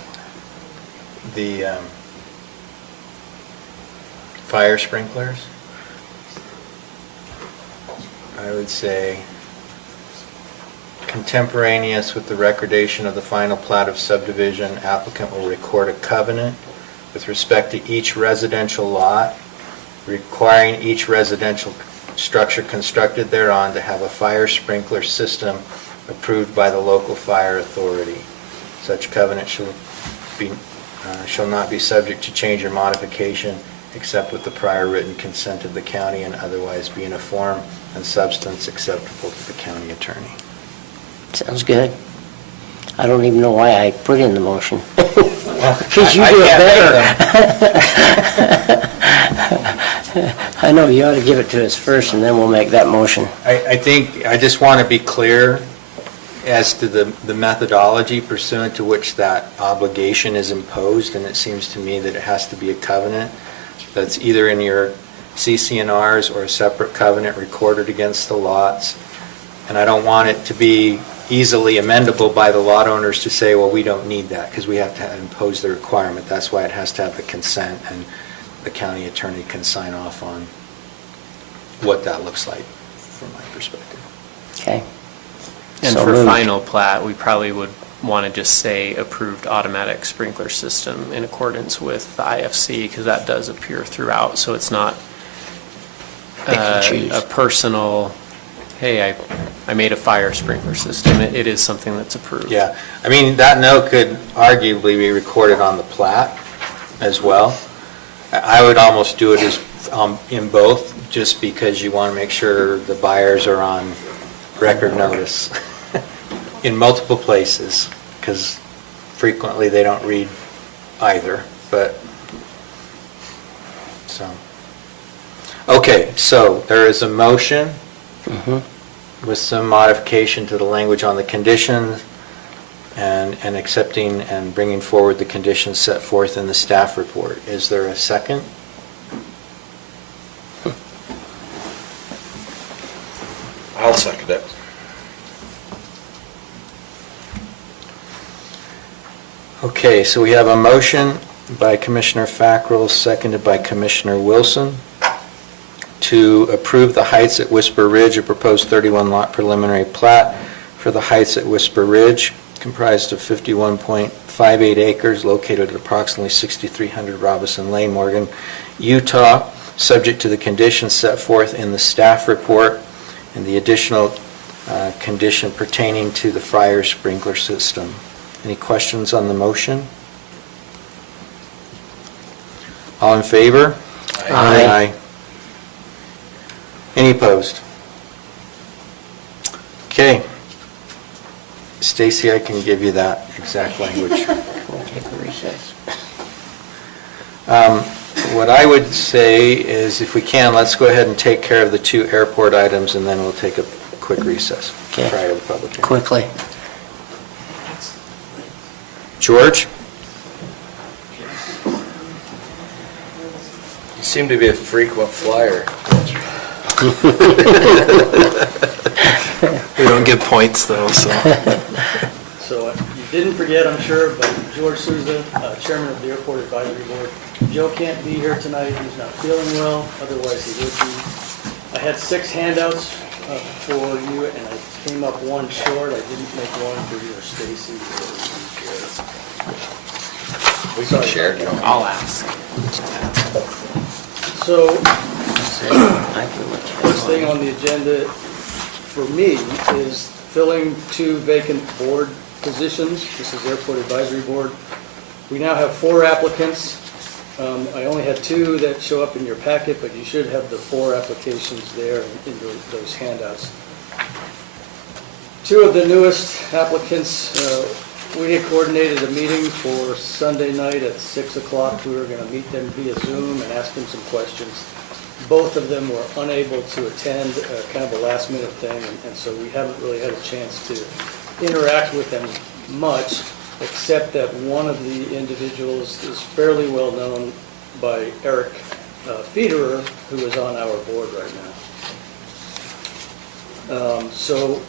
fire sprinklers. I would say contemporaneous with the recordation of the final plat of subdivision, applicant will record a covenant with respect to each residential lot, requiring each residential structure constructed thereon to have a fire sprinkler system approved by the local fire authority. Such covenant shall not be subject to change or modification except with the prior written consent of the county and otherwise be in a form and substance acceptable to the county attorney. Sounds good. I don't even know why I put in the motion. Because you I do it can't better. I know, you ought to give it to us first, and then we'll make that motion. I think, I just want to be clear as to the methodology pursuant to which that obligation is imposed, and it seems to me that it has to be a covenant that's either in your CCNRs or a separate covenant recorded against the lots. And I don't want it to be easily amendable by the lot owners to say, well, we don't need that, because we have to impose the requirement. That's why it has to have the consent, and the county attorney can sign off on what that looks like from my perspective. Okay. And So for moved. final plat, we probably would want to just say approved automatic sprinkler system in accordance with the IFC, because that does appear throughout, so it's not Pick and choose. a personal, hey, I made a fire sprinkler system. It is something that's approved. Yeah, I mean, that note could arguably be recorded on the plat as well. I would almost do it as, in both, just because you want to make sure the buyers are on record notice in multiple places, because frequently they don't read either, but, so. Okay, so there is a motion with some modification to the language on the conditions and accepting and bringing forward the conditions set forth in the staff report. Is there a second? I'll second it. Okay, so we have a motion by Commissioner Fackrell, seconded by Commissioner Wilson, to approve the Heights at Whisper Ridge, a proposed 31-lot preliminary plat for the Heights at Whisper Ridge, comprised of 51.58 acres located at approximately 6300 Robinson Lane, Morgan, Utah, subject to the conditions set forth in the staff report and the additional condition pertaining to the fire sprinkler system. Any questions on the motion? All in favor? Aye. Any opposed? Okay. Stacy, I can give you that exact language. We'll take a recess. What I would say is, if we can, let's go ahead and take care of the 2 airport items, and then we'll take a quick recess Okay. prior to the public hearing. Quickly. George? You seem to be a frequent flyer. We don't get points though, so. So you didn't forget, I'm sure, but George Souza, Chairman of the Airport Advisory Board. Joe can't be here tonight, he's not feeling well, otherwise he would be. I had 6 handouts for you, and I came up one short. I didn't make one for you or Stacy. We can share it. I'll ask. So, first thing on the agenda for me is filling 2 vacant board positions. This is Airport Advisory Board. We now have 4 applicants. I only had 2 that show up in your packet, but you should have the 4 applications there in those handouts. 2 of the newest applicants, we had coordinated a meeting for Sunday night at 6 o'clock. We were going to meet them via Zoom and ask them some questions. Both of them were unable to attend, kind of a last-minute thing, and so we haven't really had a chance to interact with them much, except that one of the individuals is fairly well known by Eric Federer, who is on our board right now. So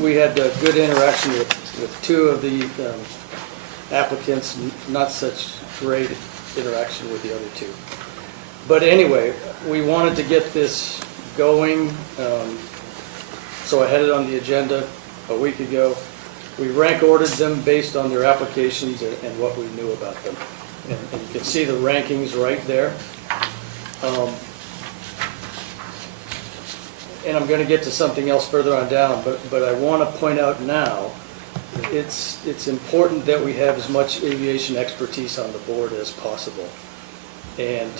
we had a good interaction with 2 of the applicants, not such great interaction with the other 2. But anyway, we wanted to get this going, so I had it on the agenda a week ago. We rank ordered them based on their applications and what we knew about them. And you can see the rankings right there. And I'm going to get to something else further on down, but I want to point out now, it's important that we have as much aviation expertise on the board as possible. And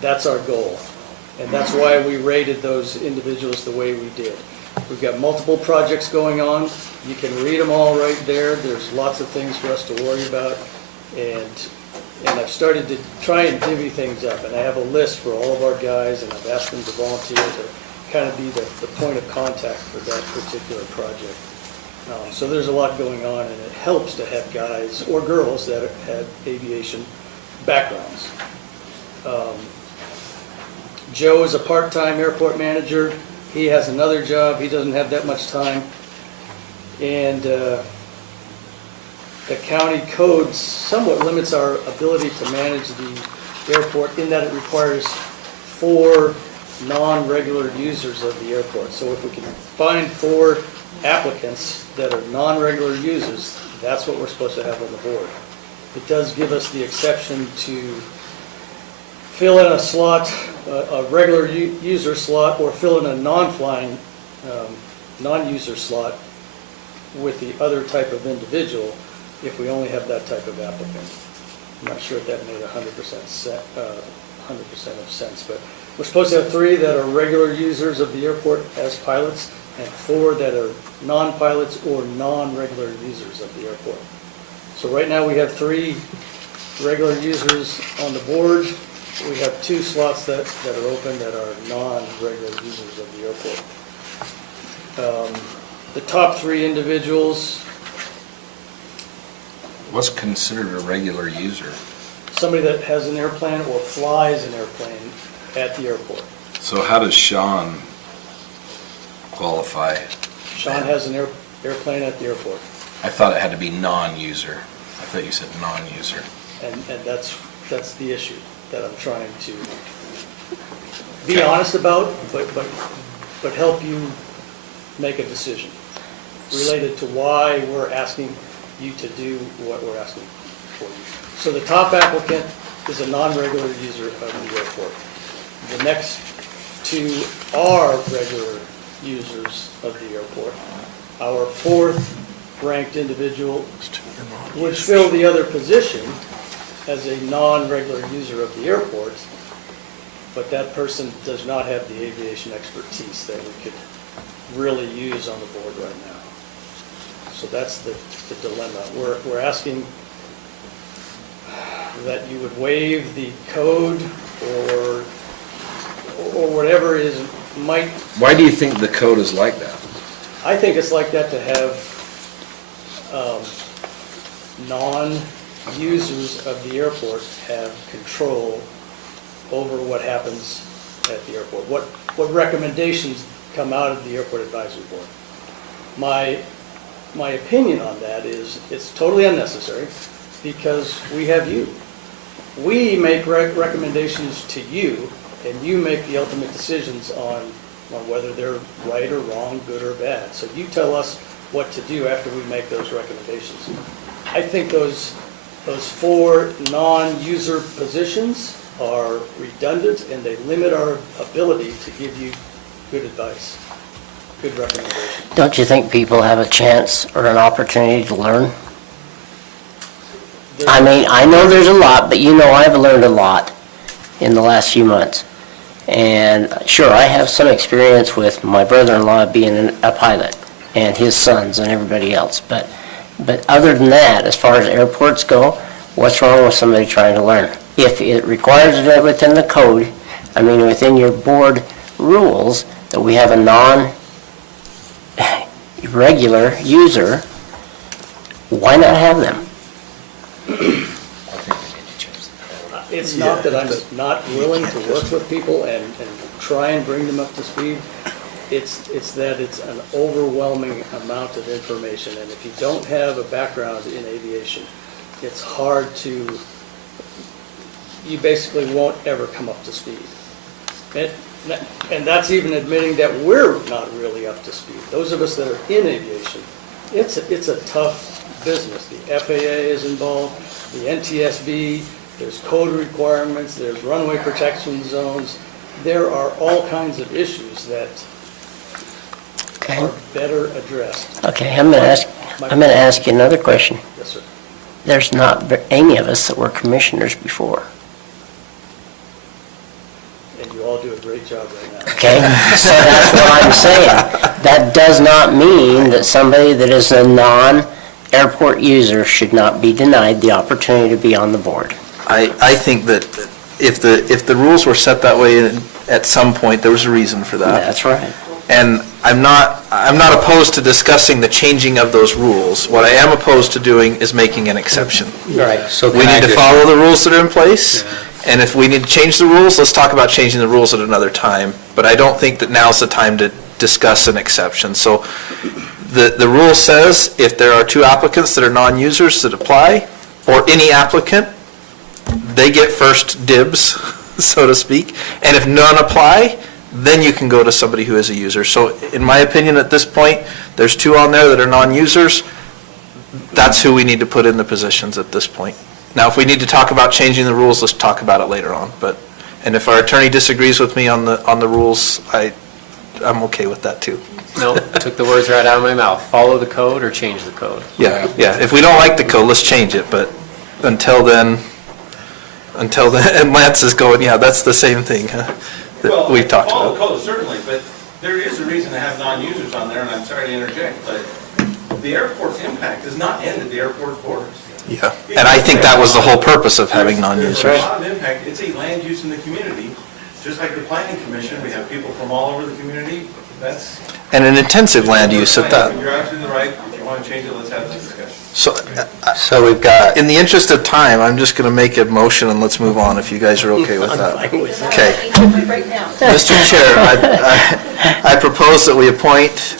that's our goal. And that's why we rated those individuals the way we did. We've got multiple projects going on. You can read them all right there. There's lots of things for us to worry about. And I've started to try and divvy things up. And I have a list for all of our guys, and I've asked them to volunteer to kind of be the point of contact for that particular project. So there's a lot going on, and it helps to have guys or girls that have aviation backgrounds. Joe is a part-time airport manager. He has another job. He doesn't have that much time. And the county code somewhat limits our ability to manage the airport in that it requires 4 non-regular users of the airport. So if we can find 4 applicants that are non-regular users, that's what we're supposed to have on the board. It does give us the exception to fill in a slot, a regular user slot, or fill in a non-flying, non-user slot with the other type of individual if we only have that type of applicant. I'm not sure if that made 100% of sense, but we're supposed to have 3 that are regular users of the airport as pilots and 4 that are non-pilots or non-regular users of the airport. So right now we have 3 regular users on the board. We have 2 slots that are open that are non-regular users of the airport. The top three individuals, What's considered a regular user? somebody that has an airplane or flies an airplane at the airport. So how does Sean qualify? Sean has an airplane at the airport, I thought it had to be non-user. I thought you said non-user. and that's the issue that I'm trying to be honest about, but help you make a decision related to why we're asking you to do what we're asking for you. So the top applicant is a non-regular user of the airport. The next two are regular users of the airport. Our fourth ranked individual would fill the other position as a non-regular user of the airport, but that person does not have the aviation expertise that we could really use on the board right now. So that's the dilemma. We're asking that you would waive the code or whatever might. Why do you think the code is like that? I think it's like that to have non-users of the airport have control over what happens at the airport. What recommendations come out of the Airport Advisory Board. My opinion on that is it's totally unnecessary because we have you. We make recommendations to you, and you make the ultimate decisions on whether they're right or wrong, good or bad. So you tell us what to do after we make those recommendations. I think those four non-user positions are redundant, and they limit our ability to give you good advice, good recommendations. Don't you think people have a chance or an opportunity to learn? I mean, I know there's a lot, but you know I've learned a lot in the last few months. And sure, I have some experience with my brother-in-law being a pilot and his sons and everybody else. But other than that, as far as airports go, what's wrong with somebody trying to learn? If it requires it within the code, I mean, within your board rules, that we have a non-regular user, why not have them? It's not that I'm not willing to work with people and try and bring them up to speed. It's that it's an overwhelming amount of information, and if you don't have a background in aviation, it's hard to, you basically won't ever come up to speed. And that's even admitting that we're not really up to speed. Those of us that are in aviation, it's a tough business. The FAA is involved, the NTSB, there's code requirements, there's runway protection zones. There are all kinds of issues that are better addressed. Okay, I'm going to ask you another question. Yes, sir. There's not any of us that were commissioners before. And you all do a great job right now. Okay, so that's what I'm saying. That does not mean that somebody that is a non-airport user should not be denied the opportunity to be on the board. I think that if the rules were set that way at some point, there was a reason for that. That's right. And I'm not opposed to discussing the changing of those rules. What I am opposed to doing is making an exception. Right. So We need to follow the rules that are in place, and if we need to change the rules, let's talk about changing the rules at another time. But I don't think that now's the time to discuss an exception. So the rule says if there are two applicants that are non-users that apply, or any applicant, they get first dibs, so to speak. And if none apply, then you can go to somebody who is a user. So in my opinion, at this point, there's two on there that are non-users. That's who we need to put in the positions at this point. Now, if we need to talk about changing the rules, let's talk about it later on. And if our attorney disagrees with me on the rules, I'm okay with that too. No, took the words right out of my mouth. Follow the code or change the code. Yeah. If we don't like the code, let's change it. But until then, and Lance is going, yeah, that's the same thing that we've talked Follow about. the code, certainly, but there is a reason to have non-users on there, and I'm sorry to interject, but the airport's impact does not end at the airport's borders. Yeah, and I think that was the whole purpose of having non-users. There's a lot of impact. It's a land use in the community. Just like the planning commission, we have people from all over the community. That's. And an intensive land use at that. You're absolutely right. If you want to change it, let's have that discussion. So we've got, in the interest of time, I'm just going to make a motion and let's move on if you guys are okay with that. Okay. Right now. Mr. Chair, I propose that we appoint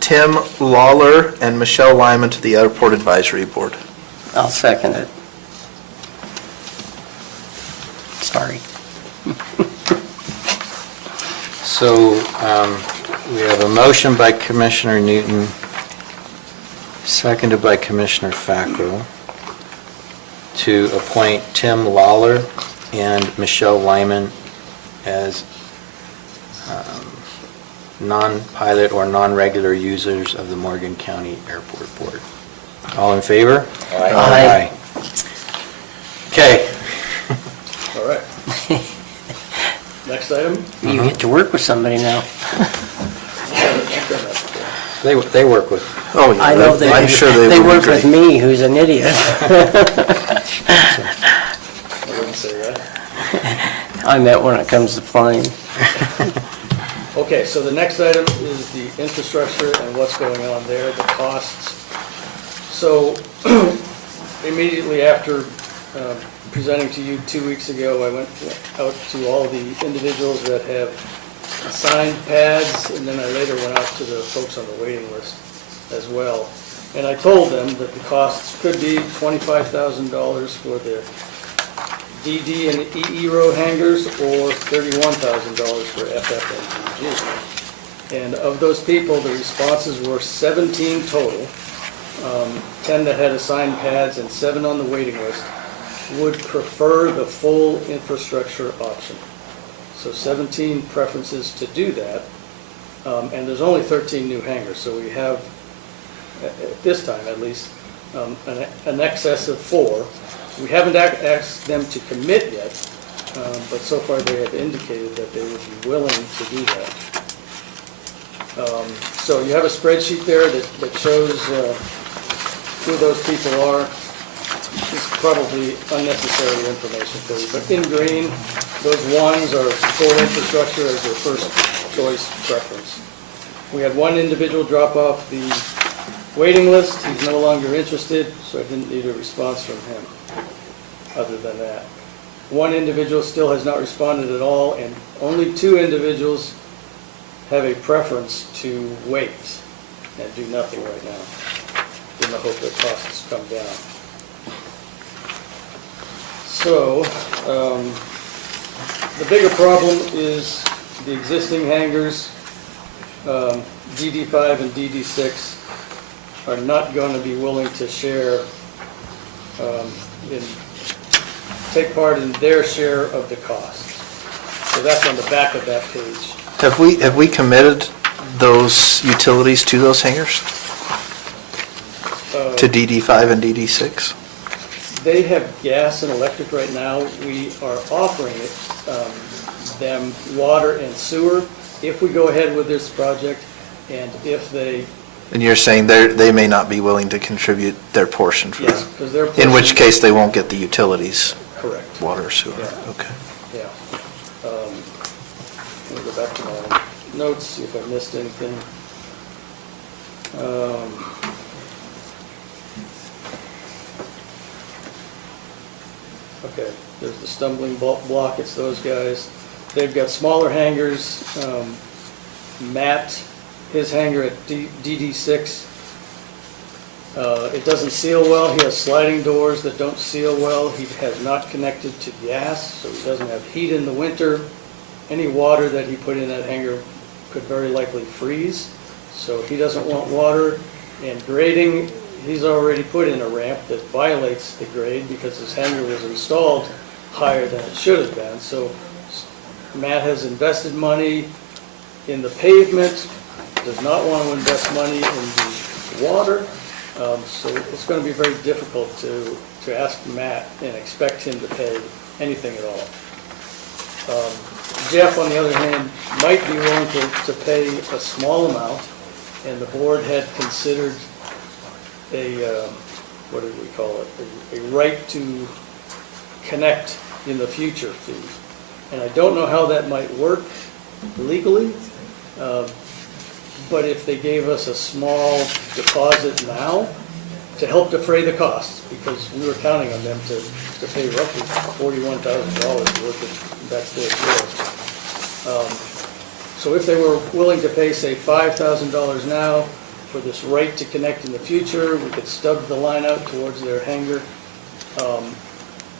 Tim Lawler and Michelle Lyman to the Airport Advisory Board. I'll second it. Sorry. so we have a motion by Commissioner Newton, seconded by Commissioner Fackrell, to appoint Tim Lawler and Michelle Lyman as non-pilot or non-regular users of the Morgan County Airport Board. All in favor? Aye. Okay. All right. Next item? You get to work with somebody now. They work with. Oh, yeah. I know they, I'm sure they would work agree. with me, who's an idiot. I wouldn't say that. I meant when it comes to flying. Okay, so the next item is the infrastructure and what's going on there, the costs. So immediately after presenting to you 2 weeks ago, I went out to all the individuals that have assigned pads, and then I later went out to the folks on the waiting list as well. And I told them that the costs could be $25,000 for the DD and EE road hangers or $31,000 for FF and GG. And of those people, the responses were 17 total, 10 that had assigned pads and 7 on the waiting list, would prefer the full infrastructure option. So 17 preferences to do that, and there's only 13 new hangars, so we have, at this time at least, an excess of 4. We haven't asked them to commit yet, but so far they have indicated that they would be willing to do that. So you have a spreadsheet there that shows who those people are. It's probably unnecessary information for you, but in green, those ones are full infrastructure as their first choice preference. We had one individual drop off the waiting list. He's no longer interested, so I didn't need a response from him other than that. One individual still has not responded at all, and only 2 individuals have a preference to wait and do nothing right now in the hope that costs come down. So, the bigger problem is the existing hangars, DD5 and DD6, are not going to be willing to share, take part in their share of the cost. So that's on the back of that page. Have we committed those utilities to those hangars? To DD5 and DD6? They have gas and electric right now. We are offering them water and sewer if we go ahead with this project, and if they... And you're saying they may not be willing to contribute their portion for Yes, that? because their portion... In which case, they won't get the utilities? Correct. Water or sewer? Yeah. Okay. Yeah. Let me go back to my notes, see if I missed anything. Okay, there's the stumbling block, it's those guys. They've got smaller hangars. Matt, his hangar at DD6, it doesn't seal well. He has sliding doors that don't seal well. He has not connected to gas, so he doesn't have heat in the winter. Any water that he put in that hangar could very likely freeze, so he doesn't want water. And grading, he's already put in a ramp that violates the grade because his hangar was installed higher than it should have been. So Matt has invested money in the pavement, does not want to invest money in the water. So it's going to be very difficult to ask Matt and expect him to pay anything at all. Jeff, on the other hand, might be willing to pay a small amount, and the board had considered a, what did we call it, a right to connect in the future fee. And I don't know how that might work legally, But if they gave us a small deposit now to help defray the costs, because we were counting on them to pay roughly $41,000 worth of, that's their share. So if they were willing to pay, say, $5,000 now for this right to connect in the future, we could stub the line out towards their hangar,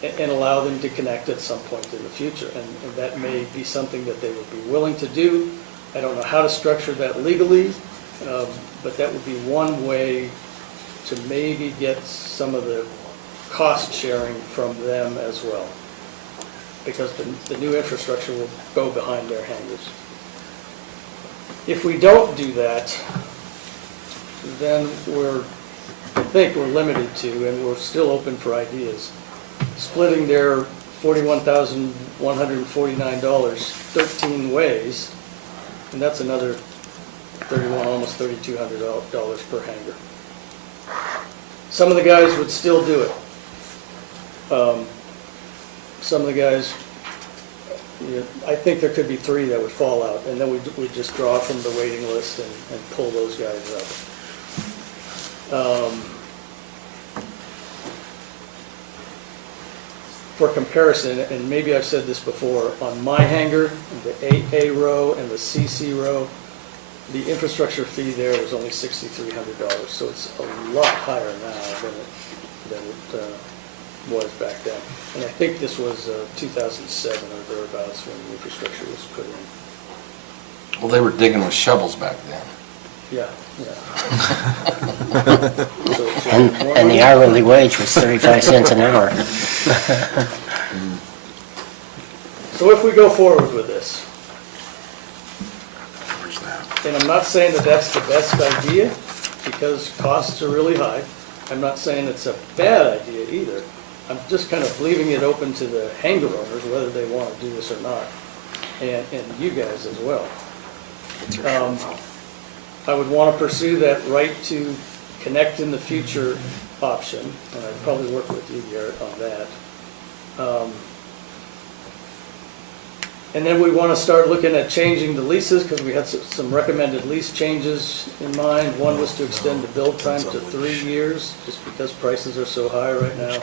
and allow them to connect at some point in the future. And that may be something that they would be willing to do. I don't know how to structure that legally, but that would be one way to maybe get some of the cost sharing from them as well. Because the new infrastructure will go behind their hangars. If we don't do that, then I think we're limited to, and we're still open for ideas, splitting their $41,149 13 ways, and that's another almost $3,200 per hangar. Some of the guys would still do it. Some of the guys, I think there could be 3 that would fall out, and then we'd just draw from the waiting list and pull those guys up. For comparison, and maybe I've said this before, on my hangar, the AA row and the CC row, the infrastructure fee there was only $6,300, so it's a lot higher now than it was back then. And I think this was 2007 or thereabouts when the infrastructure was put in. Well, they were digging with shovels back then. Yeah. And the hourly wage was 35 cents an hour. So if we go forward with this, and I'm not saying that that's the best idea, because costs are really high. I'm not saying it's a bad idea either. I'm just kind of leaving it open to the hangar owners, whether they want to do this or not, and you guys as well. I would want to pursue that right to connect in the future option, and I'd probably work with you, Garrett, on that. And then we want to start looking at changing the leases, because we had some recommended lease changes in mind. One was to extend the build time to 3 years, just because prices are so high right now.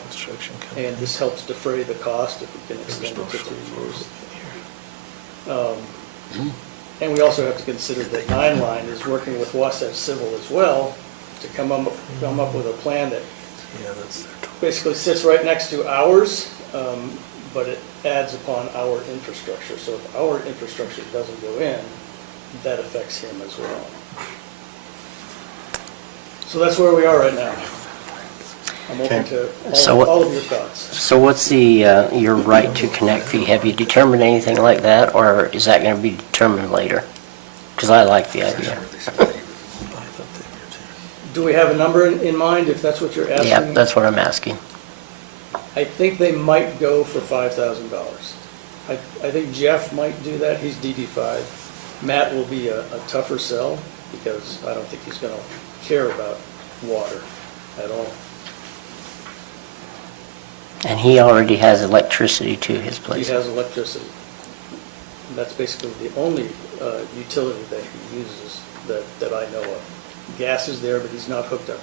And this helps defray the cost if we can extend it to 3 years. And we also have to consider that 9 Line is working with Wasatch Civil as well to come up with a plan that basically sits right next to ours, but it adds upon our infrastructure. So if our infrastructure doesn't go in, that affects him as well. So that's where we are right now. I'm open to all of your thoughts. So what's the, your right to connect fee? Have you determined anything like that, or is that going to be determined later? Because I like the idea. Do we have a number in mind, if that's what you're asking? Yeah, that's what I'm asking. I think they might go for $5,000. I think Jeff might do that. He's DD5. Matt will be a tougher sell, because I don't think he's going to care about water at all. And he already has electricity to his He place. has electricity. And that's basically the only utility that he uses that I know of. Gas is there, but he's not hooked up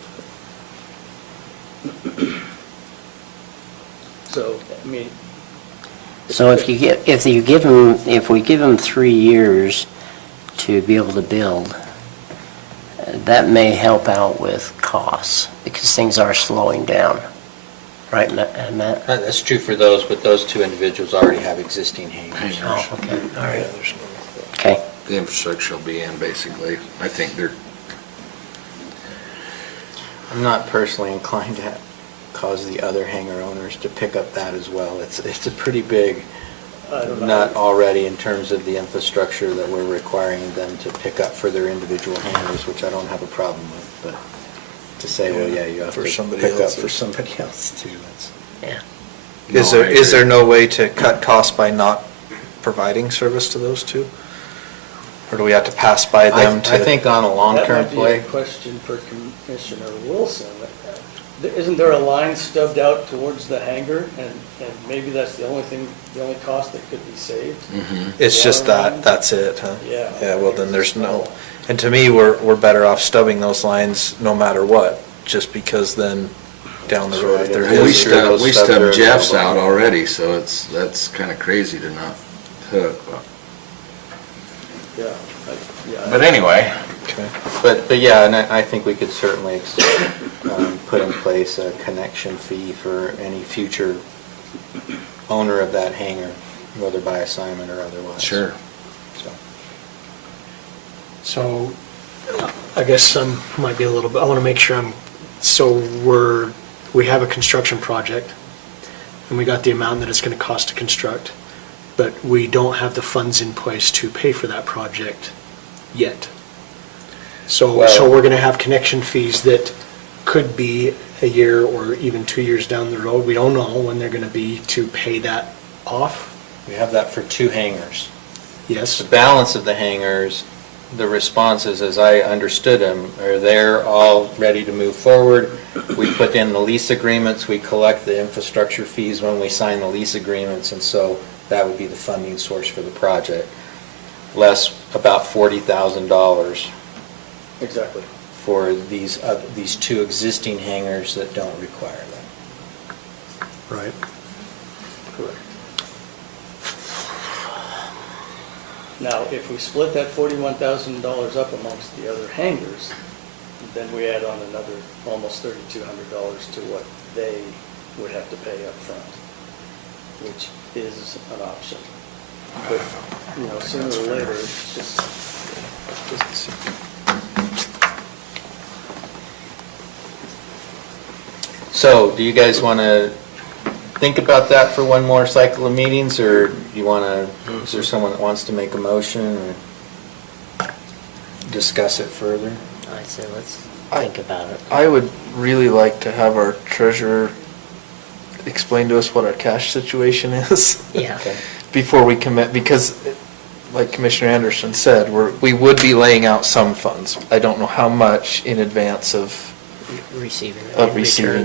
to it. So, I mean. So if we give him 3 years to be able to build, that may help out with costs, because things are slowing down. Right, Matt? That's true for those, but those 2 individuals already have existing hangars. Oh, okay, all right. Okay. The infrastructure will be in, basically. I think they're, I'm not personally inclined to cause the other hangar owners to pick up that as well. It's a pretty big nut already in terms of the infrastructure that we're requiring them to pick up for their individual hangars, which I don't have a problem with, but to say, well, yeah, you have to pick up for somebody else too. Yeah. Is there no way to cut costs by not providing service to those 2? Or do we have to pass by them to? I think on a long-term That might play. be a question for Commissioner Wilson. Isn't there a line stubbed out towards the hangar, and maybe that's the only thing, the only cost that could be saved? It's just Water line? that's it, huh? Yeah. Yeah, well, then there's no, and to me, we're better off stubbing those lines no matter what, just because then down the road, if there Yeah, is. we stubbed Jeff's out already, so that's kind of crazy to not hook. Yeah. But anyway, Okay. But yeah, and I think we could certainly put in place a connection fee for any future owner of that hangar, whether by assignment or otherwise. Sure. So, I guess might be a little bit, I want to make sure we have a construction project, and we got the amount that it's going to cost to construct, but we don't have the funds in place to pay for that project yet. So we're going to have connection fees that could be a year or even 2 years down the road. We don't know when they're going to be to pay that off. We have that for 2 hangars. Yes. The balance of the hangars, the responses, as I understood them, are they're all ready to move forward. We put in the lease agreements, we collect the infrastructure fees when we sign the lease agreements, and so that would be the funding source for the project. Less about $40,000 Exactly. for these 2 existing hangars that don't require them. Right. Correct. Now, if we split that $41,000 up amongst the other hangars, then we add on another almost $3,200 to what they would have to pay up front, which is an option. But, sooner or later, it's just, So, do you guys want to think about that for one more cycle of meetings, or do you want to, is there someone that wants to make a motion or discuss it further? I'd say let's think about it. I would really like to have our treasurer explain to us what our cash situation is. Yeah. Okay. Before we commit, because like Commissioner Anderson said, we would be laying out some funds. I don't know how much in advance of receiving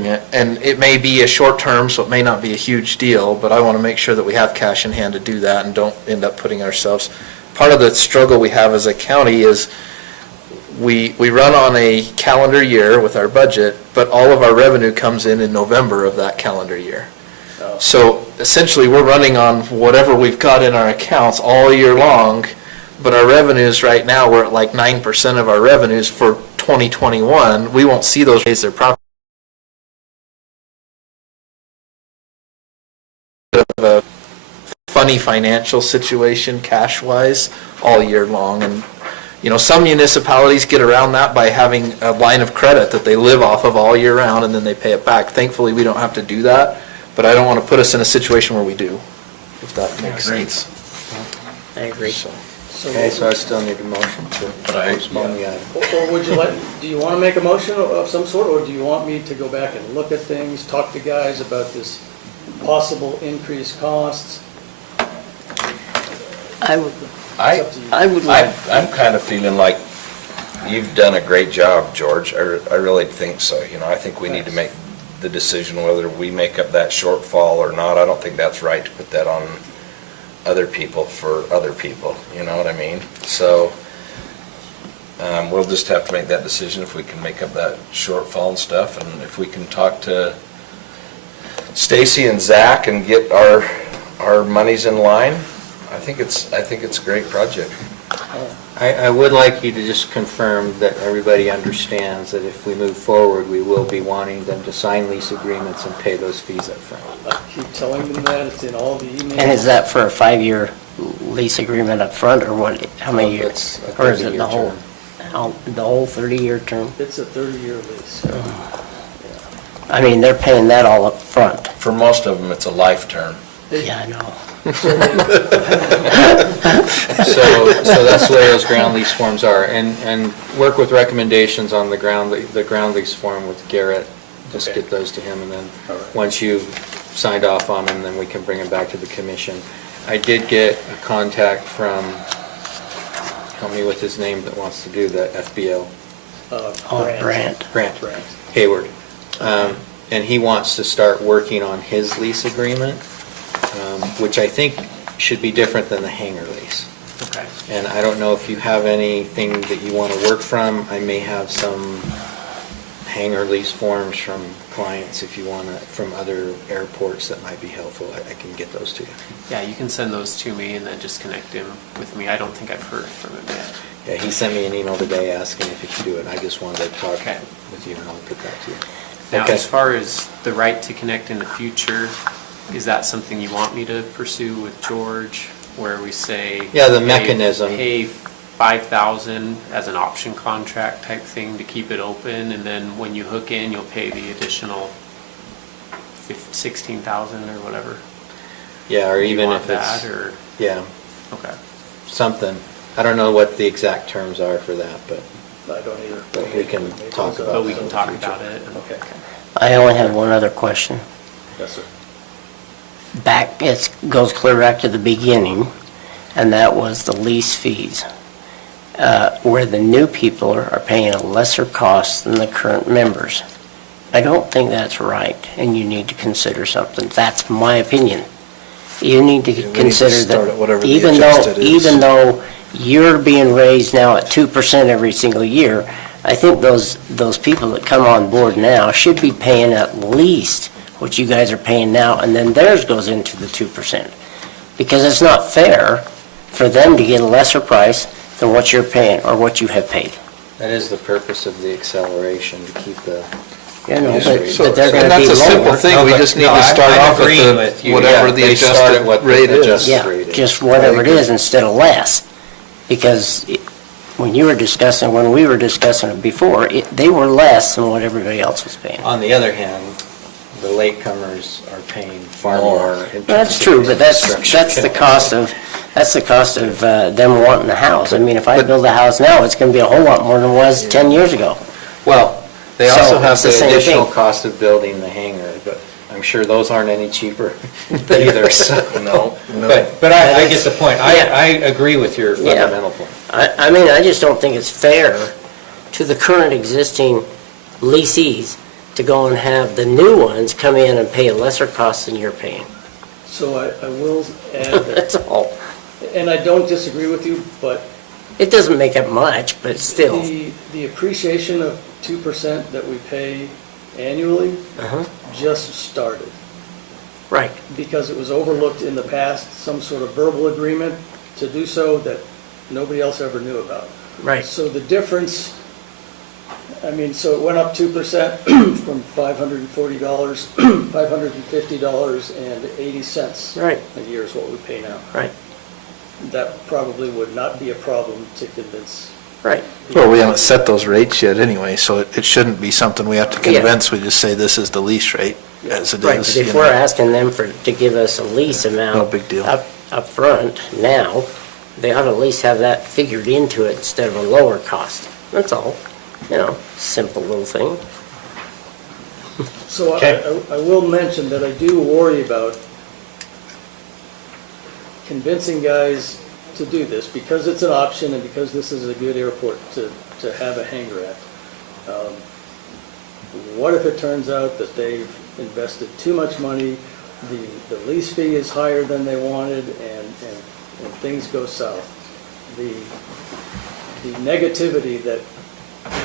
it. And it may be a short term, so it may not be a huge deal, but I want to make sure that we have cash in hand to do that and don't end up putting ourselves. Part of the struggle we have as a county is we run on a calendar year with our budget, but all of our revenue comes in November of that calendar year. So essentially, we're running on whatever we've got in our accounts all year long, but our revenues right now, we're at like 9% of our revenues for 2021. We won't see those raise their property. Of a funny financial situation cash-wise all year long, and some municipalities get around that by having a line of credit that they live off of all year round, and then they pay it back. Thankfully, we don't have to do that, but I don't want to put us in a situation where we do, if that makes sense. I agree. Okay, so I still need a motion to postpone the item. or would you do you want to make a motion of some sort, or do you want me to go back and look at things, talk to guys about this possible increased costs? I'm kind of feeling like you've done a great job, George. I really think so. I think we need to make the decision whether we make up that shortfall or not. I don't think that's right to put that on other people for other people, you know what I mean? So we'll just have to make that decision if we can make up that shortfall and stuff, and if we can talk to Stacy and Zach and get our monies in line. I think it's a great project. I would like you to just confirm that everybody understands that if we move forward, we will be wanting them to sign lease agreements and pay those fees up front. I keep telling them that, it's in all the emails. And is that for a 5-year lease agreement up front, or what, how many years? It's a Or is it 30-year the whole, term. the whole 30-year term? It's a 30-year lease. I mean, they're paying that all up front. For most of them, it's a life term. Yeah, I know. So that's the way those ground lease forms are, and work with recommendations on the ground lease form with Garrett. Just Okay. get those to him, and then All right. once you've signed off on them, then we can bring them back to the commission. I did get a contact from, help me with his name, that wants to do the FBO. Brant. Hayward. And he wants to start working on his lease agreement, which I think should be different than the hangar lease. Okay. And I don't know if you have anything that you want to work from. I may have some hangar lease forms from clients if you want to, from other airports that might be helpful. I can get those to you. Yeah, you can send those to me and then just connect him with me. I don't think I've heard from him yet. Yeah, he sent me an email today asking if he could do it. I just wanted to talk Okay. with you and I'll put that to you. Now, Okay. as far as the right to connect in the future, is that something you want me to pursue with George, where we say? Yeah, the hey, mechanism. Pay 5,000 as an option contract type thing to keep it open, and then when you hook in, you'll pay the additional 16,000 or whatever? Yeah, or Do you even want if it's, that, or? yeah, Okay. something. I don't know what the exact terms are for that, but I don't either. But we can talk about But we can talk about it. Okay. I only have one other question. Yes, sir. It goes clear back to the beginning, and that was the lease fees, where the new people are paying a lesser cost than the current members. I don't think that's right, and you need to consider something. That's my opinion. You need to Yeah, we need to consider start at whatever that the even though, adjusted is. even though you're being raised now at 2% every single year, I think those people that come on board now should be paying at least what you guys are paying now, and then theirs goes into the 2%. Because it's not fair for them to get a lesser price than what you're paying or what you have paid. that is the purpose of the acceleration, to keep the. You know, So- but they're and gonna be that's a simple lower. thing, No, we but- just need no, to start I'm off agreeing with with you. whatever Yeah, the they start at adjusted what the rate is. adjusted Yeah, rate is. just whatever it is instead of less. Because when we were discussing it before, they were less than what everybody else was paying. On the other hand, the latecomers are paying far more. in terms That's of true, but that's infrastructure. the cost of them wanting a house. I mean, if I build a house now, it's gonna be a whole lot more than it was 10 years ago. Well, they So, also have it's the the same additional thing. cost of building the hangar, but I'm sure those aren't any cheaper either, so. No. But I get the point. Yeah. I agree with your Yeah. fundamental point. I mean, I just don't think it's fair to the current existing leasees to go and have the new ones come in and pay a lesser cost than you're paying. So I will add that, That's all. and I don't disagree with you, but It doesn't make up much, but still. the appreciation of 2% that we pay annually Uh-huh. just started. Right. Because it was overlooked in the past, some sort of verbal agreement to do so that nobody else ever knew about. Right. So the difference, I mean, so it went up 2% from $540, $550.80 Right. a year is what we pay now. Right. That probably would not be a problem to convince. Right. Well, we haven't set those rates yet anyway, so it shouldn't be something we have to Yeah. convince. We just say this is the lease rate as it Right, is. but if you we're know. asking them to give us a lease amount. No big deal. Up front now, they ought to at least have that figured into it instead of a lower cost. That's all. You know, simple little thing. So Okay. I will mention that I do worry about convincing guys to do this because it's an option and because this is a good airport to have a hangar at. What if it turns out that they've invested too much money, the lease fee is higher than they wanted, and things go south? The negativity that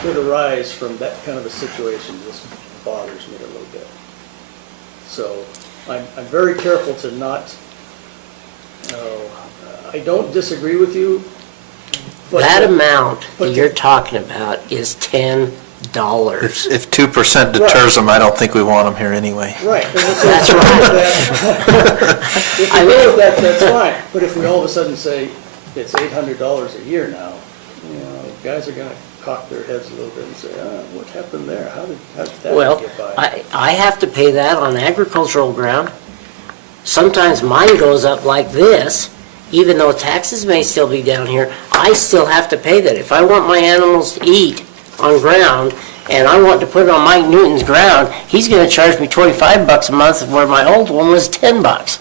could arise from that kind of a situation just bothers me a little bit. So I'm very careful to not, I don't disagree with you, but... That amount that but- you're talking about is $10. If 2% deters them, I don't think we want them here anyway. Right. And if That's we right. go with that, that's fine. But if we all of a sudden say it's $800 a year now, you know, guys are going to cock their heads a little bit and say, what happened there? How did that Well, get by? I have to pay that on agricultural ground. Sometimes mine goes up like this, even though taxes may still be down here, I still have to pay that. If I want my animals to eat on ground, and I want to put it on Mike Newton's ground, he's gonna charge me $25 a month, where my old one was $10.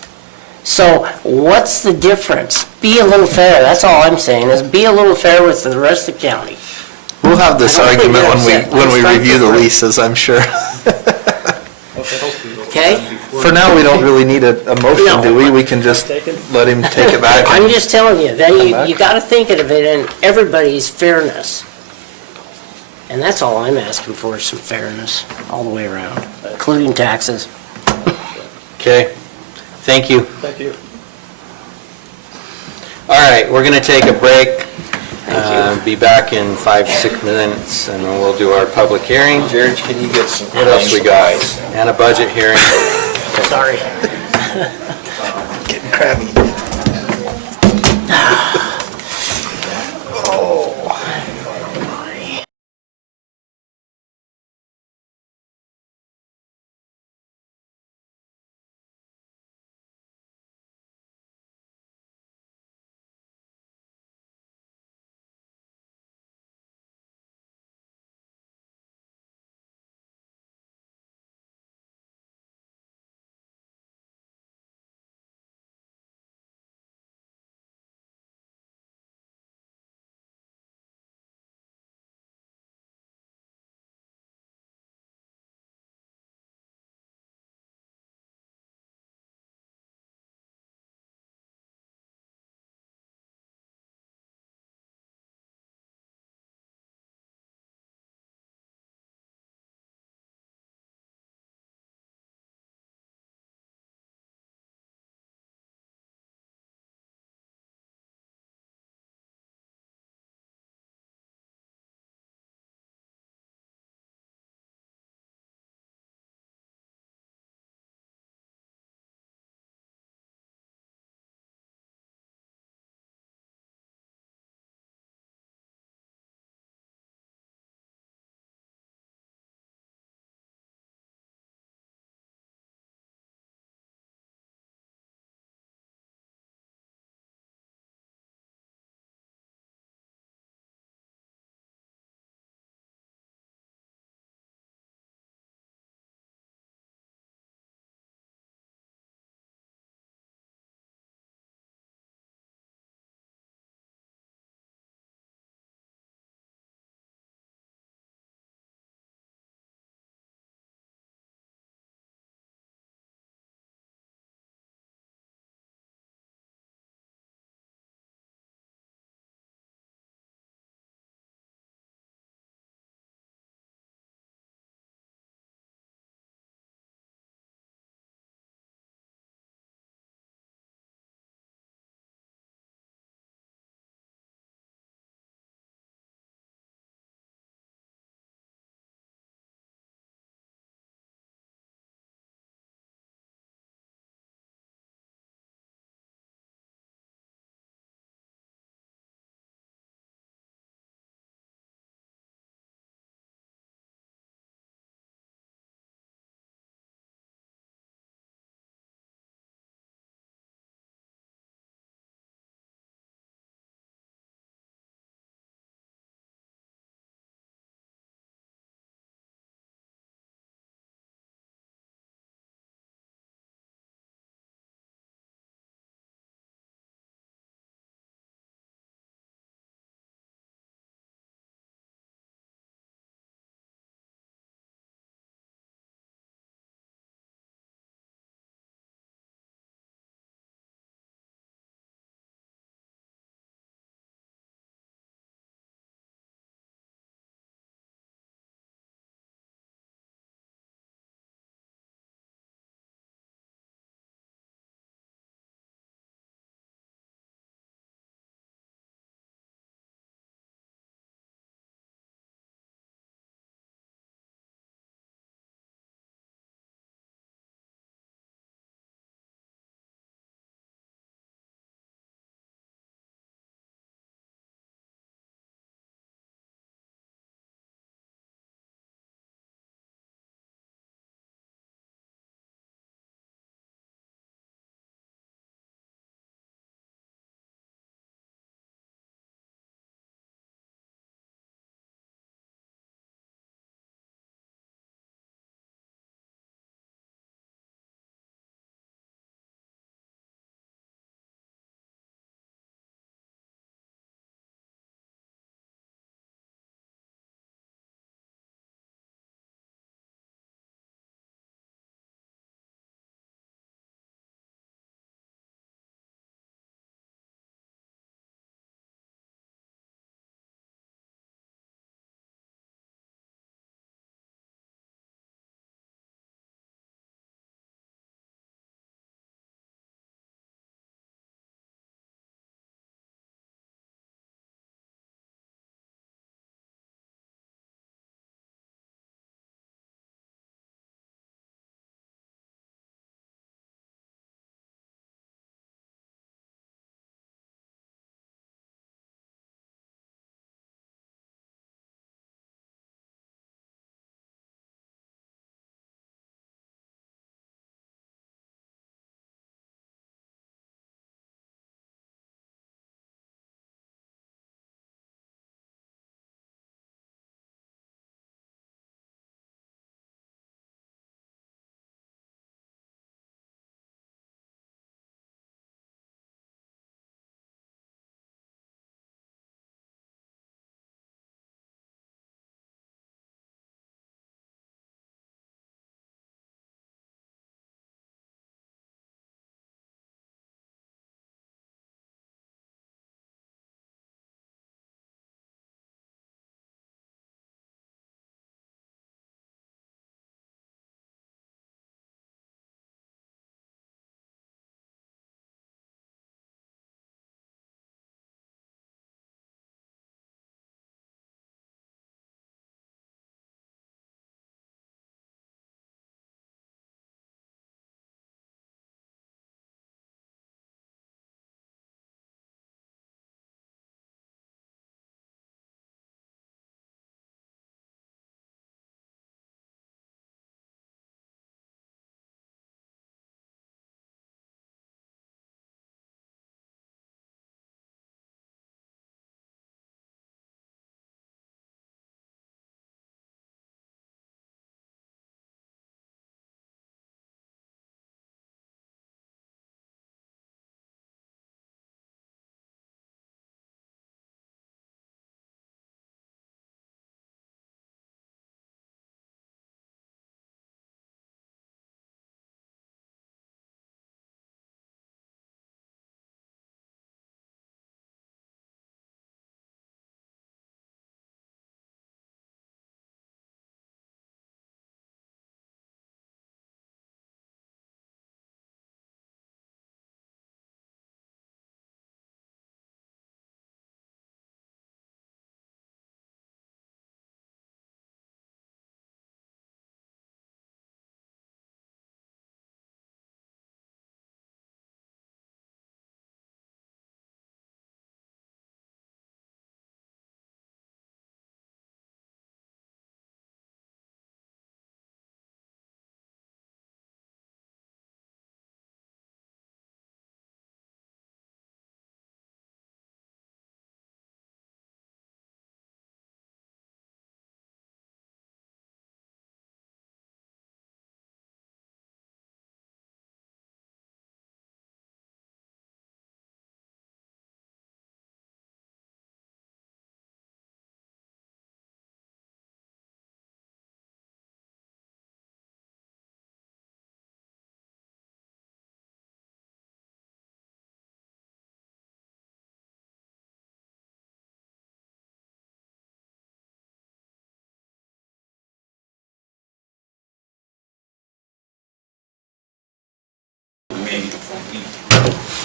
So what's the difference? Be a little fair, that's all I'm saying, is be a little fair with the rest of the county. We'll have this I don't think argument they're upset. when we It's fine review for the free. leases, I'm sure. Okay? For now, we don't really need a motion, do we? We can just let him take it back. I'm just telling you, Come back. you gotta think of it in everybody's fairness. And that's all I'm asking for, is some fairness, all the way around, including taxes. Okay, thank you. Thank you. All right, we're going to take a break. Be back in 5-6 minutes, and then we'll do our public hearing. Jared, can you get some? What else we got? And a budget hearing. Sorry. Getting crabby.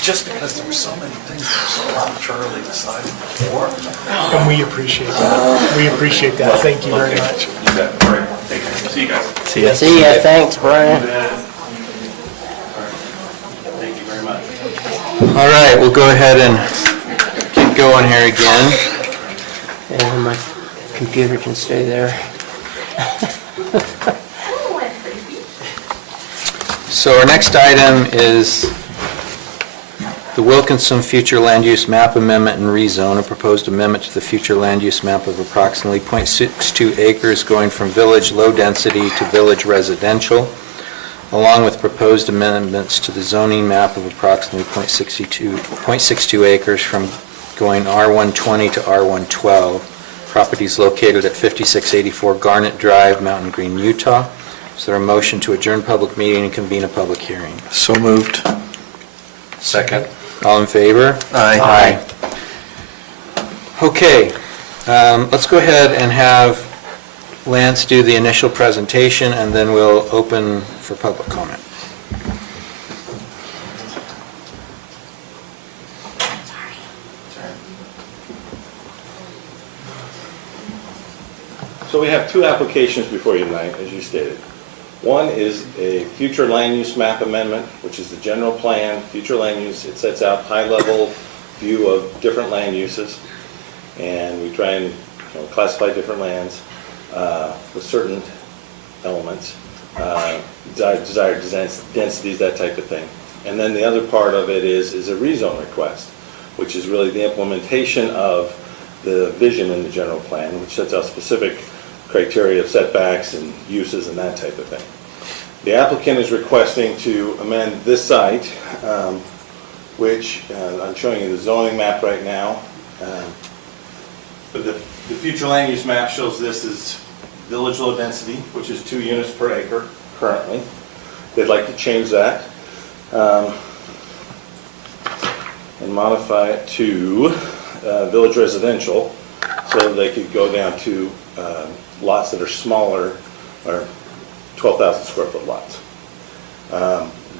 Just because there were so many things that were so arbitrarily decided before. And we appreciate that. We appreciate that. Thank you very much. You bet. All right. Take care. See you guys. See ya. See ya, thanks, Brian. Thank you very much. All right, we'll go ahead and keep going here again. And my computer can stay there. So our next item is the Wilkinson Future Land Use Map Amendment and Rezone, a proposed amendment to the future land use map of approximately .62 acres going from village low density to village residential, along with proposed amendments to the zoning map of approximately .62 acres from going R120 to R112. Properties located at 5684 Garnet Drive, Mountain Green, Utah. Is there a motion to adjourn public meeting and convene a public hearing? So moved. Second. All in favor? Aye. Okay, let's go ahead and have Lance do the initial presentation, and then we'll open for public comment. So we have two applications before you tonight, as you stated. One is a future land use map amendment, which is the general plan, future land use. It sets out high-level view of different land uses, and we try and classify different lands with certain elements, desired densities, that type of thing. And then the other part of it is a rezone request, which is really the implementation of the vision in the general plan, which sets out specific criteria of setbacks and uses and that type of thing. The applicant is requesting to amend this site, which I'm showing you the zoning map right now. But the future land use map shows this as village low density, which is 2 units per acre currently. They'd like to change that and modify it to village residential, so they could go down to lots that are smaller, or 12,000 square foot lots.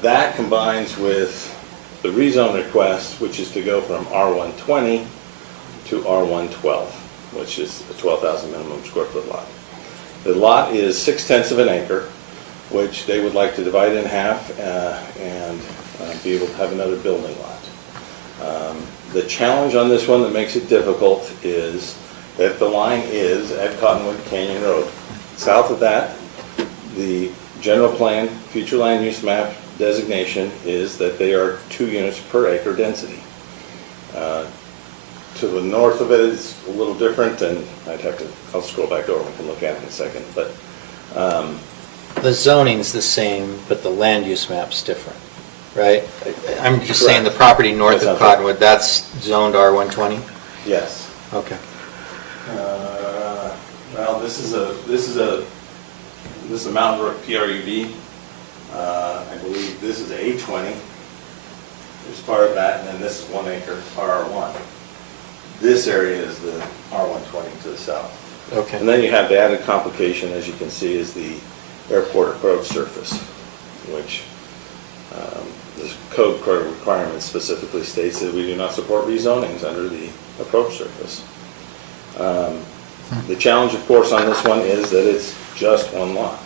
That combines with the rezone request, which is to go from R120 to R112, which is a 12,000 minimum square foot lot. The lot is 6/10 of an acre, which they would like to divide in half and be able to have another building lot. The challenge on this one that makes it difficult is that the line is at Cottonwood Canyon Road. South of that, the general plan, future land use map designation is that they are 2 units per acre density. To the north of it is a little different, and I'll scroll back over and we can look at it in a second. But The zoning's the same, but the land use map's different, right? I'm just saying the property north of Cottonwood, that's zoned R120? yes. Okay. Well, this is a Mountain Brook PRUD. I believe this is A20. There's part of that, and then this is 1 acre RR1. This area is the R120 to the south. Okay. And then you have the added complication, as you can see, is the airport approach surface, which this code requirement specifically states that we do not support rezonings under the approach surface. The challenge, of course, on this one is that it's just one lot.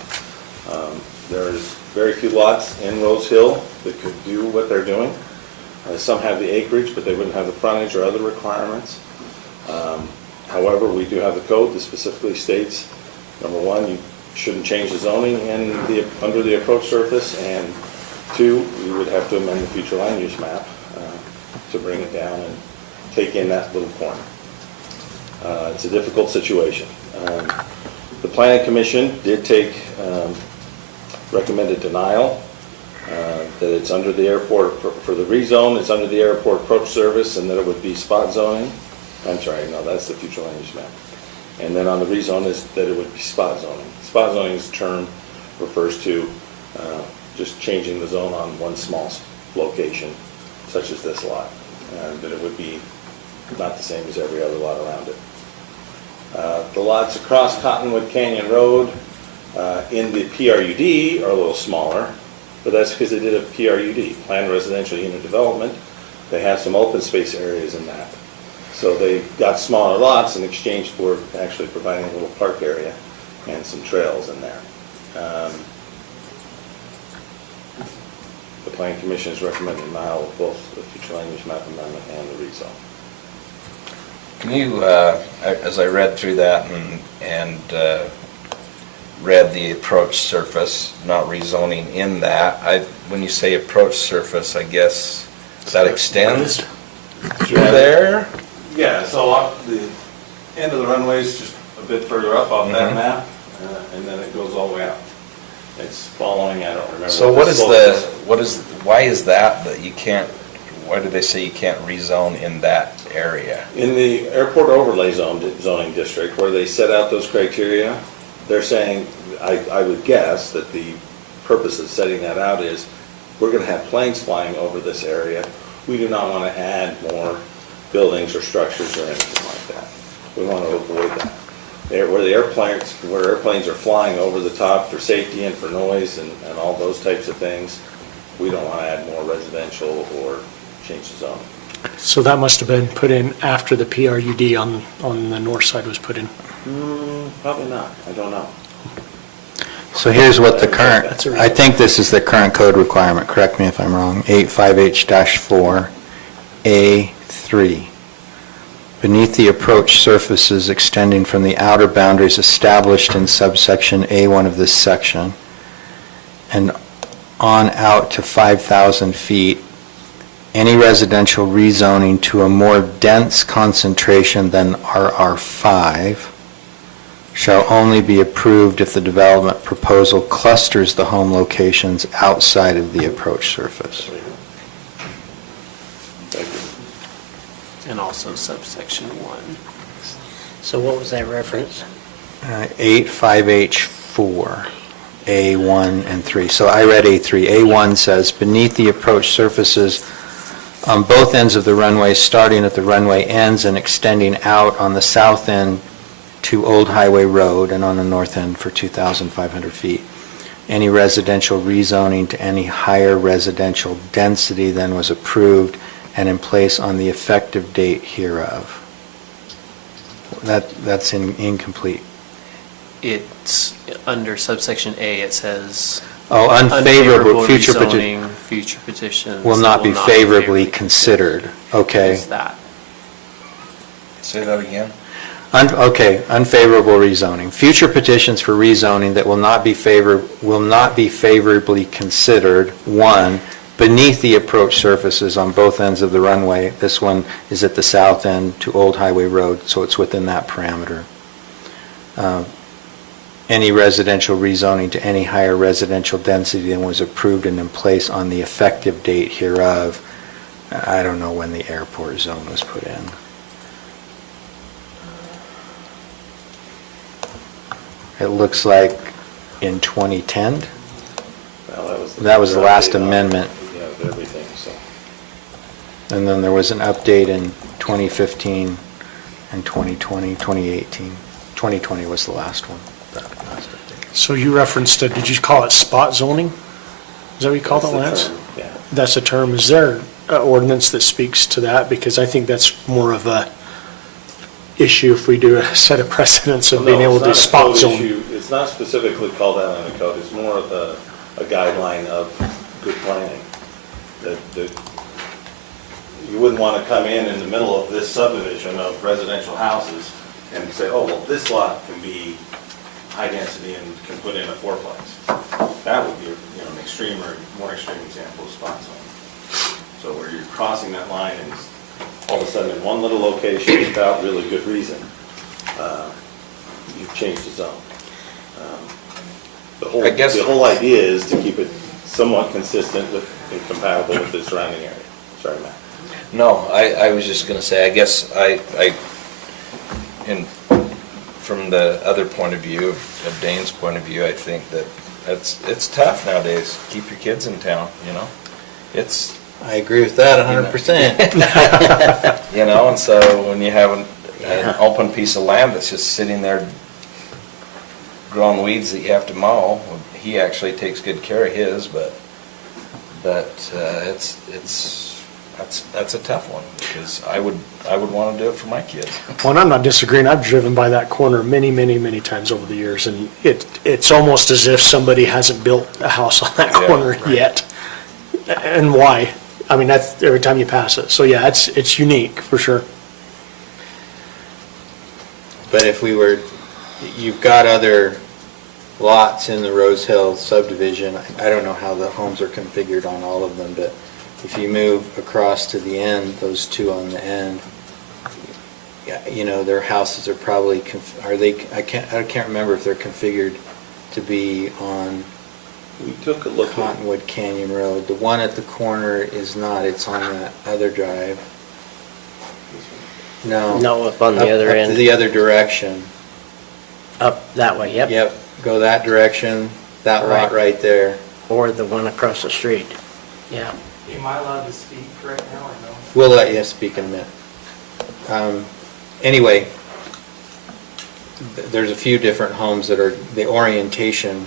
There's very few lots in Rose Hill that could do what they're doing. Some have the acreage, but they wouldn't have the frontage or other requirements. However, we do have the code that specifically states, number 1, you shouldn't change the zoning under the approach surface, and 2, we would have to amend the future land use map to bring it down and take in that little corner. It's a difficult situation. The Planning Commission did recommended denial, that it's under the airport, for the rezone, it's under the airport approach service, and that it would be spot zoning. I'm sorry, no, that's the future land use map. And then on the rezone is that it would be spot zoning. Spot zoning is a term, refers to just changing the zone on one small location, such as this lot, that it would be not the same as every other lot around it. The lots across Cottonwood Canyon Road in the PRUD are a little smaller. But that's because they did a PRUD, Planned Residential Unit Development. They have some open space areas in that. So they got smaller lots in exchange for actually providing a little park area and some trails in there. The Planning Commission is recommending denial of both the future land use map amendment and the rezone. Can you, as I read through that and read the approach surface, not rezoning in that, when you say approach surface, I guess that extends through there? Yeah, so the end of the runway is just a bit further up on that map, and then it goes all the way out. It's following, I don't remember. So why is that you can't, why do they say you can't rezone in that area? In the airport overlay zoning district, where they set out those criteria, they're saying, I would guess that the purpose of setting that out is, we're gonna have planes flying over this area. We do not wanna add more buildings or structures or anything like that. We wanna avoid that. Where airplanes are flying over the top for safety and for noise and all those types of things, we don't wanna add more residential or change the zone. So that must have been put in after the PRUD on the north side was put in. Probably not, I don't know. So here's what the current, I think this is the current code requirement, correct me if I'm wrong, 85H-4A3. Beneath the approach surfaces extending from the outer boundaries established in subsection A1 of this section and on out to 5,000 feet, any residential rezoning to a more dense concentration than RR5 shall only be approved if the development proposal clusters the home locations outside of the approach surface. Thank you. And also subsection 1. So what was that reference? 85H4, A1 and 3. So I read A3. A1 says, beneath the approach surfaces on both ends of the runway, starting at the runway ends and extending out on the south end to Old Highway Road and on the north end for 2,500 feet. Any residential rezoning to any higher residential density than was approved and in place on the effective date hereof. That's incomplete. It's under subsection A, it says. Oh, unfavorable, future rezoning, future petitions. Will not be favorably considered. Okay. Is that? Say that again? Okay, unfavorable rezoning. Future petitions for rezoning that will not be favorably considered, 1, beneath the approach surfaces on both ends of the runway. This one is at the south end to Old Highway Road, so it's within that parameter. Any residential rezoning to any higher residential density than was approved and in place on the effective date hereof. I don't know when the airport zone was put in. It looks like in 2010. Well, that was the last amendment. Yeah, of everything, so. And then there was an update in 2015 and 2020, 2018. 2020 was the last one. So you referenced it, did you call it spot zoning? Is that what you call it, Lance? Yeah. That's a term. Is there an ordinance that speaks to that? Because I think that's more of a issue if we do a set of precedents of being able to do spot zoning. It's not specifically called out in the code, it's more of a guideline of good planning. That you wouldn't want to come in the middle of this subdivision of residential houses and say, oh, well, this lot can be high density and can put in a fourplex. That would be an extreme or more extreme example of spot zoning. So where you're crossing that line and all of a sudden in one little location without really good reason, you've changed the zone. The whole idea is to keep it somewhat consistent with and compatible with the surrounding area. Sorry, Matt. No, I was just going to say, I guess from the other point of view, of Dane's point of view, I think that it's tough nowadays. Keep your kids in town, I agree with that 100%. And so when you have an open piece of land that's just sitting there growing weeds that you have to mow, he actually takes good care of his, but But that's a tough one, because I would want to do it for my kids. Well, and I'm not disagreeing. I've driven by that corner many, many, many times over the years, and it's almost as if somebody hasn't built a house on that Yeah, corner right. yet. And why? I mean, that's every time you pass it. So yeah, it's unique for sure. But if we were, you've got other lots in the Rose Hill subdivision. I don't know how the homes are configured on all of them, but if you move across to the end, those two on the end, yeah, you know, their houses are probably, I can't remember if they're configured to be on We took a look at, Cottonwood Canyon Road. The one at the corner is not, it's on that other drive. No. No, up on the other Up end. the other direction. Up that way, yep. Yep, go that direction, that lot Right. right there. Or the one across the street. Yeah. Am I allowed to speak right now or no? We'll let you speak in a minute. Anyway, there's a few different homes that are, the orientation.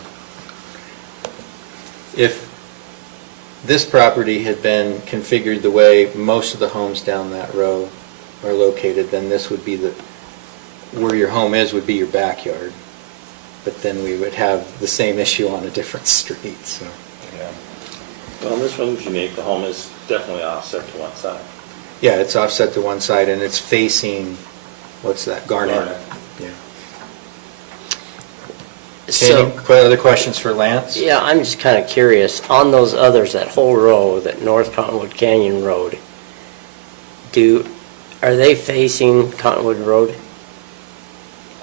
If this property had been configured the way most of the homes down that road are located, then this would be where your home is would be your backyard. But then we would have the same issue on a different street, so. Yeah. well, this one's unique, the home is definitely offset to one side. Yeah, it's offset to one side and it's facing, what's that, Garnet? Yeah. So, Any other questions for Lance? yeah, I'm just kind of curious, on those others, that whole row, that North Cottonwood Canyon Road, are they facing Cottonwood Road?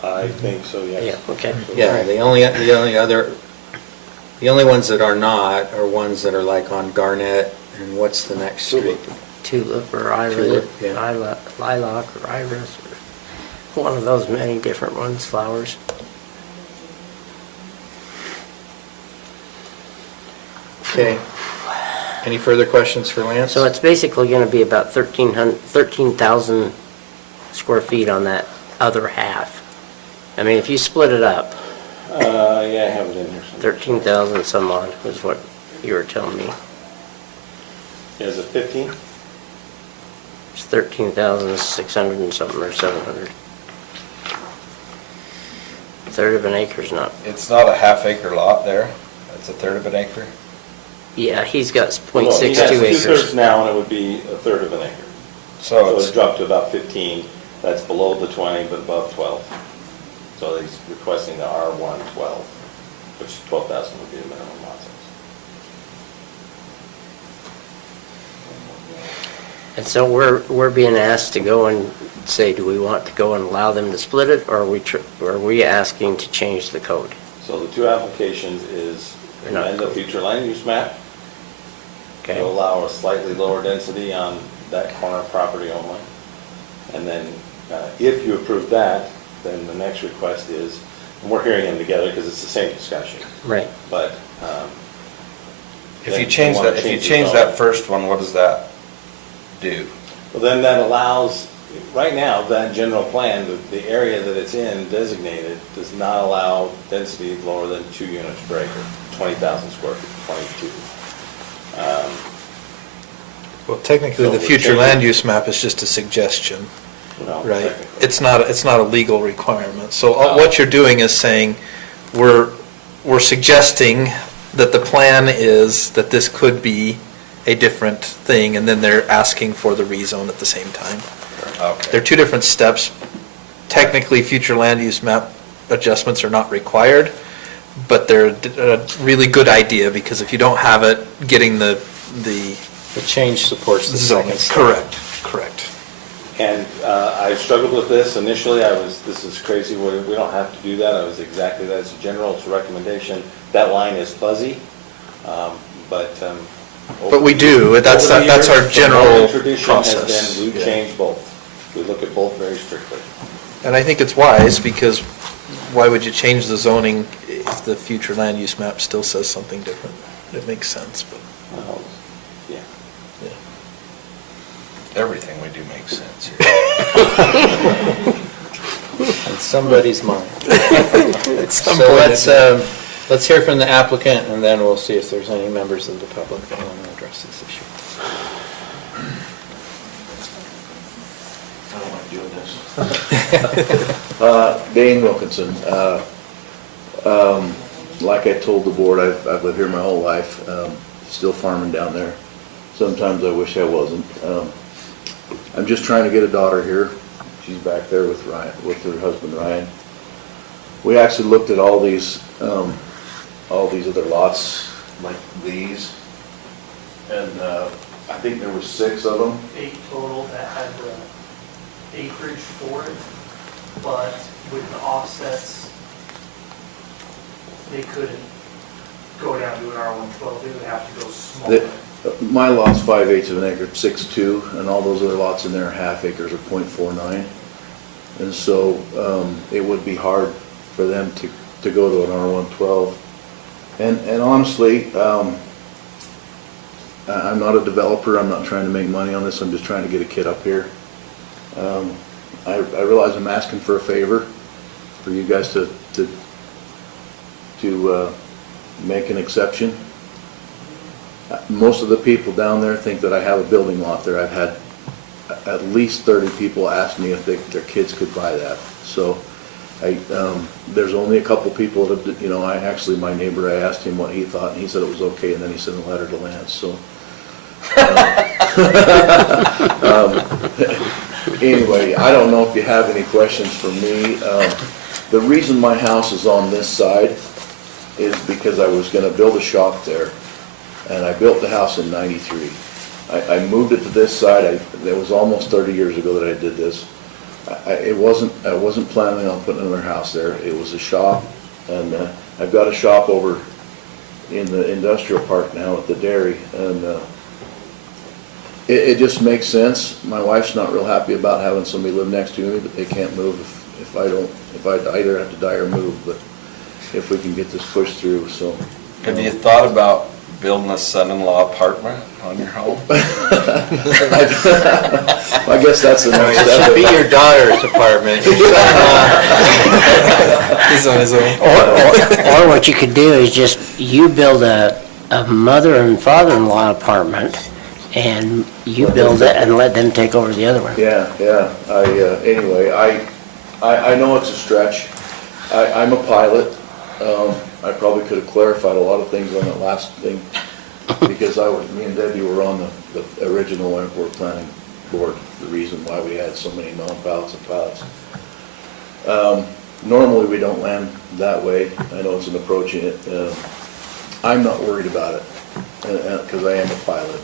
I think so, yes. Yeah, okay. Yeah, the only ones that are not are ones that are like on Garnet and what's the next street? Tulip or iris, Tulip, yeah. lilac or iris, or one of those many different ones, flowers. Okay. Any further questions for Lance? So it's basically going to be about 13,000 square feet on that other half. I mean, if you split it up, Yeah, I have it in here. 13,000 some odd is what you were telling me. Is it 15? It's 13,600 and something, or 700. Third of an acre's not, It's not a half-acre lot there, it's a third of an acre. yeah, he's got Well, he has .62 acres. 2/3 now, and it would be a third of an acre. So So it's it's, dropped to about 15, that's below the 20, but above 12. So he's requesting the R1 12, which 12,000 would be the minimum lot size. And so we're being asked to go and say, do we want to go and allow them to split it, or are we asking to change the code? So the two applications is They're not amend the code. future land use map Okay. to allow a slightly lower density on that corner property only. And then if you approve that, then the next request is, and we're hearing them together because it's the same discussion, Right. but if then you change wanna that, if you the change zone. that first one, what does that do? Well, then that allows, right now, that general plan, the area that it's in designated does not allow density lower than 2 units per acre, 20,000 square feet, 22. Well, technically, So the we're future changing- land use map is just a suggestion, No, right? technically. It's not a legal requirement. So what you're doing is saying, we're suggesting that the plan is that this could be a different thing, and then they're asking for the rezone at the same time. Okay. They're two different steps. Technically, future land use map adjustments are not required, but they're a really good idea, because if you don't have it, getting the The change supports the zoning. second step. Correct. And I struggled with this initially, this is crazy, we don't have to do that, I was exactly that, it's general, it's a recommendation. That line is fuzzy, but. But we do. That's over the our years, the general normal tradition process. has been, we Yeah. change both. We look at both very strictly. And I think it's wise, because why would you change the zoning if the future land use map still says something different? It makes sense, but, Yeah. yeah. Everything we do makes sense here. In somebody's mind. At some So point, let's hear from the applicant, and then we'll see if there's any members of the public that want to address. address this issue. I don't like doing this. Dane Wilkinson. Like I told the board, I've lived here my whole life, still farming down there. Sometimes I wish I wasn't. I'm just trying to get a daughter here. She's back there with Ryan, with her husband Ryan. We actually looked at all these other lots, like these, and I think there were 6 of them. 8 total that had the acreage for it, but with the offsets, they couldn't go down to an R112, they would have to go smaller. My lot's 5/8 of an acre, 6.2, and all those other lots in there are half acres or .49. And so it would be hard for them to go to an R112. And honestly, I'm not a developer, I'm not trying to make money on this, I'm just trying to get a kid up here. I realize I'm asking for a favor, for you guys to make an exception. Most of the people down there think that I have a building lot there. I've had at least 30 people ask me if their kids could buy that. So there's only a couple people that have, my neighbor, I asked him what he thought, and he said it was okay, and then he sent a letter to Lance, so. Anyway, I don't know if you have any questions for me. The reason my house is on this side is because I was gonna build a shop there, and I built the house in '93. I moved it to this side. It was almost 30 years ago that I did this. I wasn't planning on putting another house there. It was a shop, and I've got a shop over in the industrial park now at the dairy, and it just makes sense. My wife's not real happy about having somebody live next to me, but they can't move if I either have to die or move, but if we can get this pushed through, so. Have you thought about building a son-in-law apartment on your home? I guess that's the next It step. should be your daughter's apartment. He's on his own. Or what you could do is just, you build a mother and father-in-law apartment, and you build it and let them take over the other one. Yeah. Anyway, I know it's a stretch. I'm a pilot. I probably could have clarified a lot of things on that last thing, because me and Debbie were on the original airport planning board, the reason why we had so many non-pilots and pilots. Normally, we don't land that way. I know it's an approaching it. I'm not worried about it, because I am a pilot.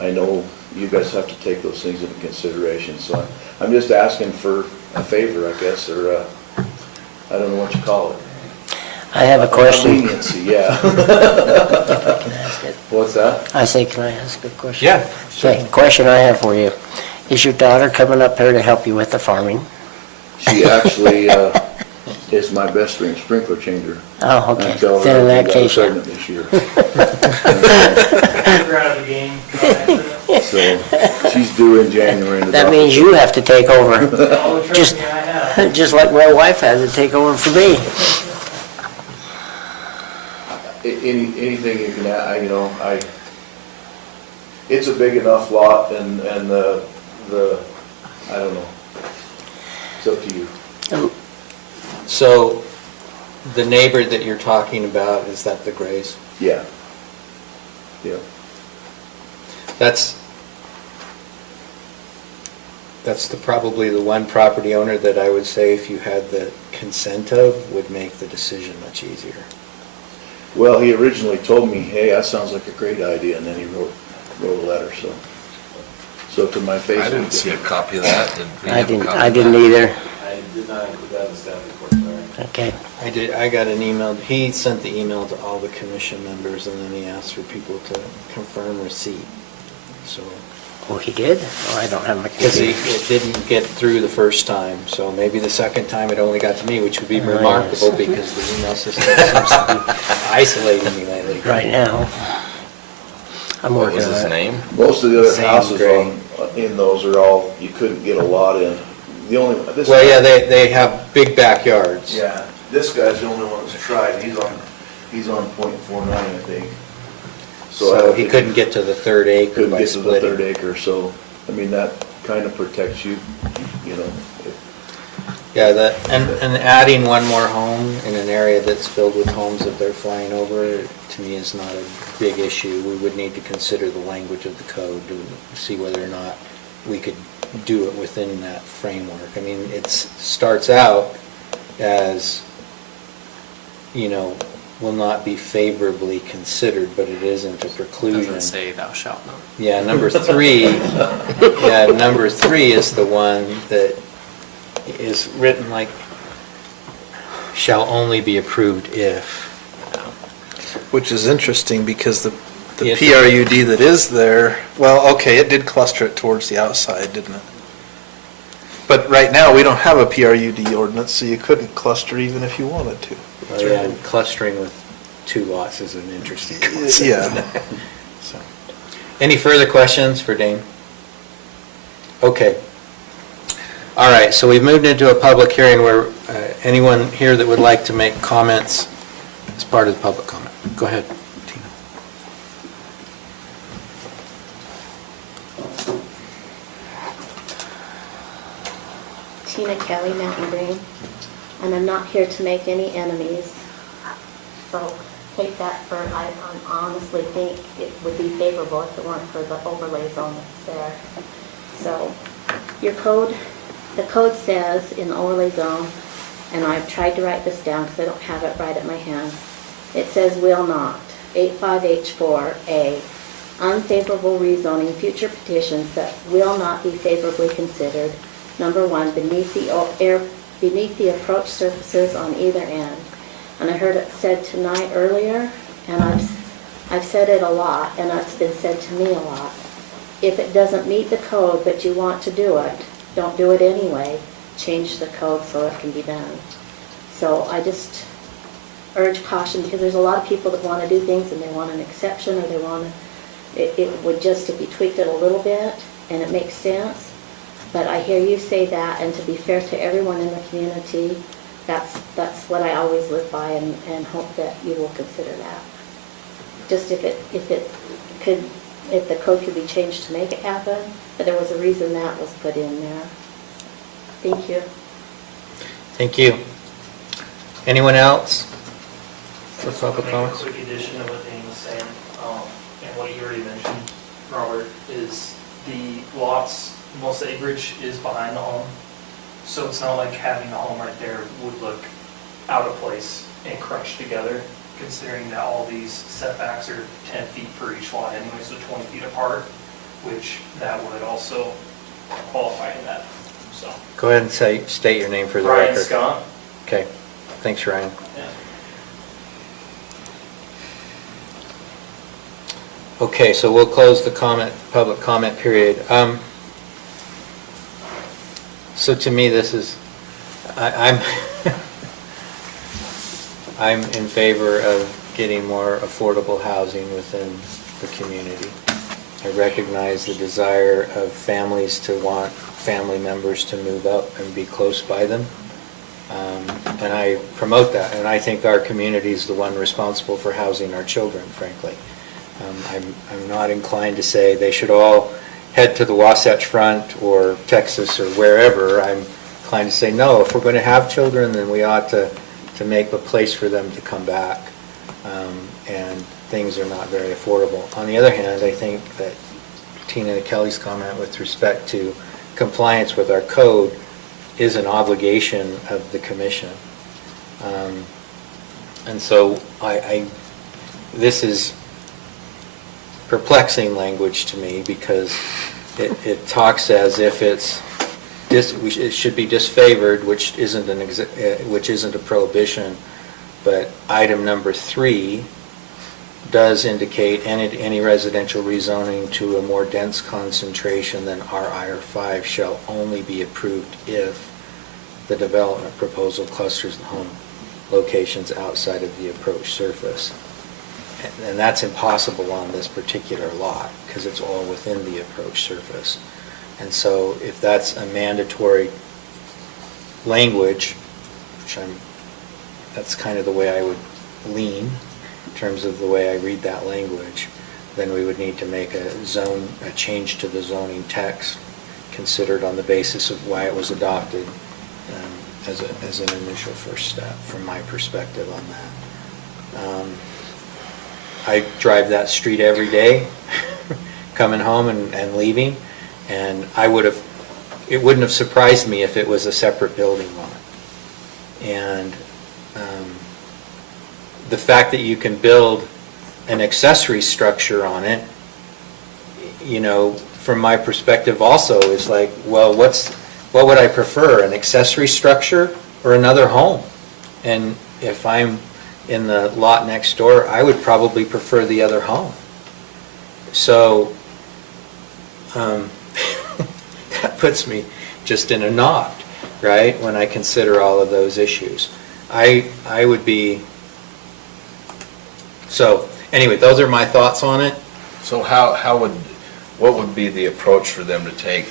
I know you guys have to take those things into consideration, so I'm just asking for a favor, I guess, or I don't know what you call it. I have a question. Leniency, yeah. What's that? I say, can I ask a question? Yeah. Okay, question I have for you. Is your daughter coming up here to help you with the farming? She actually is my best friend sprinkler changer. Oh, okay. Until Then in that got case, pregnant this year. You're out of the game. So she's due in January. and the that means doctor- you have to take over, All the Just- training I have. just like my wife had to take over for me. Anything you can add, it's a big enough lot, and the I don't know. It's up to you. So the neighbor that you're talking about, is that the Grays? Yeah. Yeah. That's probably the one property owner that I would say, if you had the consent of, would make the decision much easier. Well, he originally told me, hey, that sounds like a great idea, and then he wrote a letter, so to my face. I didn't see a copy of that. Did we I have a didn't, copy I of didn't that? either. I did not include that in the staff report, sorry. Okay. I got an email, he sent the email to all the commission members, and then he asked for people to confirm receipt, so. Oh, he did? Oh, I don't have my Because computer. it didn't get through the first time, so maybe the second time it only got to me, which would be Oh, remarkable, yes. because the email system seems to be isolating me lately. Right now. I'm What working was on his it. name? Most of the other Same houses grade. in those are all, you couldn't get a lot in. The only, this. Well, yeah, they have big backyards. Yeah, this guy's the only one that's tried, he's on .49, I think. So he couldn't get to the third acre Couldn't by get to the third splitting. acre, so, I mean, that kind of protects you, you know. Yeah, and adding one more home in an area that's filled with homes that they're flying over, to me is not a big issue. We would need to consider the language of the code to see whether or not we could do it within that framework. I mean, it starts out as, you know, will not be favorably considered, but it isn't a preclusion. Doesn't say thou shalt not. Yeah, number three is the one that is written like, shall only be approved if. Which is interesting because the Yeah. PRUD that is there, well, okay, it did cluster it towards the outside, didn't it? But right now, we don't have a PRUD ordinance, so you couldn't cluster even if you wanted to. Oh, yeah, and clustering with two lots is an interesting concept. Yeah. So, any further questions for Dane? Okay. All right, so we've moved into a public hearing where anyone here that would like to make comments as part of the public comment. Go ahead, Tina. Tina Kelly, Mountain Green, and I'm not here to make any enemies. So take that for, I honestly think it would be favorable if it weren't for the overlay zone that's there. So your code, the code says in the overlay zone, and I've tried to write this down because I don't have it right at my hand, it says will not, 85H4A, unfavorable rezoning future petitions that will not be favorably considered. Number one, beneath the approach surfaces on either end. And I heard it said tonight earlier, and I've said it a lot, and it's been said to me a lot. If it doesn't meet the code, but you want to do it, don't do it anyway. Change the code so it can be done. So I just urge caution, because there's a lot of people that want to do things and they want an exception, or they want to, it would just, if you tweaked it a little bit and it makes sense. But I hear you say that, and to be fair to everyone in the community, that's what I always live by, and hope that you will consider that. Just if the code could be changed to make it happen, but there was a reason that was put in there. Thank you. Thank you. Anyone else for public Make comments? a quick addition of what Dane was saying, and what you already mentioned, Robert, is the lots, most acreage is behind the home. So it's not like having the home right there would look out of place and crunched together, considering that all these setbacks are 10 feet for each lot anyway, so 20 feet apart, which that would also qualify in that, so. Go ahead and state your name for the Ryan record. Scott. Okay, thanks, Ryan. Yeah. Okay, so we'll close the public comment period. So to me, this is, I'm I'm in favor of getting more affordable housing within the community. I recognize the desire of families to want family members to move up and be close by them. And I promote that, and I think our community is the one responsible for housing our children, frankly. I'm not inclined to say they should all head to the Wasatch Front or Texas or wherever. I'm inclined to say, no, if we're going to have children, then we ought to make a place for them to come back. And things are not very affordable. On the other hand, I think that Tina Kelly's comment with respect to compliance with our code is an obligation of the commission. And so this is perplexing language to me, because it talks as if it should be disfavored, which isn't a prohibition, but item number 3 does indicate any residential rezoning to a more dense concentration than RIR5 shall only be approved if the development proposal clusters the home locations outside of the approach surface. And that's impossible on this particular lot, because it's all within the approach surface. And so if that's a mandatory language, which that's kind of the way I would lean in terms of the way I read that language, then we would need to make a change to the zoning text, considered on the basis of why it was adopted, as an initial first step, from my perspective on that. I drive that street every day, coming home and leaving, and it wouldn't have surprised me if it was a separate building lot. And the fact that you can build an accessory structure on it, from my perspective also is like, well, what would I prefer, an accessory structure or another home? And if I'm in the lot next door, I would probably prefer the other home. So that puts me just in a knot, right, when I consider all of those issues. I would be, so anyway, those are my thoughts on it. So what would be the approach for them to take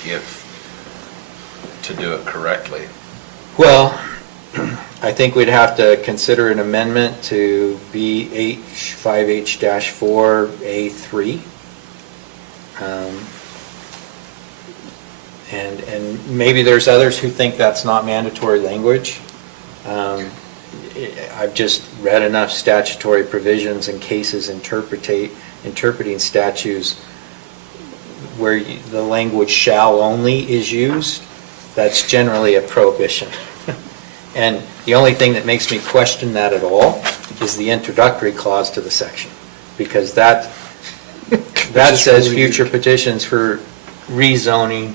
to do it correctly? Well, I think we'd have to consider an amendment to BH 5H-4A3. And maybe there's others who think that's not mandatory language. I've just read enough statutory provisions and cases interpreting statutes where the language shall only is used. That's generally a prohibition. And the only thing that makes me question that at all is the introductory clause to the section, because that says future petitions for rezoning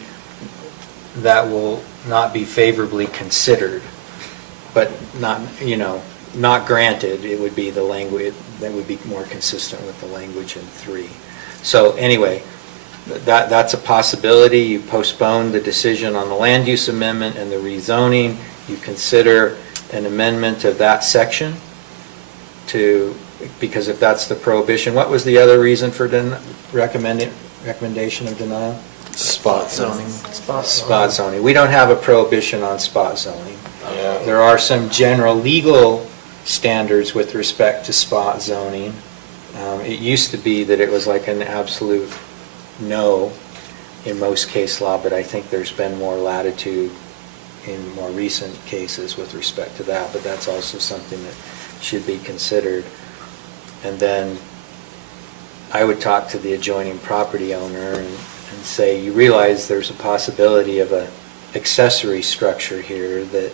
that will not be favorably considered, but not granted. It would be the language that would be more consistent with the language in 3. So anyway, that's a possibility. You postpone the decision on the land use amendment and the rezoning. You consider an amendment of that section because if that's the prohibition, what was the other reason for recommendation of denial? Spot zoning. Spot zoning. We don't have a prohibition on spot zoning. Yeah. There are some general legal standards with respect to spot zoning. It used to be that it was like an absolute no in most case law, but I think there's been more latitude in more recent cases with respect to that, but that's also something that should be considered. And then I would talk to the adjoining property owner and say, you realize there's a possibility of an accessory structure here that,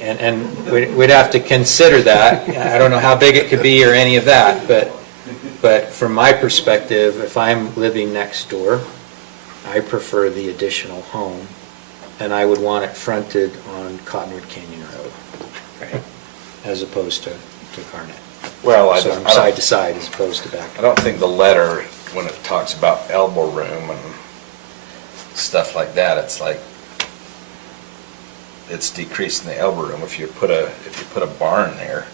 and we'd have to consider that. I don't know how big it could be or any of that, but from my perspective, if I'm living next door, I prefer the additional home, and I would want it fronted on Cottonwood Canyon Road, right, as opposed to Garnet. Well, So I'm side to side as opposed to back. I don't think the letter, when it talks about elbow room and stuff like that, it's like, it's decreasing the elbow room. If you put a barn there,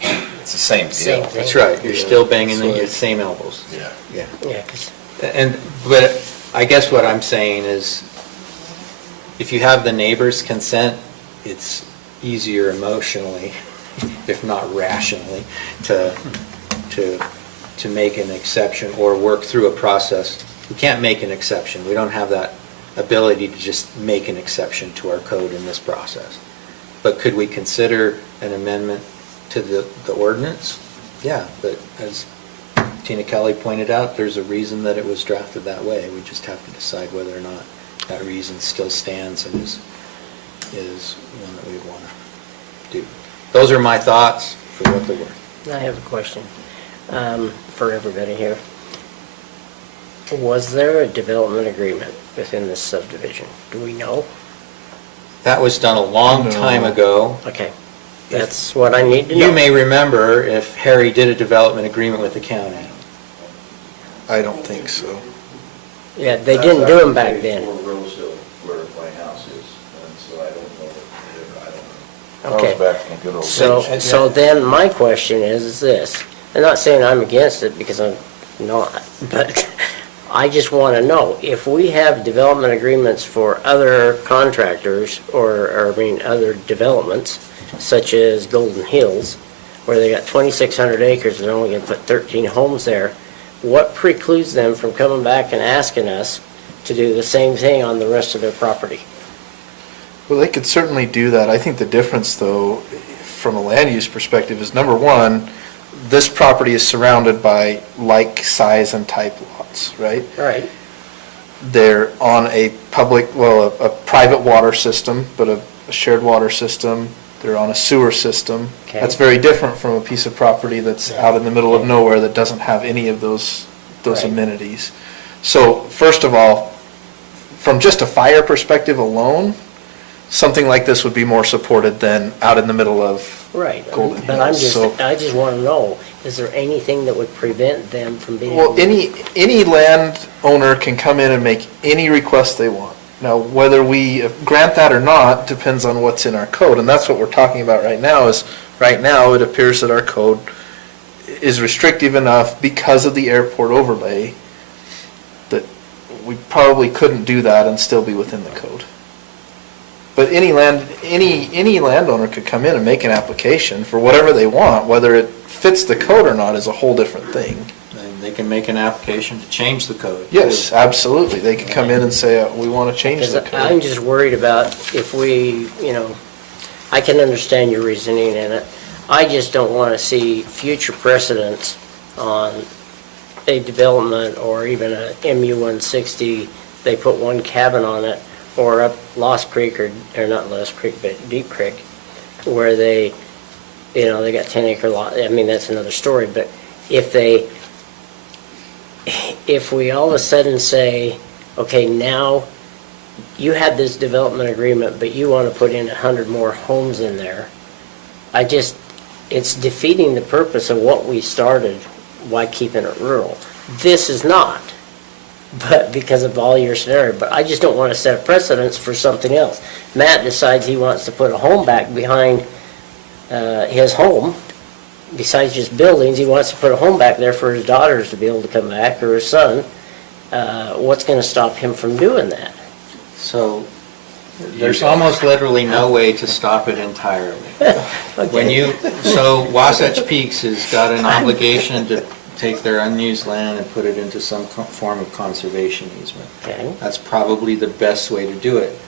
it's the same deal. Same thing. That's right, you're still banging the same elbows. Yeah. Yeah. Yeah, 'cause But I guess what I'm saying is, if you have the neighbor's consent, it's easier emotionally, if not rationally, to make an exception or work through a process. We can't make an exception. We don't have that ability to just make an exception to our code in this process. But could we consider an amendment to the ordinance? Yeah, but as Tina Kelly pointed out, there's a reason that it was drafted that way. We just have to decide whether or not that reason still stands and is one that we want to do. Those are my thoughts for what they're worth. I have a question for everybody here. Was there a development agreement within this subdivision? Do we know? That was done a long time ago. Okay, that's what I need to know. You may remember if Harry did a development agreement with the county. I don't think so. Yeah, they didn't do them back then. Rosehill, where my house is, and so I don't know if I don't know. Okay. That was back in good old days. So then my question is this. I'm not saying I'm against it because I'm not, but I just want to know, if we have development agreements for other contractors or other developments, such as Golden Hills, where they got 2,600 acres and they're only going to put 13 homes there, what precludes them from coming back and asking us to do the same thing on the rest of their property? Well, they could certainly do that. I think the difference, though, from a land use perspective is, number one, this property is surrounded by like size and type lots, right? Right. They're on a public, well, a private water system, but a shared water system. They're on a sewer system. Okay. That's very different from a piece of property that's out in the middle of nowhere that doesn't have any of those Right. amenities. So first of all, from just a fire perspective alone, something like this would be more supported than out in the middle of Right. Golden But I'm Hills. just, So, I just want to know, is there anything that would prevent them from being? well, any landowner can come in and make any request they want. Now, whether we grant that or not depends on what's in our code, and that's what we're talking about right now, is right now it appears that our code is restrictive enough because of the airport overlay that we probably couldn't do that and still be within the code. But any landowner could come in and make an application for whatever they want, whether it fits the code or not is a whole different thing. And they can make an application to change the code. Yes, absolutely. They could come in and say, we want to change the Because I'm code. just worried about if we, I can understand your reasoning in it. I just don't want to see future precedents on a development or even a MU-160, they put one cabin on it, or up Lost Creek, or not Lost Creek, but Deep Creek, where they got 10-acre lot. I mean, that's another story, but if we all of a sudden say, okay, now you had this development agreement, but you want to put in 100 more homes in there, it's defeating the purpose of what we started, why keeping it rural. This is not, but because of all your scenario, but I just don't want to set a precedence for something else. Matt decides he wants to put a home back behind his home. Besides just buildings, he wants to put a home back there for his daughters to be able to come back, or his son. What's going to stop him from doing that? So there's almost literally no way to stop it entirely. So Wasatch Peaks has got an obligation to take their unused land and put it into some form of conservation easement. Okay. That's probably the best way to do it.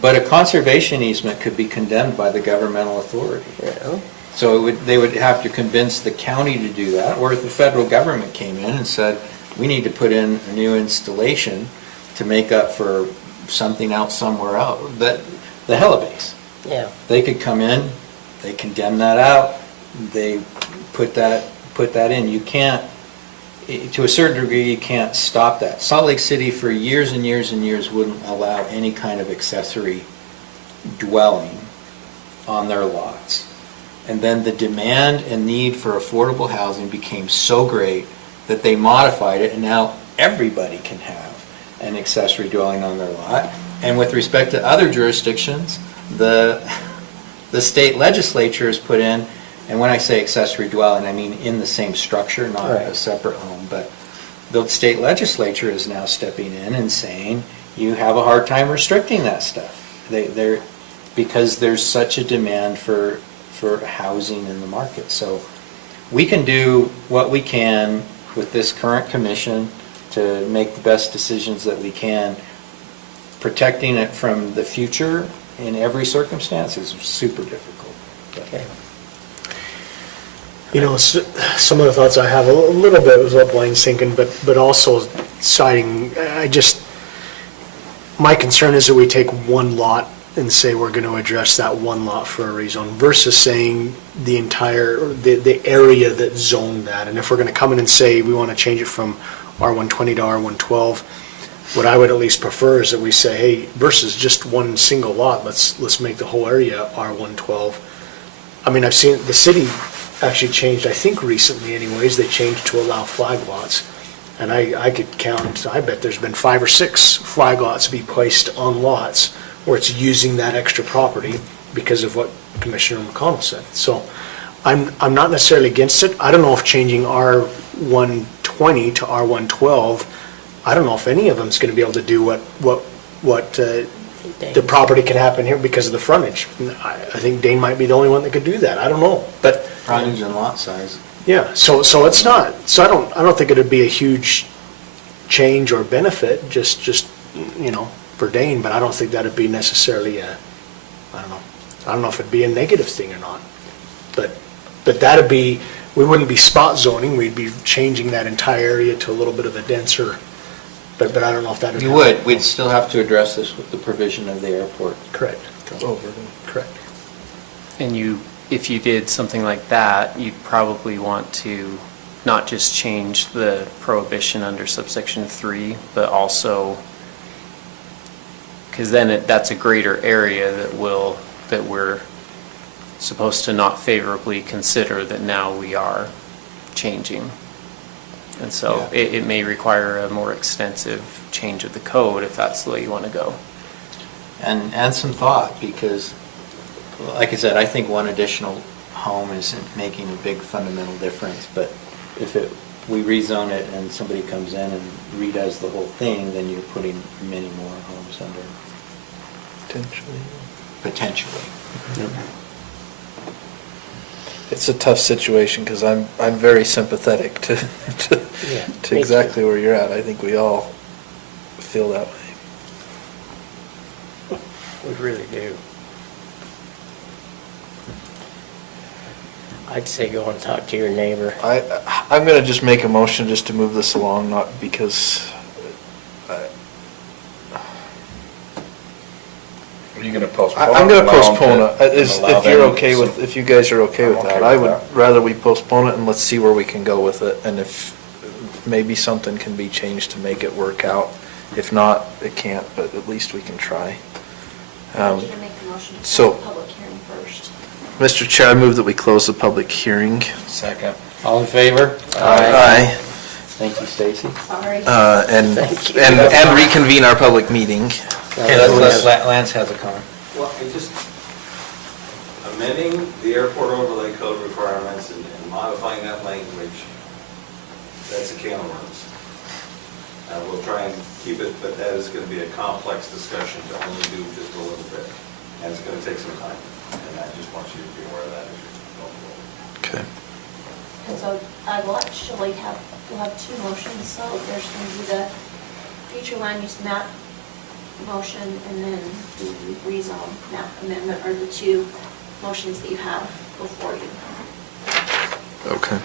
But a conservation easement could be condemned by the governmental authority. Yeah. So they would have to convince the county to do that, or if the federal government came in and said, we need to put in a new installation to make up for something else somewhere else, the helibase. Yeah. They could come in, they condemn that out, they put that in. You can't, to a certain degree, you can't stop that. Salt Lake City for years and years and years wouldn't allow any kind of accessory dwelling on their lots. And then the demand and need for affordable housing became so great that they modified it, and now everybody can have an accessory dwelling on their lot. And with respect to other jurisdictions, the state legislature has put in, and when I say accessory dwelling, I mean in the same structure, not a separate home, but the state legislature is now stepping in and saying, you have a hard time restricting that stuff. Because there's such a demand for housing in the market. So we can do what we can with this current commission to make the best decisions that we can. Protecting it from the future in every circumstance is super difficult. Okay. Some of the thoughts I have, a little bit was what Blaine's thinking, but also citing, my concern is that we take one lot and say we're going to address that one lot for a rezone versus saying the entire, the area that zoned that. And if we're going to come in and say we want to change it from R120 to R112, what I would at least prefer is that we say, hey, versus just one single lot, let's make the whole area R112. I mean, I've seen the city actually changed, I think recently anyways, they changed to allow flag lots. And I could count, I bet there's been 5 or 6 flag lots be placed on lots where it's using that extra property because of what Commissioner McConnell said. So I'm not necessarily against it. I don't know if changing R120 to R112, I don't know if any of them is going to be able to do what the property can happen here because of the frontage. I think Dane might be the only one that could do that. I don't know, but Frontage and lot size. Yeah, so it's not, so I don't think it'd be a huge change or benefit, just, for Dane, but I don't think that'd be necessarily I don't know if it'd be a negative thing or not. But that'd be, we wouldn't be spot zoning, we'd be changing that entire area to a little bit of a denser, but I don't know if that'd. You would, we'd still have to address this with the provision of the airport. Correct. Correct. And if you did something like that, you'd probably want to not just change the prohibition under subsection 3, but also, because then that's a greater area that we're supposed to not favorably consider that now we are changing. And so it may require a more extensive change of the code if that's the way you want to go. And some thought, because, like I said, I think one additional home isn't making a big fundamental difference, but if we rezone it and somebody comes in and redoes the whole thing, then you're putting many more homes under. Potentially. Yep. It's a tough situation, because I'm very sympathetic to exactly where you're at. I think we all feel that way. We really do. I'd say go and talk to your neighbor. I'm going to just make a motion just to move this along, not because... Are you going to postpone it? I'm going to Allow them postpone it. If you're okay some- with, if you guys are okay with I'm that. okay I with would that. rather we postpone it and let's see where we can go with it. And if maybe something can be changed to make it work out. If not, it can't, but at least we can try. I need you to make the motion to so- close the public hearing first. Mr. Chair, I move that we close the public hearing. Second. All in favor? Aye. Thank you, Stacy. Sorry. And reconvene our public meeting. Okay, Lance has a comment. Well, I just, amending the airport overlay code requirements and modifying that language, that's a can of worms. We'll try and keep it, but that is going to be a complex discussion to only do just a little bit. And it's going to take some time. And I just want you to be aware of that as you're going forward. Okay. And so I will actually we'll have two motions, so there's going to be the future land use map motion and then the rezone map amendment are the two motions that you have before you. Okay.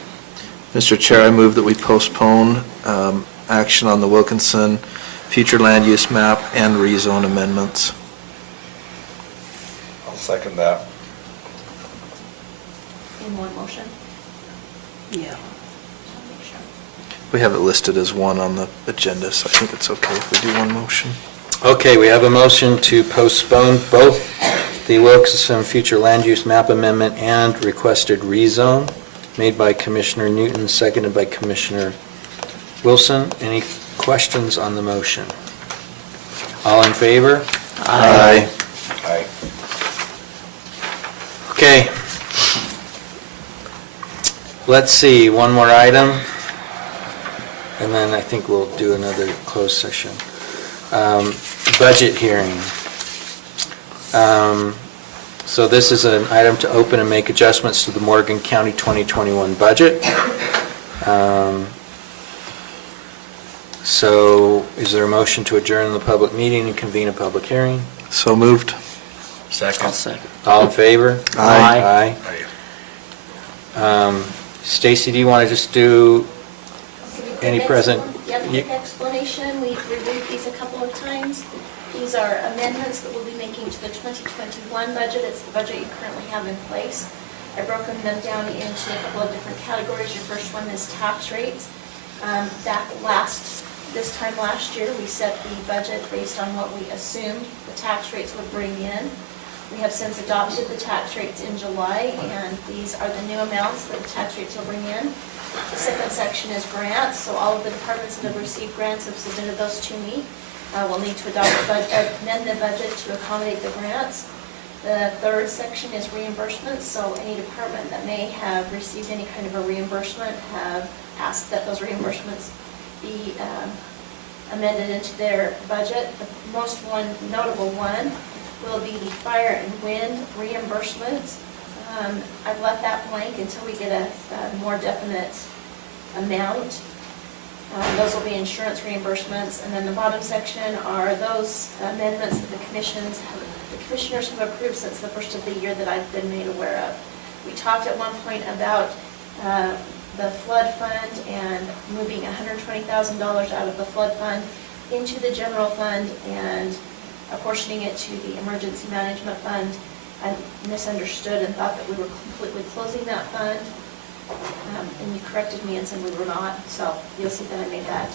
Mr. Chair, I move that we postpone action on the Wilkinson future land use map and rezone amendments. I'll second that. In one motion? Yeah. Make sure. We have it listed as one on the agenda, so I think it's okay if we do one motion. Okay, we have a motion to postpone both the Wilkinson future land use map amendment and requested rezone, made by Commissioner Newton, seconded by Commissioner Wilson. Any questions on the motion? All in favor? Aye. Aye. Okay. Let's see, one more item, and then I think we'll do another closed session. Budget hearing. So this is an item to open and make adjustments to the Morgan County 2021 budget. So is there a motion to adjourn the public meeting and convene a public hearing? So moved. Second. I'll second. All in favor? Aye. Aye. Stacy, do you want to just do any present? Yeah, quick explanation. We've reviewed these a couple of times. These are amendments that we'll be making to the 2021 budget. It's the budget you currently have in place. I've broken them down into a couple of different categories. Your first one is tax rates. This time last year, we set the budget based on what we assumed the tax rates would bring in. We have since adopted the tax rates in July, and these are the new amounts that the tax rates will bring in. The second section is grants, so all of the departments that have received grants have submitted those to me. We'll need to amend the budget to accommodate the grants. The third section is reimbursements, so any department that may have received any kind of a reimbursement have asked that those reimbursements be amended into their budget. The most notable one will be the fire and wind reimbursements. I've left that blank until we get a more definite amount. Those will be insurance reimbursements, and then the bottom section are those amendments that the commissioners have approved since the first of the year that I've been made aware of. We talked at one point about the flood fund and moving $120,000 out of the flood fund into the general fund and apportioning it to the emergency management fund. I misunderstood and thought that we were completely closing that fund. And you corrected me and said we were not, so you'll see that I made that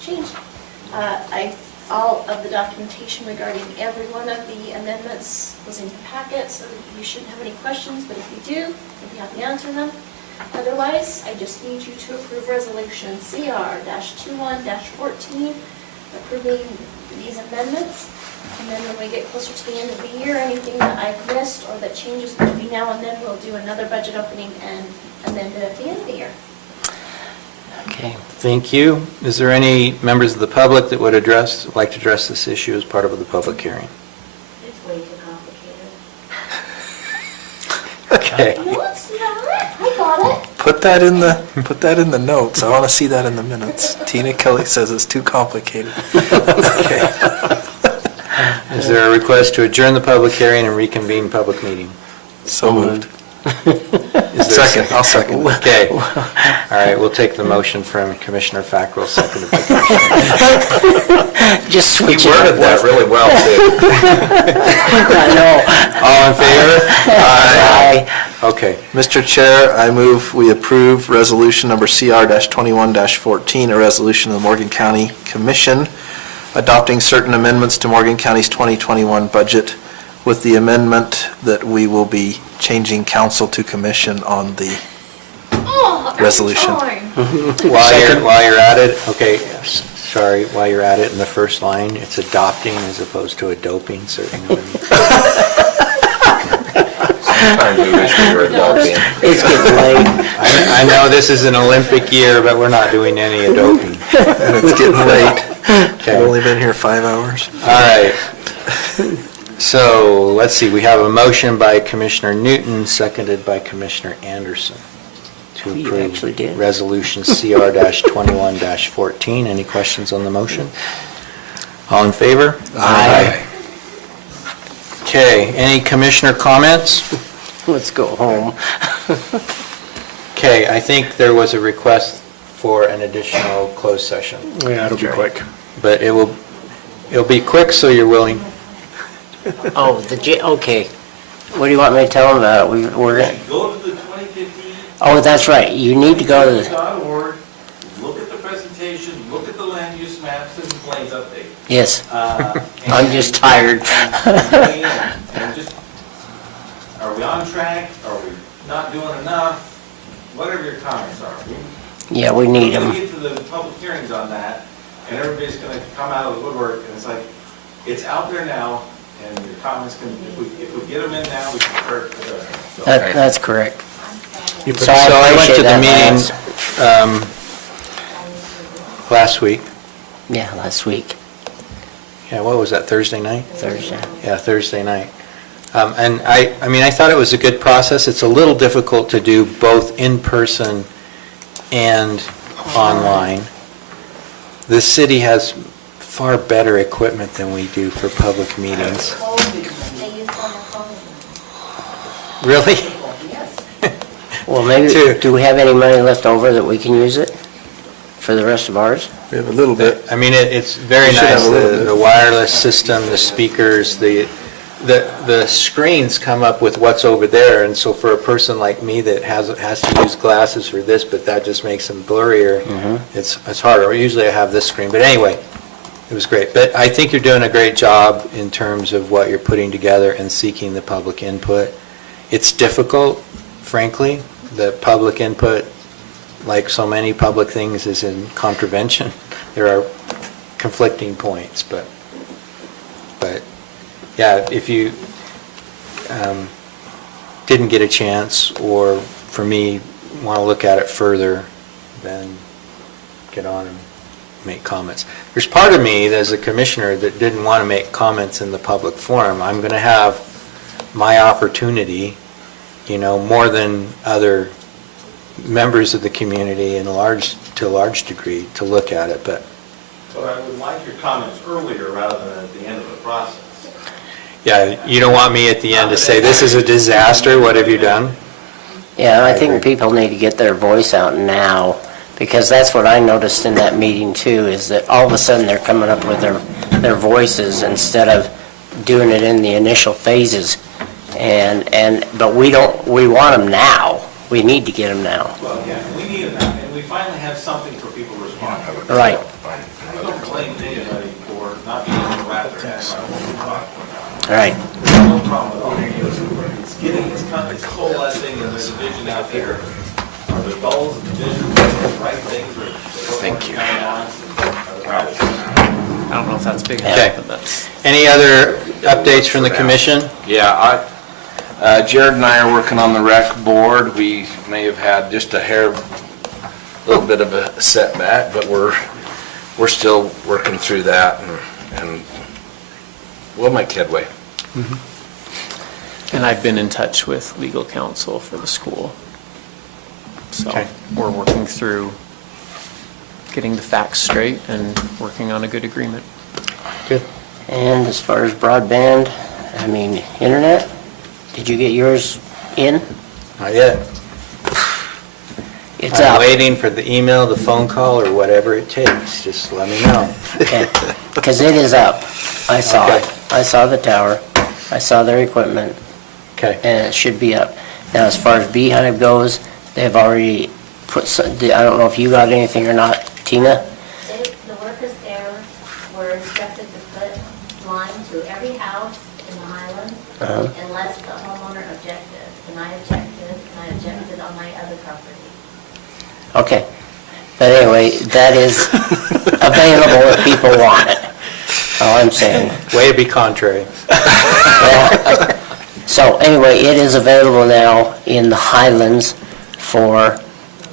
change. All of the documentation regarding every one of the amendments was in your packet, so you shouldn't have any questions, but if you do, I'd be happy to answer them. Otherwise, I just need you to approve resolution CR-21-14, approving these amendments. And then when we get closer to the end of the year, anything that I've missed or that changes between now and then, we'll do another budget opening and amend it at the end of the year. Okay. Thank you. Is there any members of the public that would like to address this issue as part of the public hearing? It's way too complicated. Okay. No, it's not. I got it. Put that in the notes. I want to see that in the minutes. Tina Kelly says it's too complicated. Okay. Is there a request to adjourn the public hearing and reconvene public meeting? So moved. Is there a Second, I'll second it. Okay. All right, we'll take the motion from Commissioner Fackrell, seconded by Commissioner. Just switch He it worded up. that really well, too. I know. All in favor? Aye. Okay. Mr. Chair, I move we approve resolution number CR-21-14, a resolution of the Morgan County Commission adopting certain amendments to Morgan County's 2021 budget with the amendment that we will be changing council to commission on the resolution. While you're at it, okay, sorry, while you're at it, in the first line, it's adopting as opposed to adoping certain amendments. Sometimes we wish we were adopting. It's getting late. I know this is an Olympic year, but we're not doing any adoping. And it's getting late. Okay. We've only been here 5 hours. All right. So, let's see, we have a motion by Commissioner Newton, seconded by Commissioner Anderson to You actually did. approve Resolution CR-21-14. Any questions on the motion? All in favor? Aye. Okay, any commissioner comments? Let's go home. Okay, I think there was a request for an additional closed session. Yeah, it'll be quick. But it'll be quick, so you're willing? Oh, okay. What do you want me to tell them about it? We're gonna, Go to the 2015. oh, that's right. You need to go to the, .org, look at the presentation, look at the land use maps and plains update. yes. And- I'm just tired. And just, are we on track? Are we not doing enough? Whatever your comments are. Yeah, we need We're them. gonna get to the public hearings on that, and everybody's gonna come out of the woodwork, and it's like, it's out there now, and your comments can, if we get them in now, we can start. So- That's correct. So I went appreciate to the that, meeting last week. Yeah, last week, Yeah, what was that, Thursday night? Thursday. Yeah, Thursday night. And I mean, I thought it was a good process. It's a little difficult to do both in person and online. The city has far better equipment than we do for public meetings. They use one phone. Really? Well, maybe, Two. do we have any money left over that we can use it for the rest of ours? We have a little bit. I mean, it's very We should have nice, a little bit. the wireless system, the speakers, the screens come up with what's over there, and so for a person like me that has to use glasses for this, but that just makes them blurrier, it's harder. Usually I have this screen, but anyway, it was great. But I think you're doing a great job in terms of what you're putting together and seeking the public input. It's difficult, frankly. The public input, like so many public things, is in contravention. There are conflicting points, but yeah, if you didn't get a chance, or for me, want to look at it further, then get on and make comments. There's part of me as a commissioner that didn't want to make comments in the public forum. I'm going to have my opportunity more than other members of the community to a large degree to look at it, but But I would like your comments earlier rather than at the end of the process. yeah, you don't want me at the end to say, this is a disaster, what have you done? Yeah, I think people need to get their voice out now, because that's what I noticed in that meeting too, is that all of a sudden they're coming up with their voices instead of doing it in the initial phases. But we want them now. We need to get them now. Well, yeah, we need it now, and we finally have something for people to respond to. Right. I don't blame anybody for not being able to wrap their head around what we're talking about. Right. There's no problem at all. It's coalescing and there's a vision out there. Are there goals and visions, the right things, or? Thank you. I don't know if that's big Okay. enough, but that's... Any other updates from the commission? Yeah, Jared and I are working on the rec board. We may have had just a little bit of a setback, but we're still working through that, and we'll make headway. And I've been in touch with legal counsel for the school. So Okay. we're working through getting the facts straight and working on a good agreement. Good. And as far as broadband, internet, did you get yours in? Not yet. It's I'm up. waiting for the email, the phone call, or whatever it takes. Just let me know. Okay, because it is up. I saw Okay. it. I saw the tower. I saw their equipment, Okay. and it should be up. Now, as far as Beehive goes, they've already put some, I don't know if you got anything or not, Tina? The workers there were instructed to put line to every house in the Highlands unless the homeowner objected. And I objected on my other property. Okay. But anyway, that is available if people want it. All I'm saying. Way to be contrary. So anyway, it is available now in the Highlands for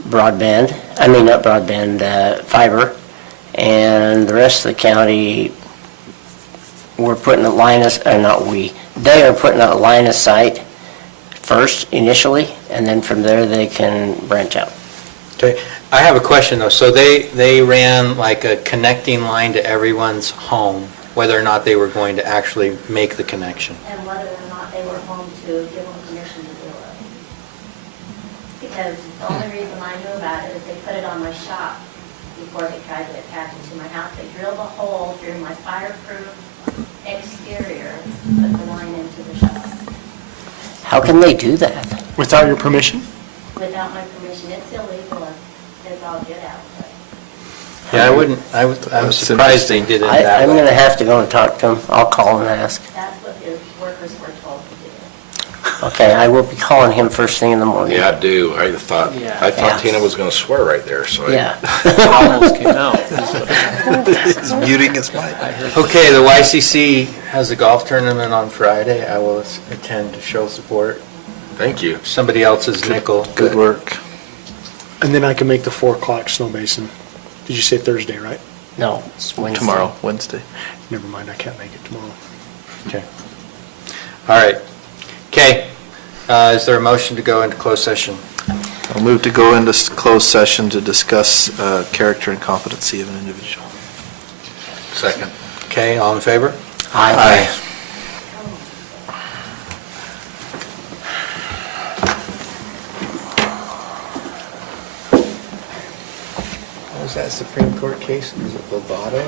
broadband, not broadband, fiber. And the rest of the county, we're putting a line of, they are putting a line of sight first initially, and then from there they can branch out. Okay. I have a question though. So they ran like a connecting line to everyone's home, whether or not they were going to actually make the connection. And whether or not they were home to give them permission to do it. Because the only reason I knew about it is they put it on my shop before they tried to attach it to my house. They drilled a hole through my fireproof exterior, put the line into the shop. How can they do that? Without your permission? Without my permission, it's illegal as all get out. Yeah, I was surprised they did it that I'm way. going to have to go and talk to them. I'll call and ask. That's what the workers were told to do. Okay, I will be calling him first thing in the morning. Yeah, I do. I thought Yeah. Tina was gonna swear right there, so. Yeah. It almost came out. He's muting his mic. Okay, the YCC has a golf tournament on Friday. I will attend to show support. Thank you. Somebody else's nickel. Good work. And then I can make the 4 o'clock snow basin. Did you say Thursday, right? No, it's Wednesday. Tomorrow, Wednesday. Never mind, I can't make it tomorrow. Okay. All right. Okay. Is there a motion to go into closed session? I'll move to go into closed session to discuss character and competency of an individual. Second. Okay, all in favor? Aye. What was that Supreme Court case? Was it Lovato?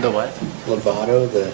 The what? Lovato, the